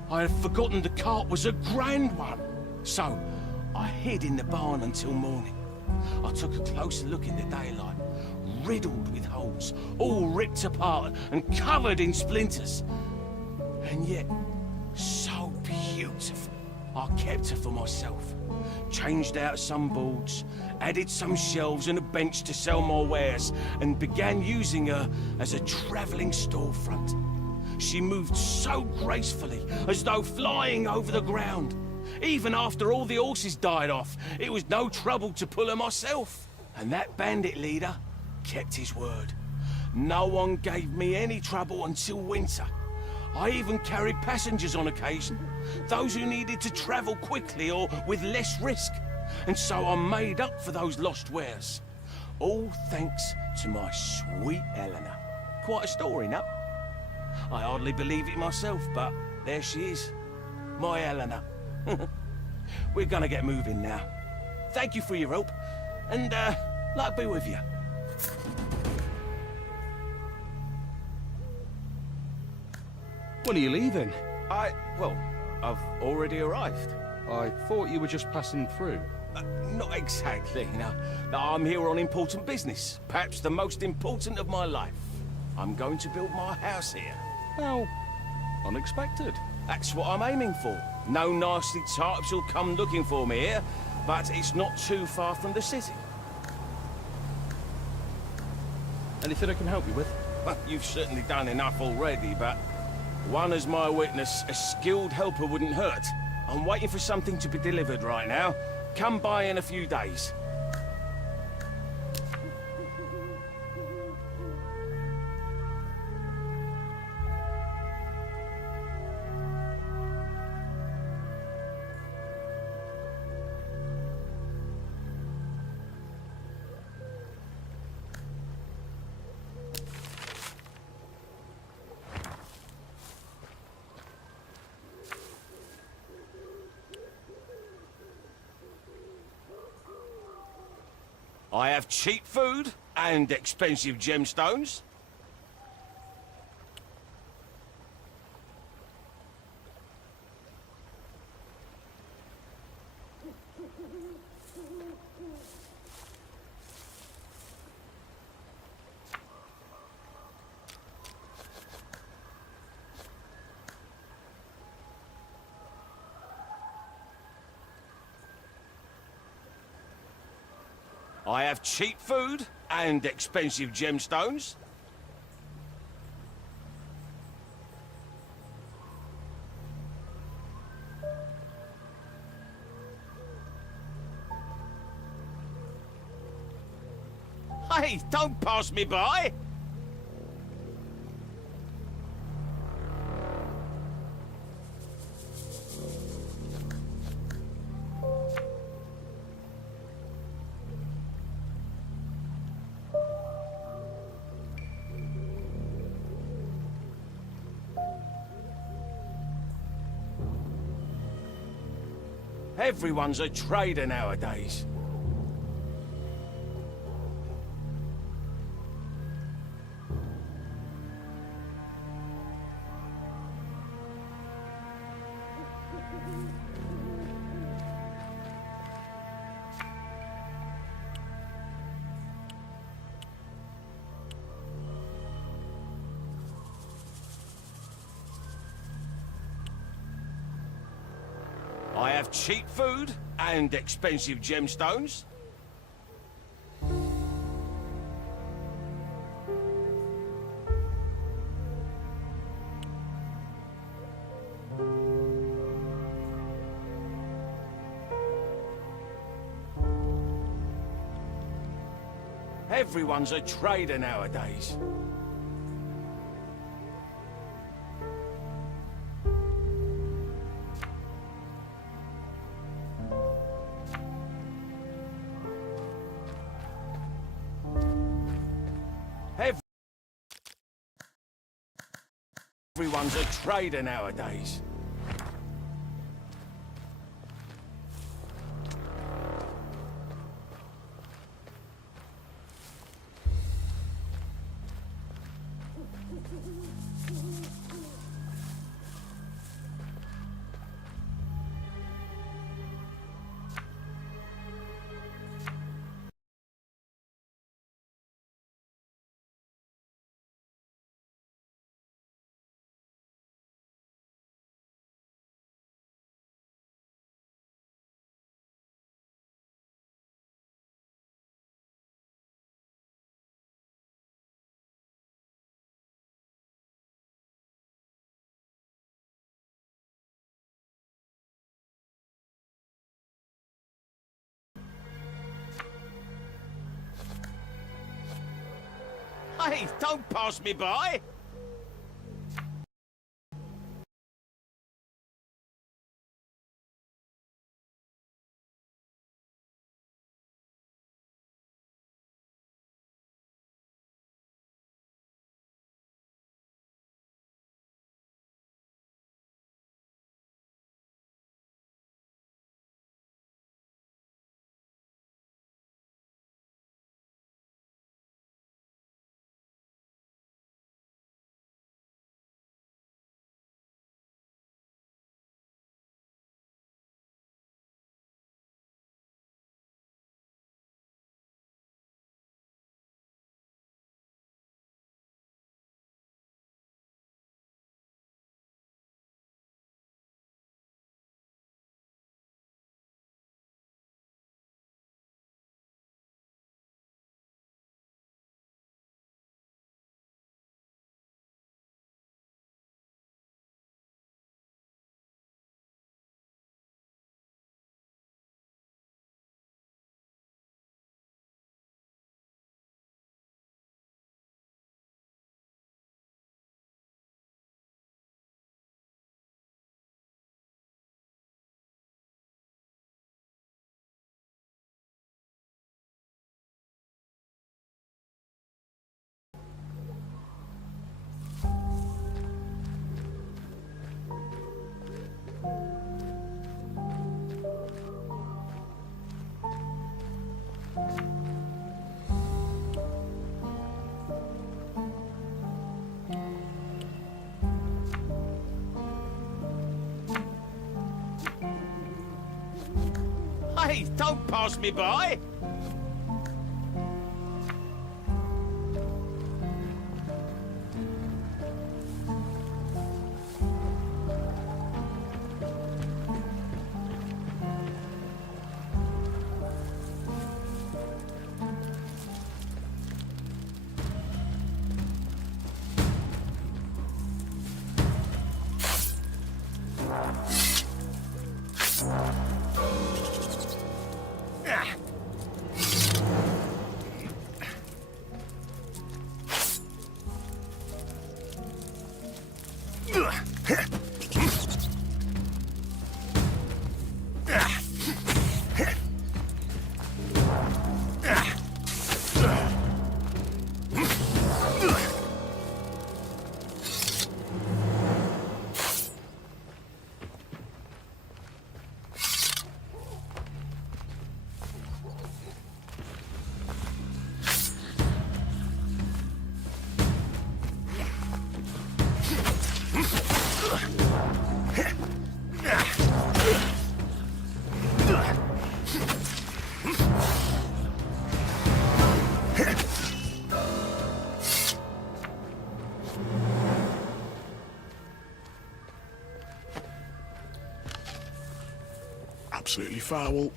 I had forgotten the cart was a grand one. So I hid in the barn until morning. I took a closer look in the daylight, riddled with holes, all ripped apart and covered in splinters. And yet, so beautiful. I kept her for myself, changed out some boards, added some shelves and a bench to sell my wares, and began using her as a travelling storefront. She moved so gracefully, as though flying over the ground. Even after all the horses died off, it was no trouble to pull her myself. And that bandit leader kept his word. No one gave me any trouble until winter. I even carried passengers on occasion, those who needed to travel quickly or with less risk. And so I made up for those lost wares. All thanks to my sweet Eleanor. Quite a story, no? I hardly believe it myself, but there she is. My Eleanor. We're gonna get moving now. Thank you for your help, and luck be with you. When are you leaving? Well, I've already arrived. I thought you were just passing through. Not exactly, no. I'm here on important business. Perhaps the most important of my life. I'm going to build my house here. How unexpected. That's what I'm aiming for. No nasty types will come looking for me here, but it's not too far from the city. Anything I can help you with? Well, you've certainly done enough already, but one as my witness, a skilled helper wouldn't hurt. I'm waiting for something to be delivered right now. Come by in a few days. I have cheap food and expensive gemstones. I have cheap food and expensive gemstones. Hey, don't pass me by! Everyone's a trader nowadays. I have cheap food and expensive gemstones. Everyone's a trader nowadays. Everyone's a trader nowadays. Hey, don't pass me by! Hey, don't pass me by! Absolutely foul.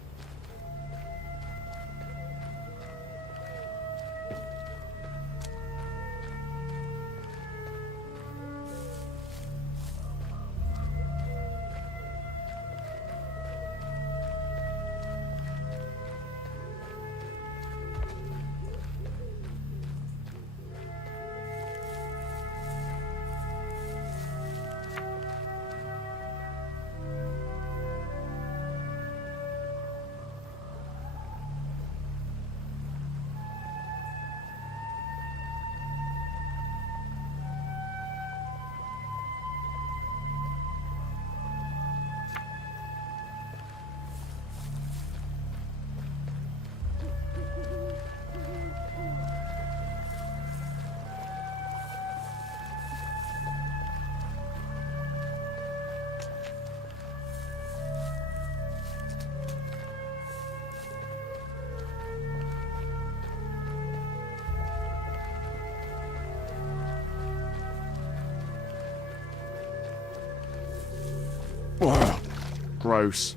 Ugh, gross.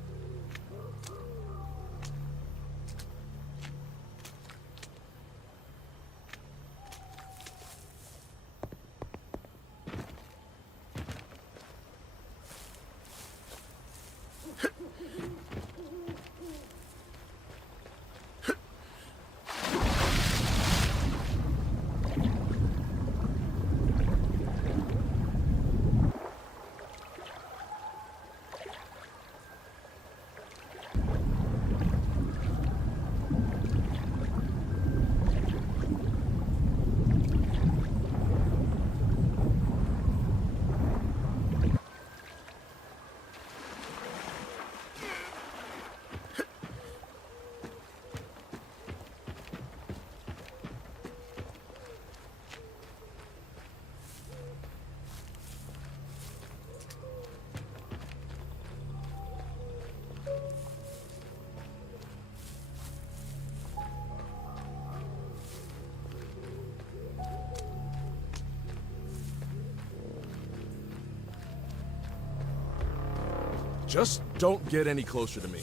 Just don't get any closer to me.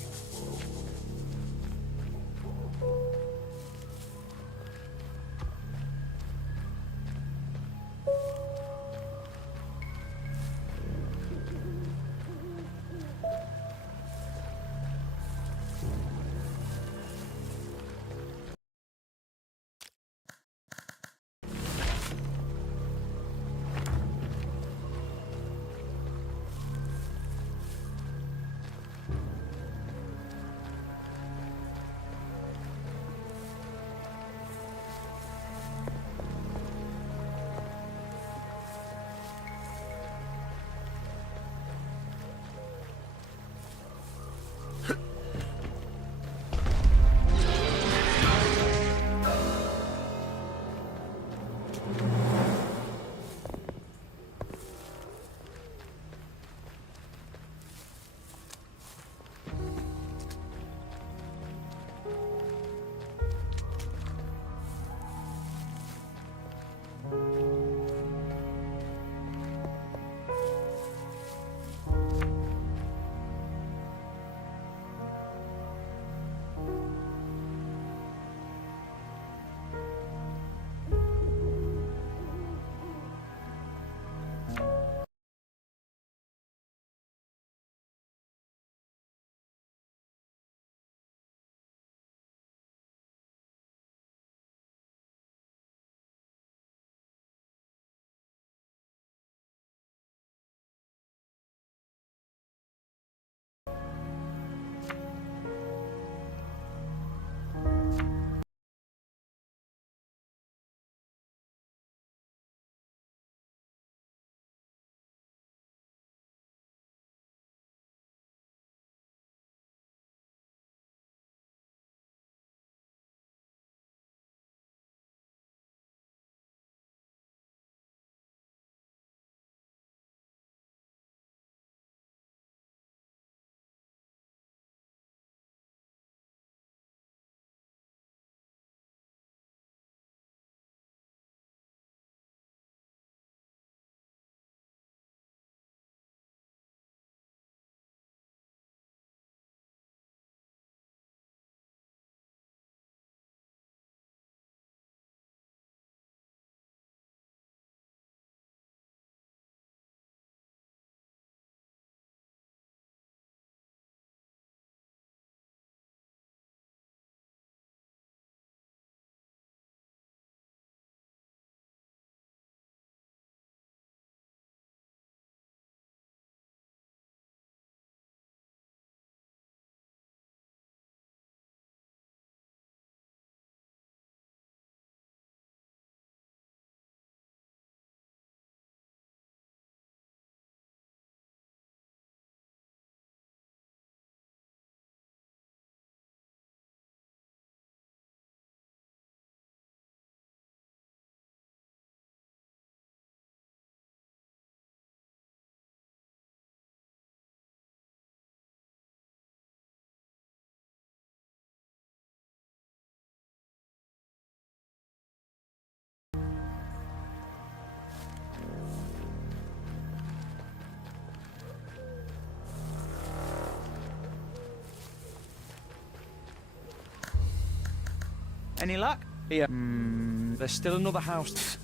Any luck? Here. There's still another house.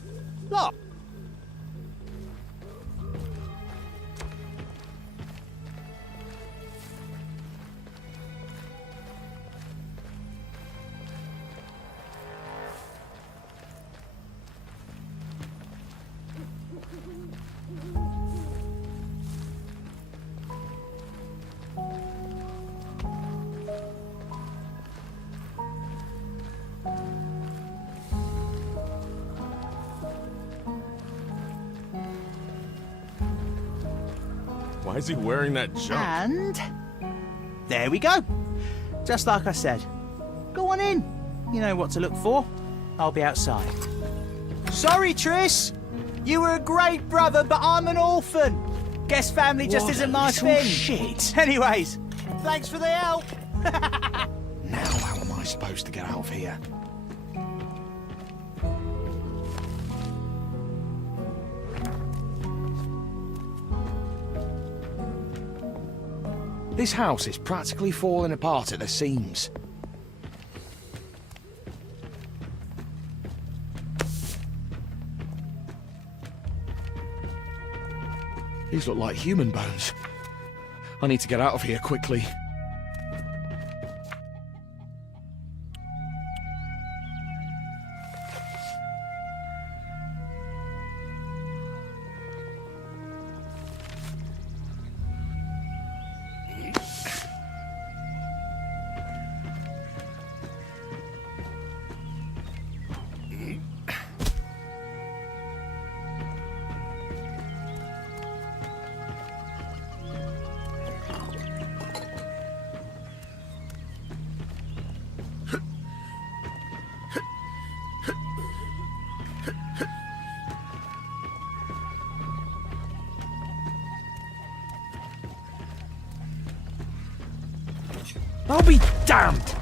Look. Why is he wearing that junk? And there we go. Just like I said. Go on in. You know what to look for. I'll be outside. Sorry, Triss. You were a great brother, but I'm an orphan. Guest family just What isn't a my little thing. shit. Anyways, thanks for the help. Now how am I supposed to get out of here? This house is practically falling apart at the seams. These look like human bones. I need to get out of here quickly. I'll be damned!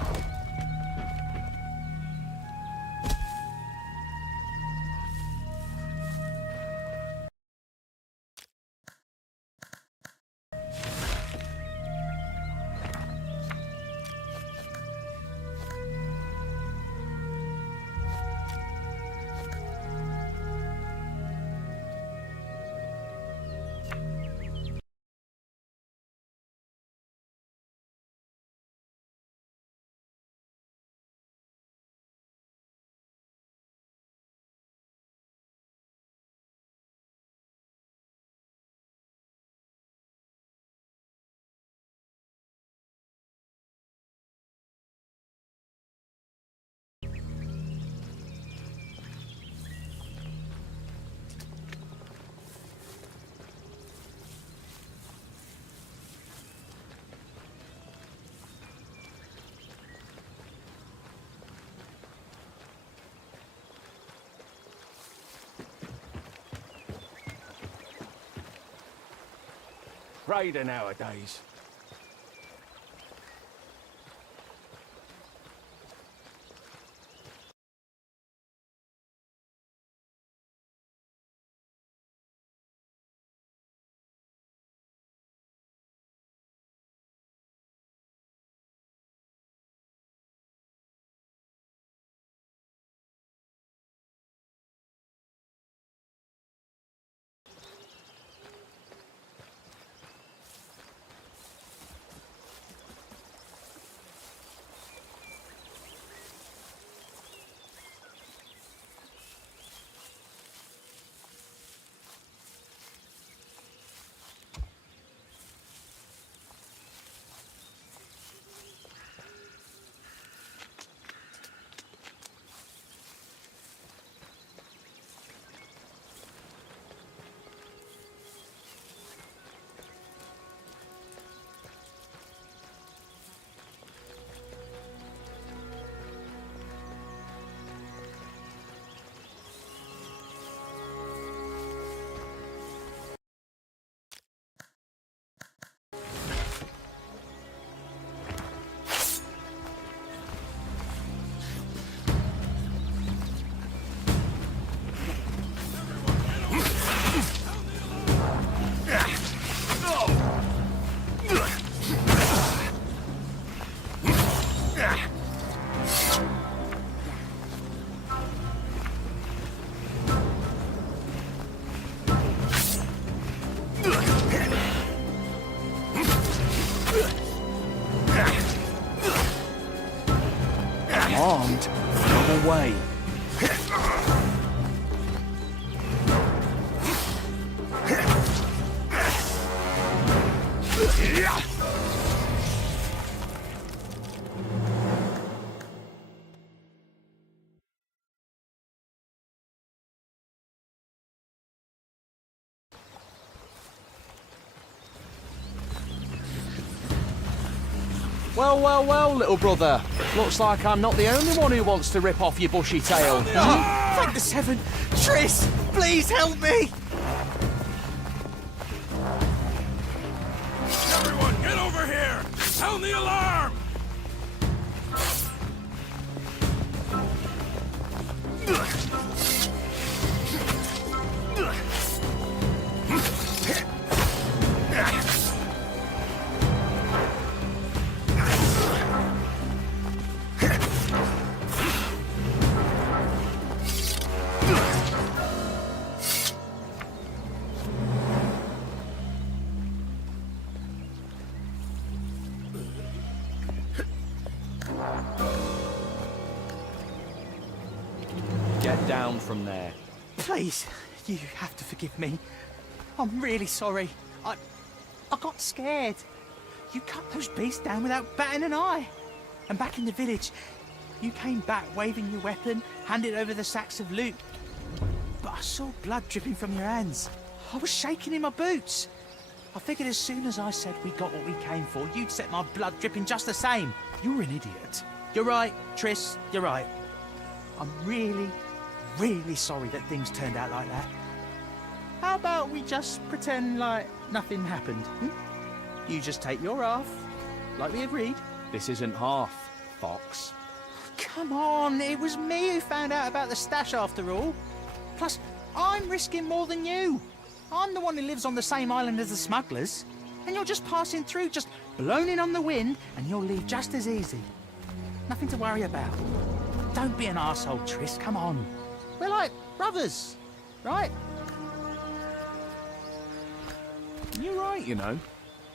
Trader nowadays. armed. Come away. Well, well, well, little brother. Looks like I'm not the only one who wants to rip off your bushy tail. Thank the Seven! Triss, please help me! Everyone, get over here! Sound the alarm! Get down from there. Please, you have to forgive me. I'm really sorry. I got scared. You cut those beasts down without batting an eye. And back in the village, you came back waving your weapon, handed over the sacks of loot. But I saw blood dripping from your hands. I was shaking in my boots. I figured as soon as I said we got what we came for, you'd set my blood dripping just the same. You're an idiot. You're right, Triss, you're right. I'm really, really sorry that things turned out like that. How about we just pretend like nothing happened? You just take your half, like we agreed. This isn't half, Fox. Come on, it was me who found out about the stash after all. Plus, I'm risking more than you. I'm the one who lives on the same island as the smugglers. And you're just passing through, just blown in on the wind, and you'll leave just as easy. Nothing to worry about. Don't be an arsehole, Triss, come on. We're like brothers, right? You're right, you know.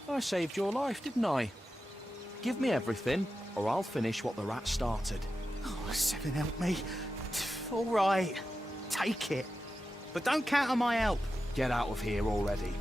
I saved your life, didn't I? Give me everything, or I'll finish what the rat started. Oh, Seven, help me. All right, take it. But don't count on my help. Get out of here already.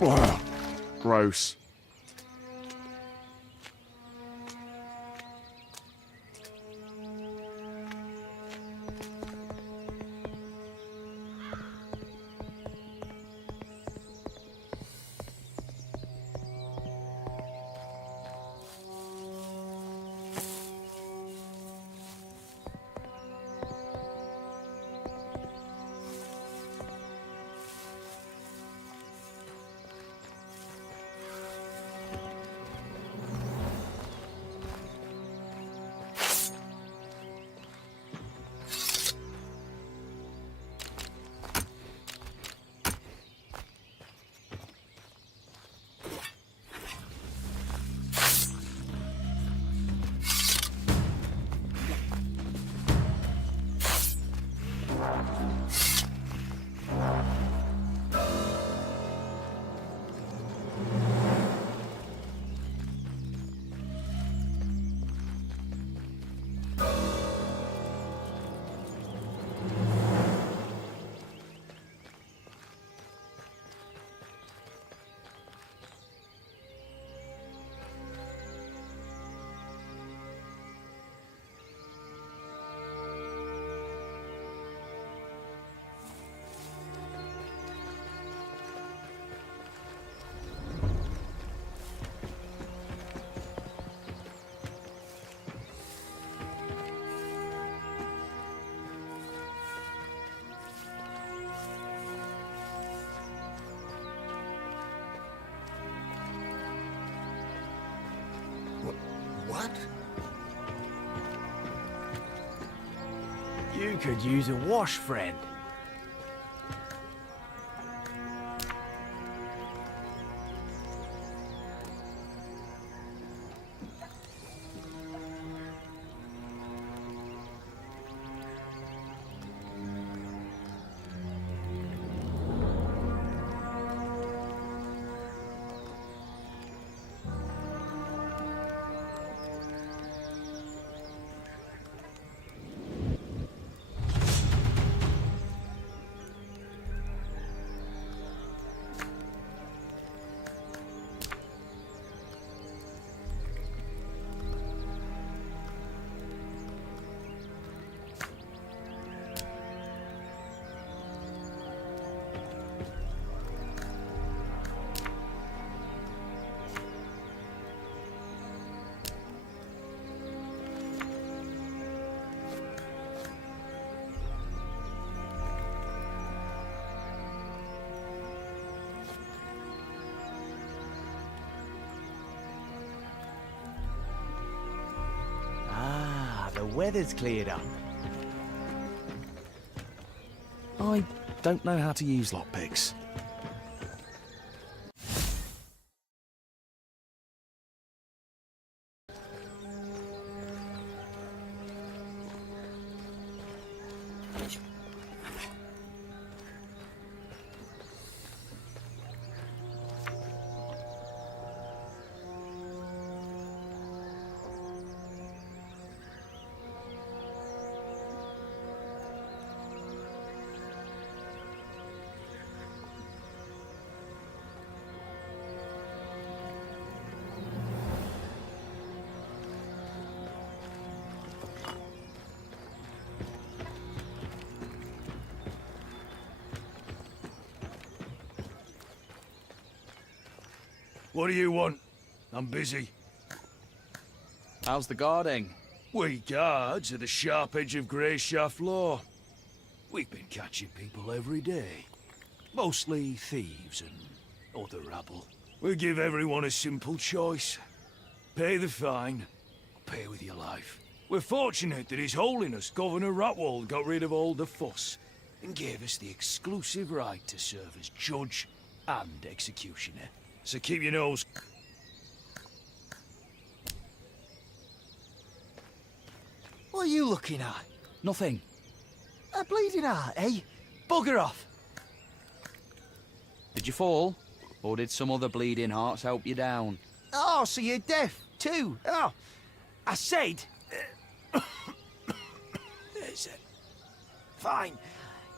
Ugh, gross. What? You could use a wash, friend. The weather's cleared up. I don't know how to use lockpicks. What do you want? I'm busy. How's the guarding? We guards are the sharp edge of Greyshaft law. We've been catching people every day. Mostly thieves and other rabble. We give everyone a simple choice. Pay the fine, or pay with your life. We're fortunate that His Holiness Governor Ratwald got rid of all the fuss and gave us the exclusive right to serve as judge and executioner. So keep your nose... What are you looking at? Nothing. A bleeding heart, eh? Bugger off. Did you fall? Or did some other bleeding hearts help you down? Oh, so you're deaf, too? Oh, I said... There's it. Fine.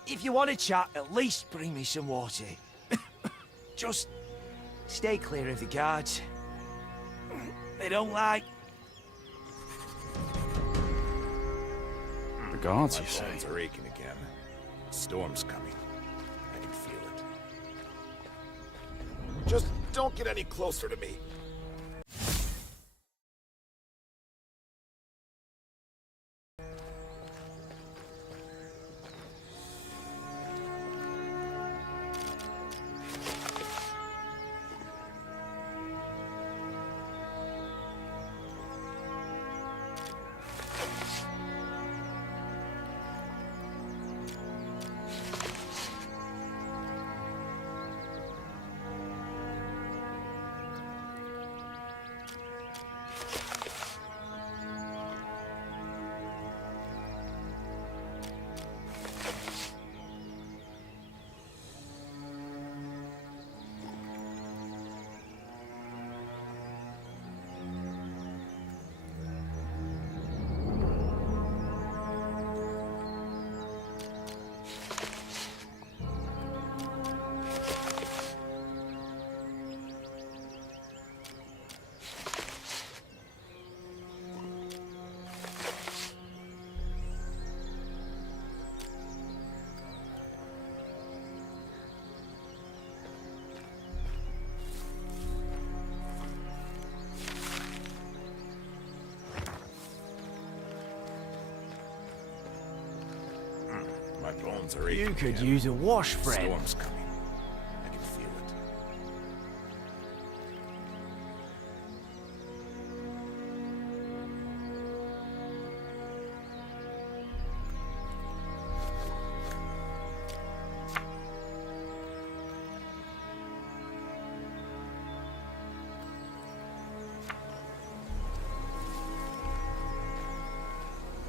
If you want to chat, at least bring me some water. Just Stay clear of the guards. They don't like... The guards, you My say? bones are aching again. Storm's coming. I can feel it. Just don't get any closer to me. My bones are aching. You could again. use a wash, friend. Storm's coming. I can feel it.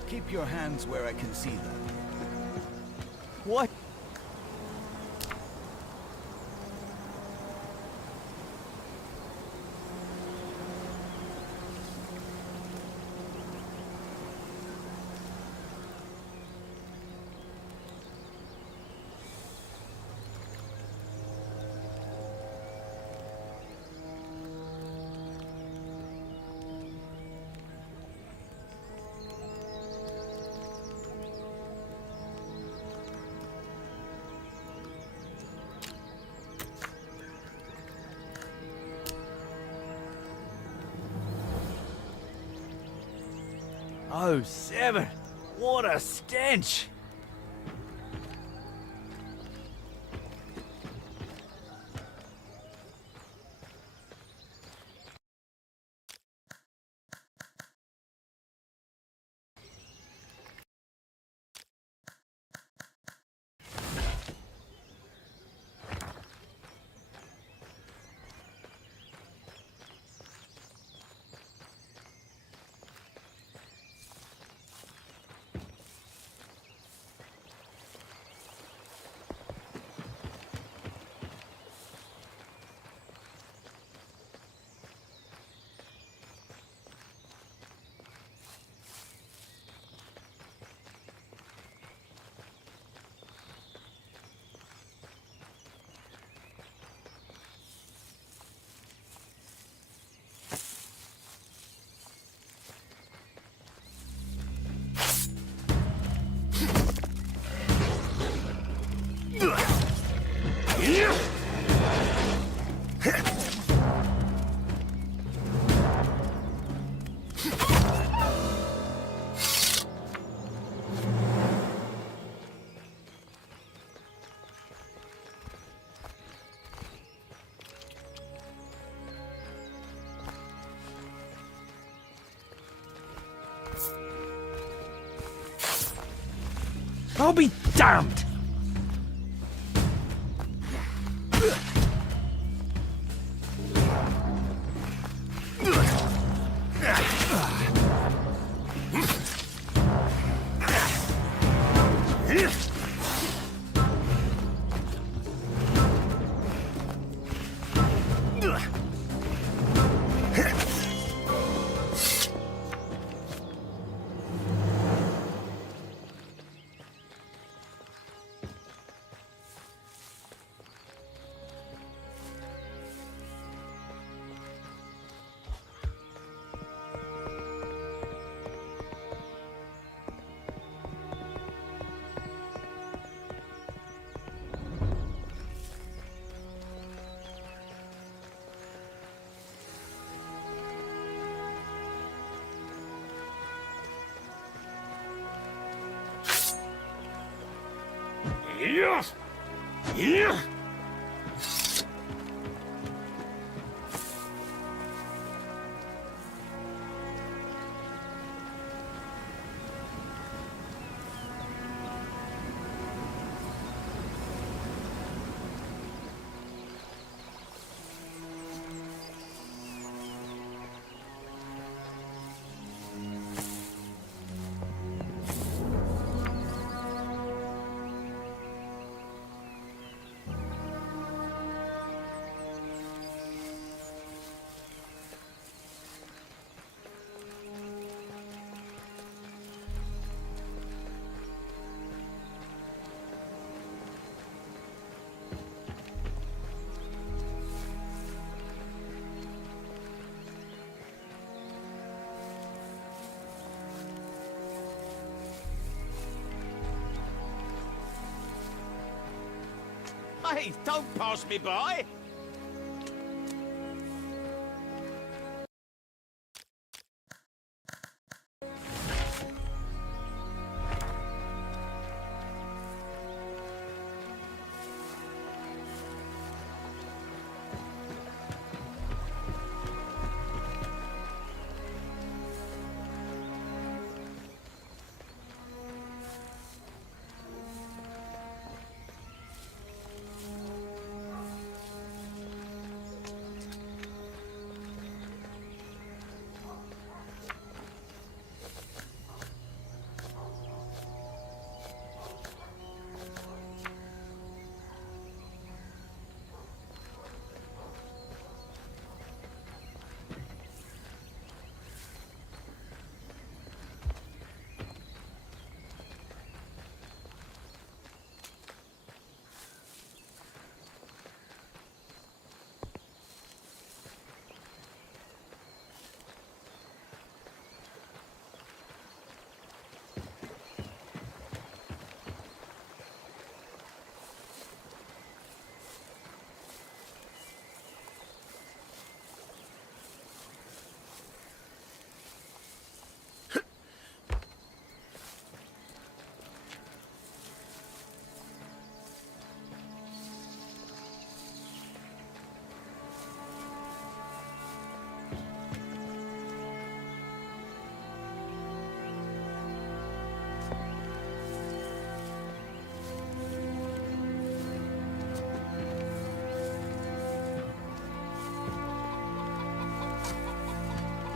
Keep your hands where I can see them. What? Oh, Seven! What a stench! I'll be damned! Hey, don't pass me by!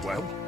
Well?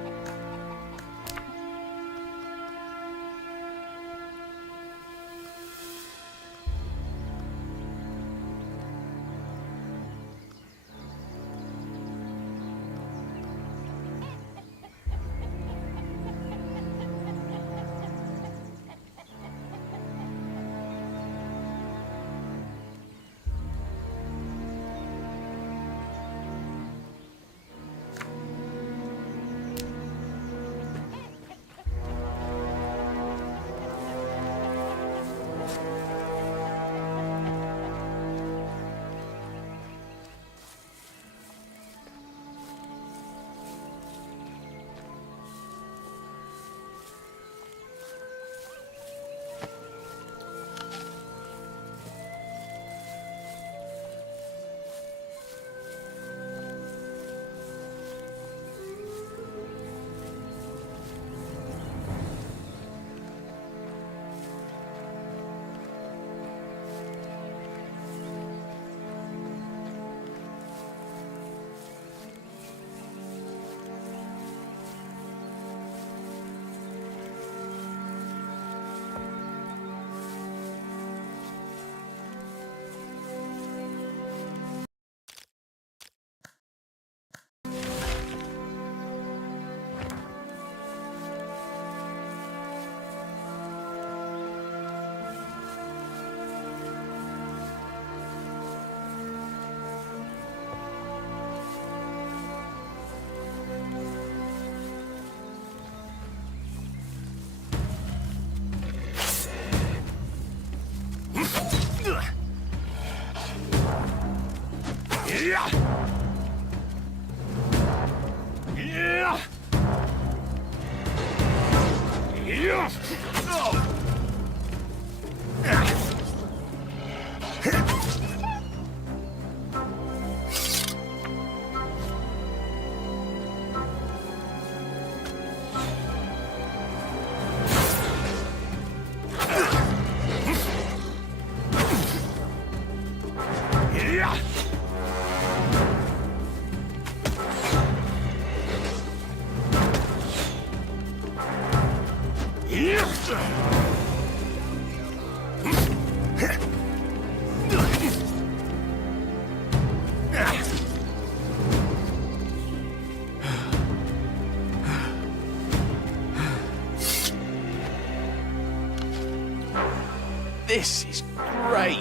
This is great.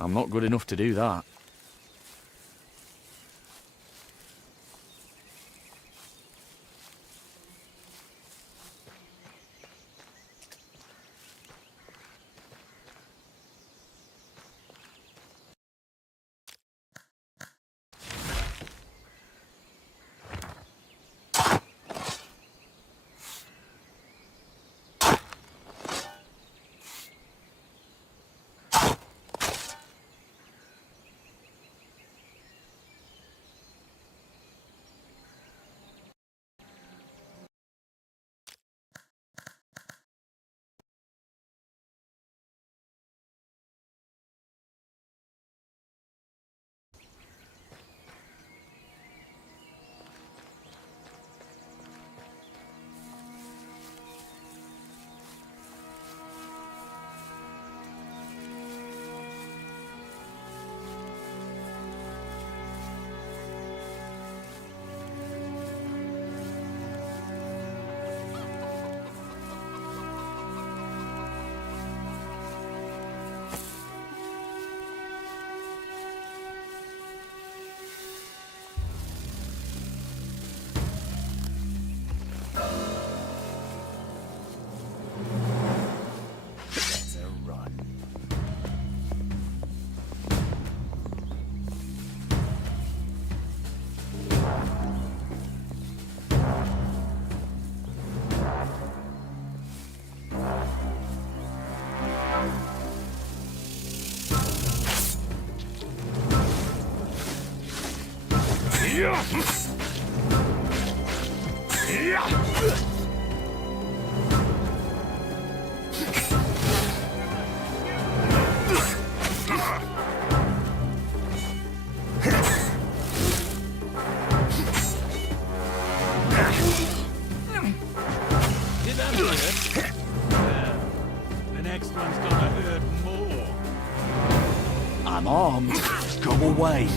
I'm not good enough to do that. Did that hurt? Well, the next one's gonna hurt more. I'm armed. Go away.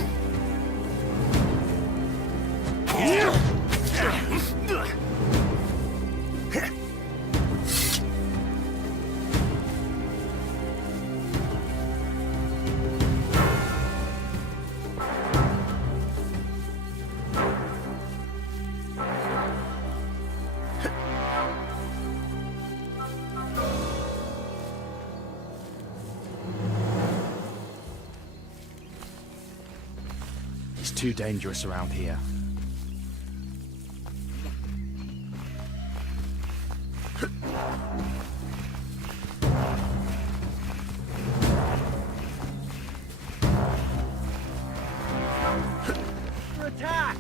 It's too dangerous around here. Attack!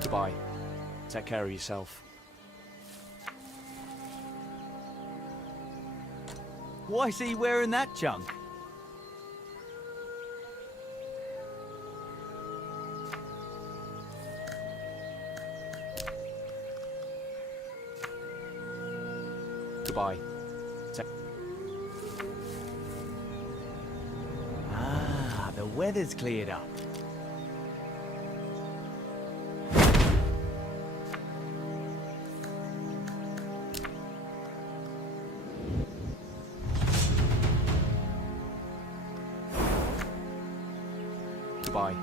Goodbye. Take care of yourself. Why's he wearing that junk? Goodbye. Ah, the weather's cleared up. Goodbye.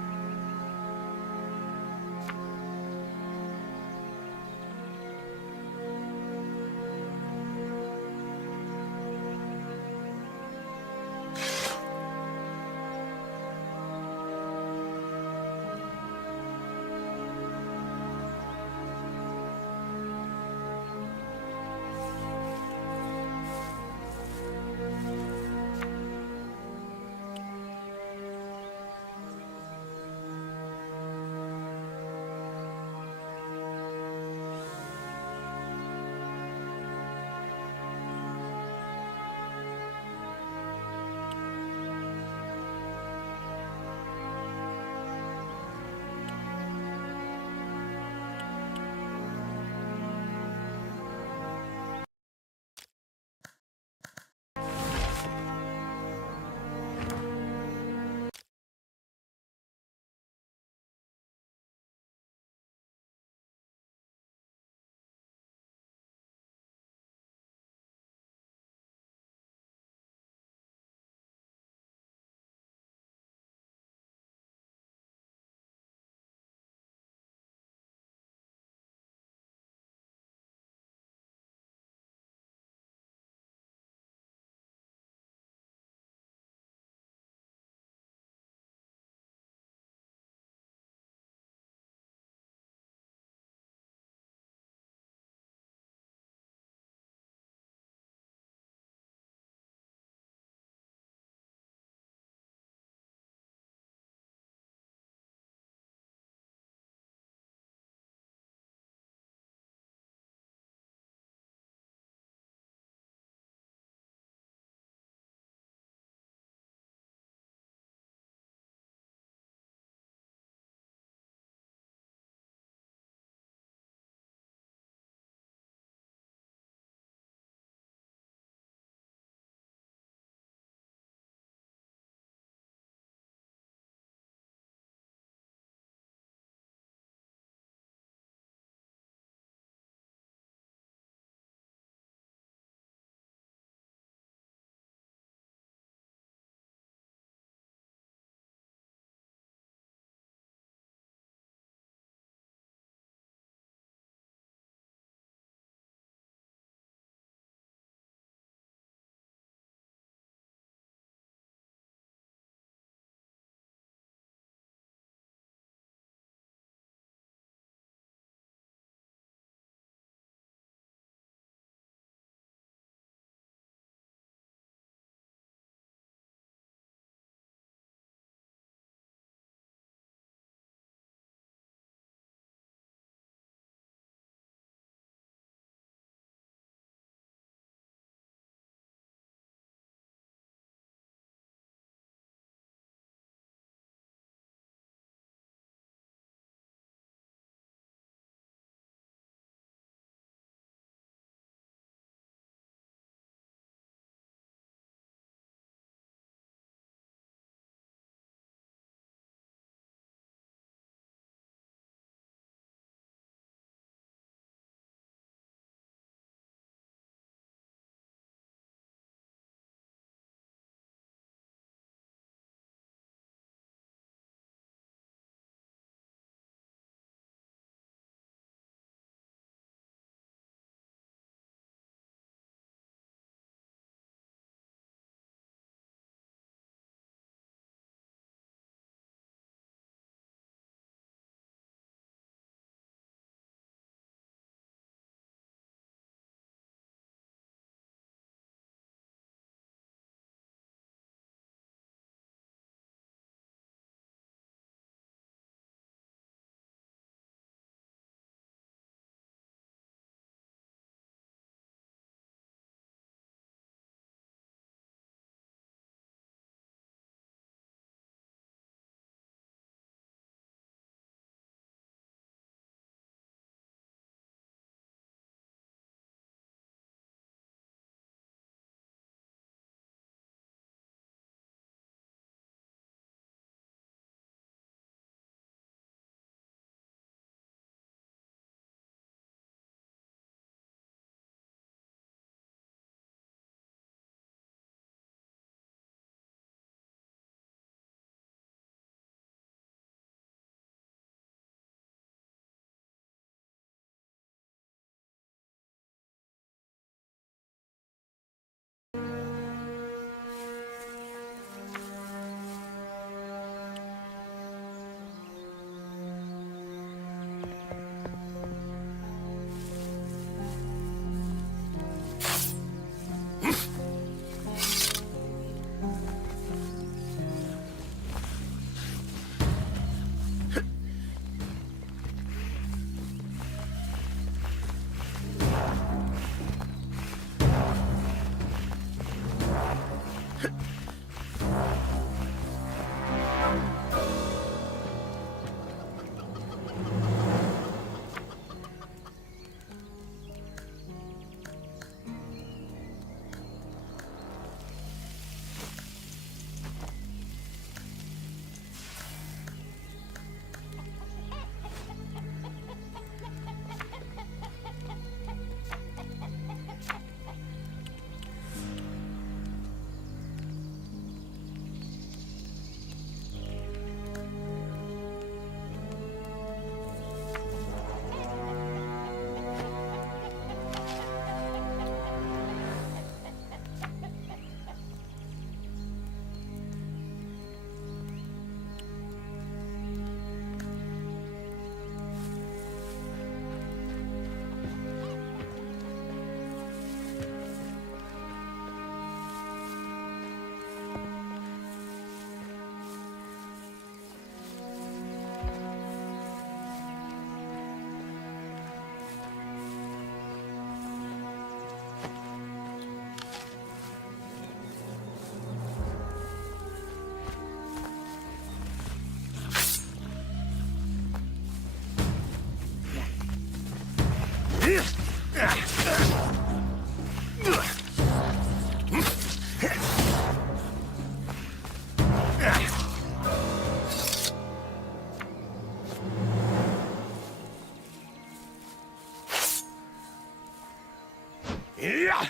Yeah!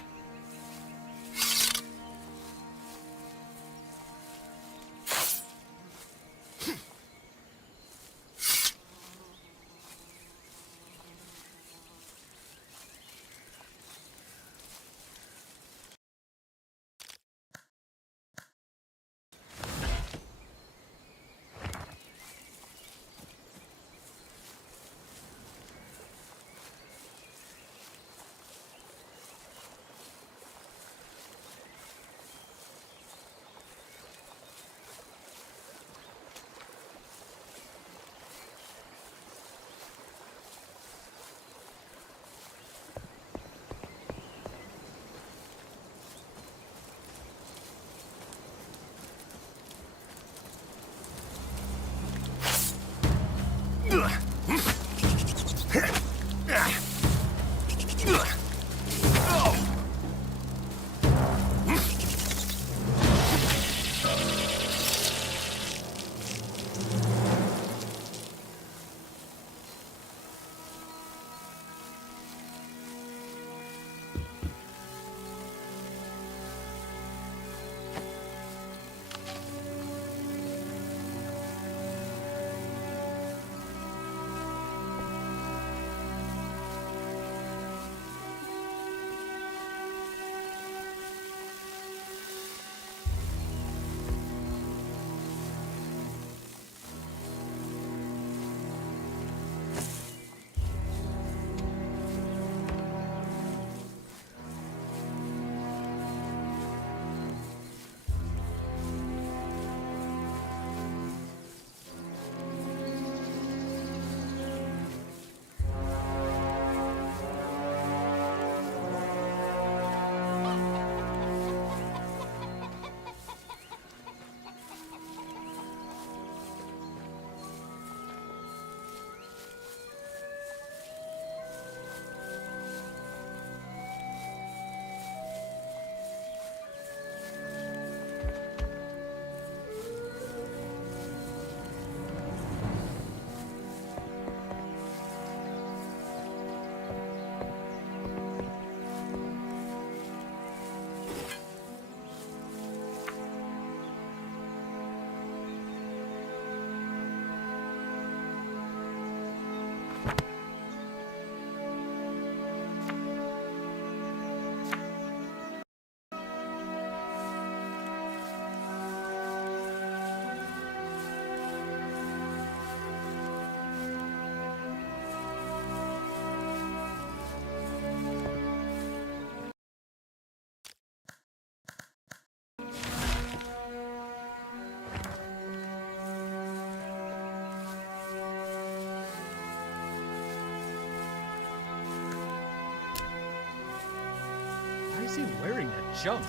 Why is he wearing a jump?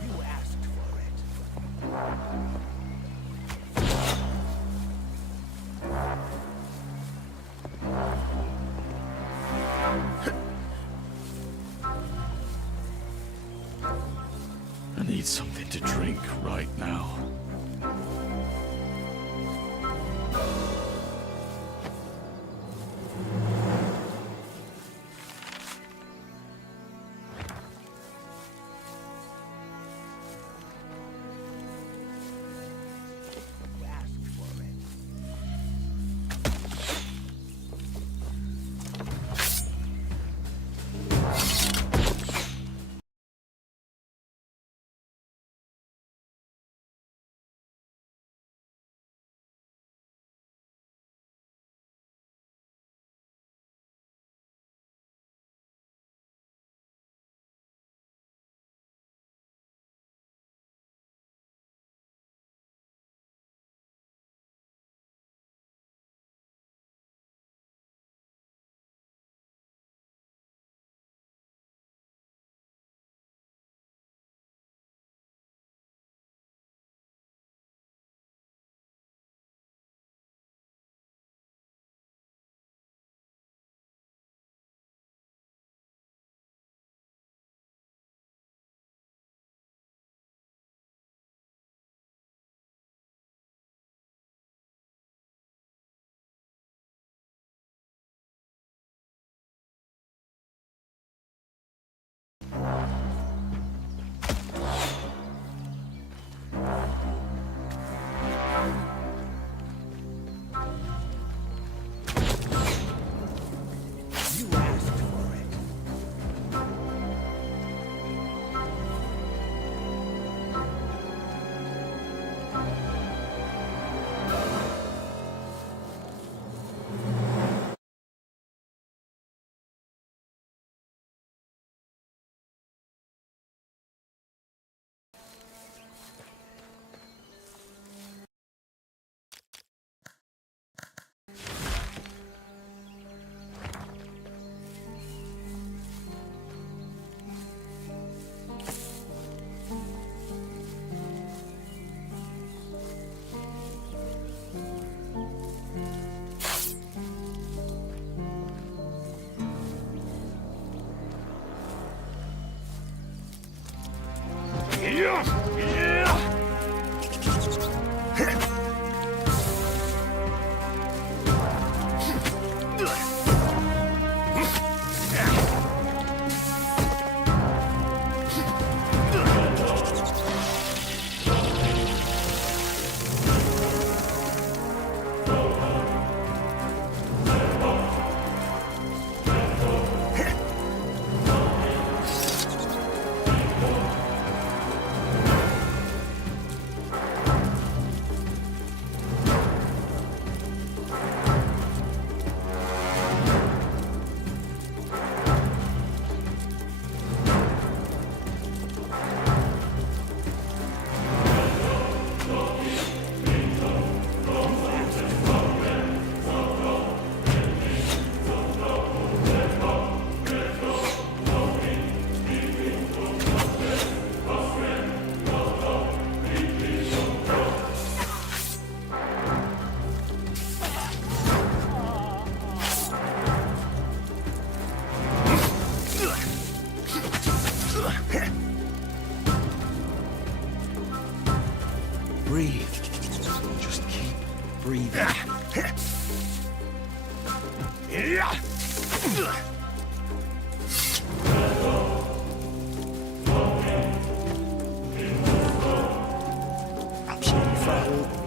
You asked for I need something to drink right now. Absolutely foul.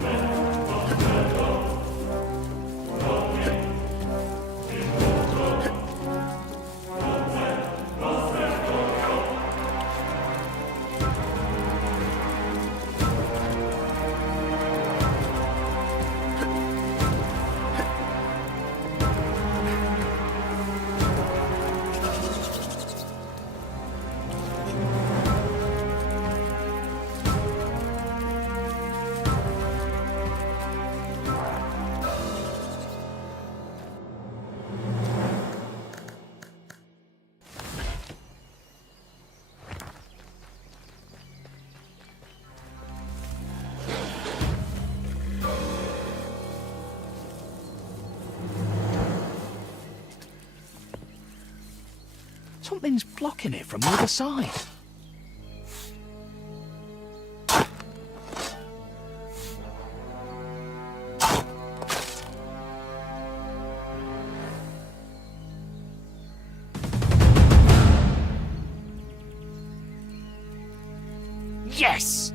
Something's blocking it from the other side. Yes!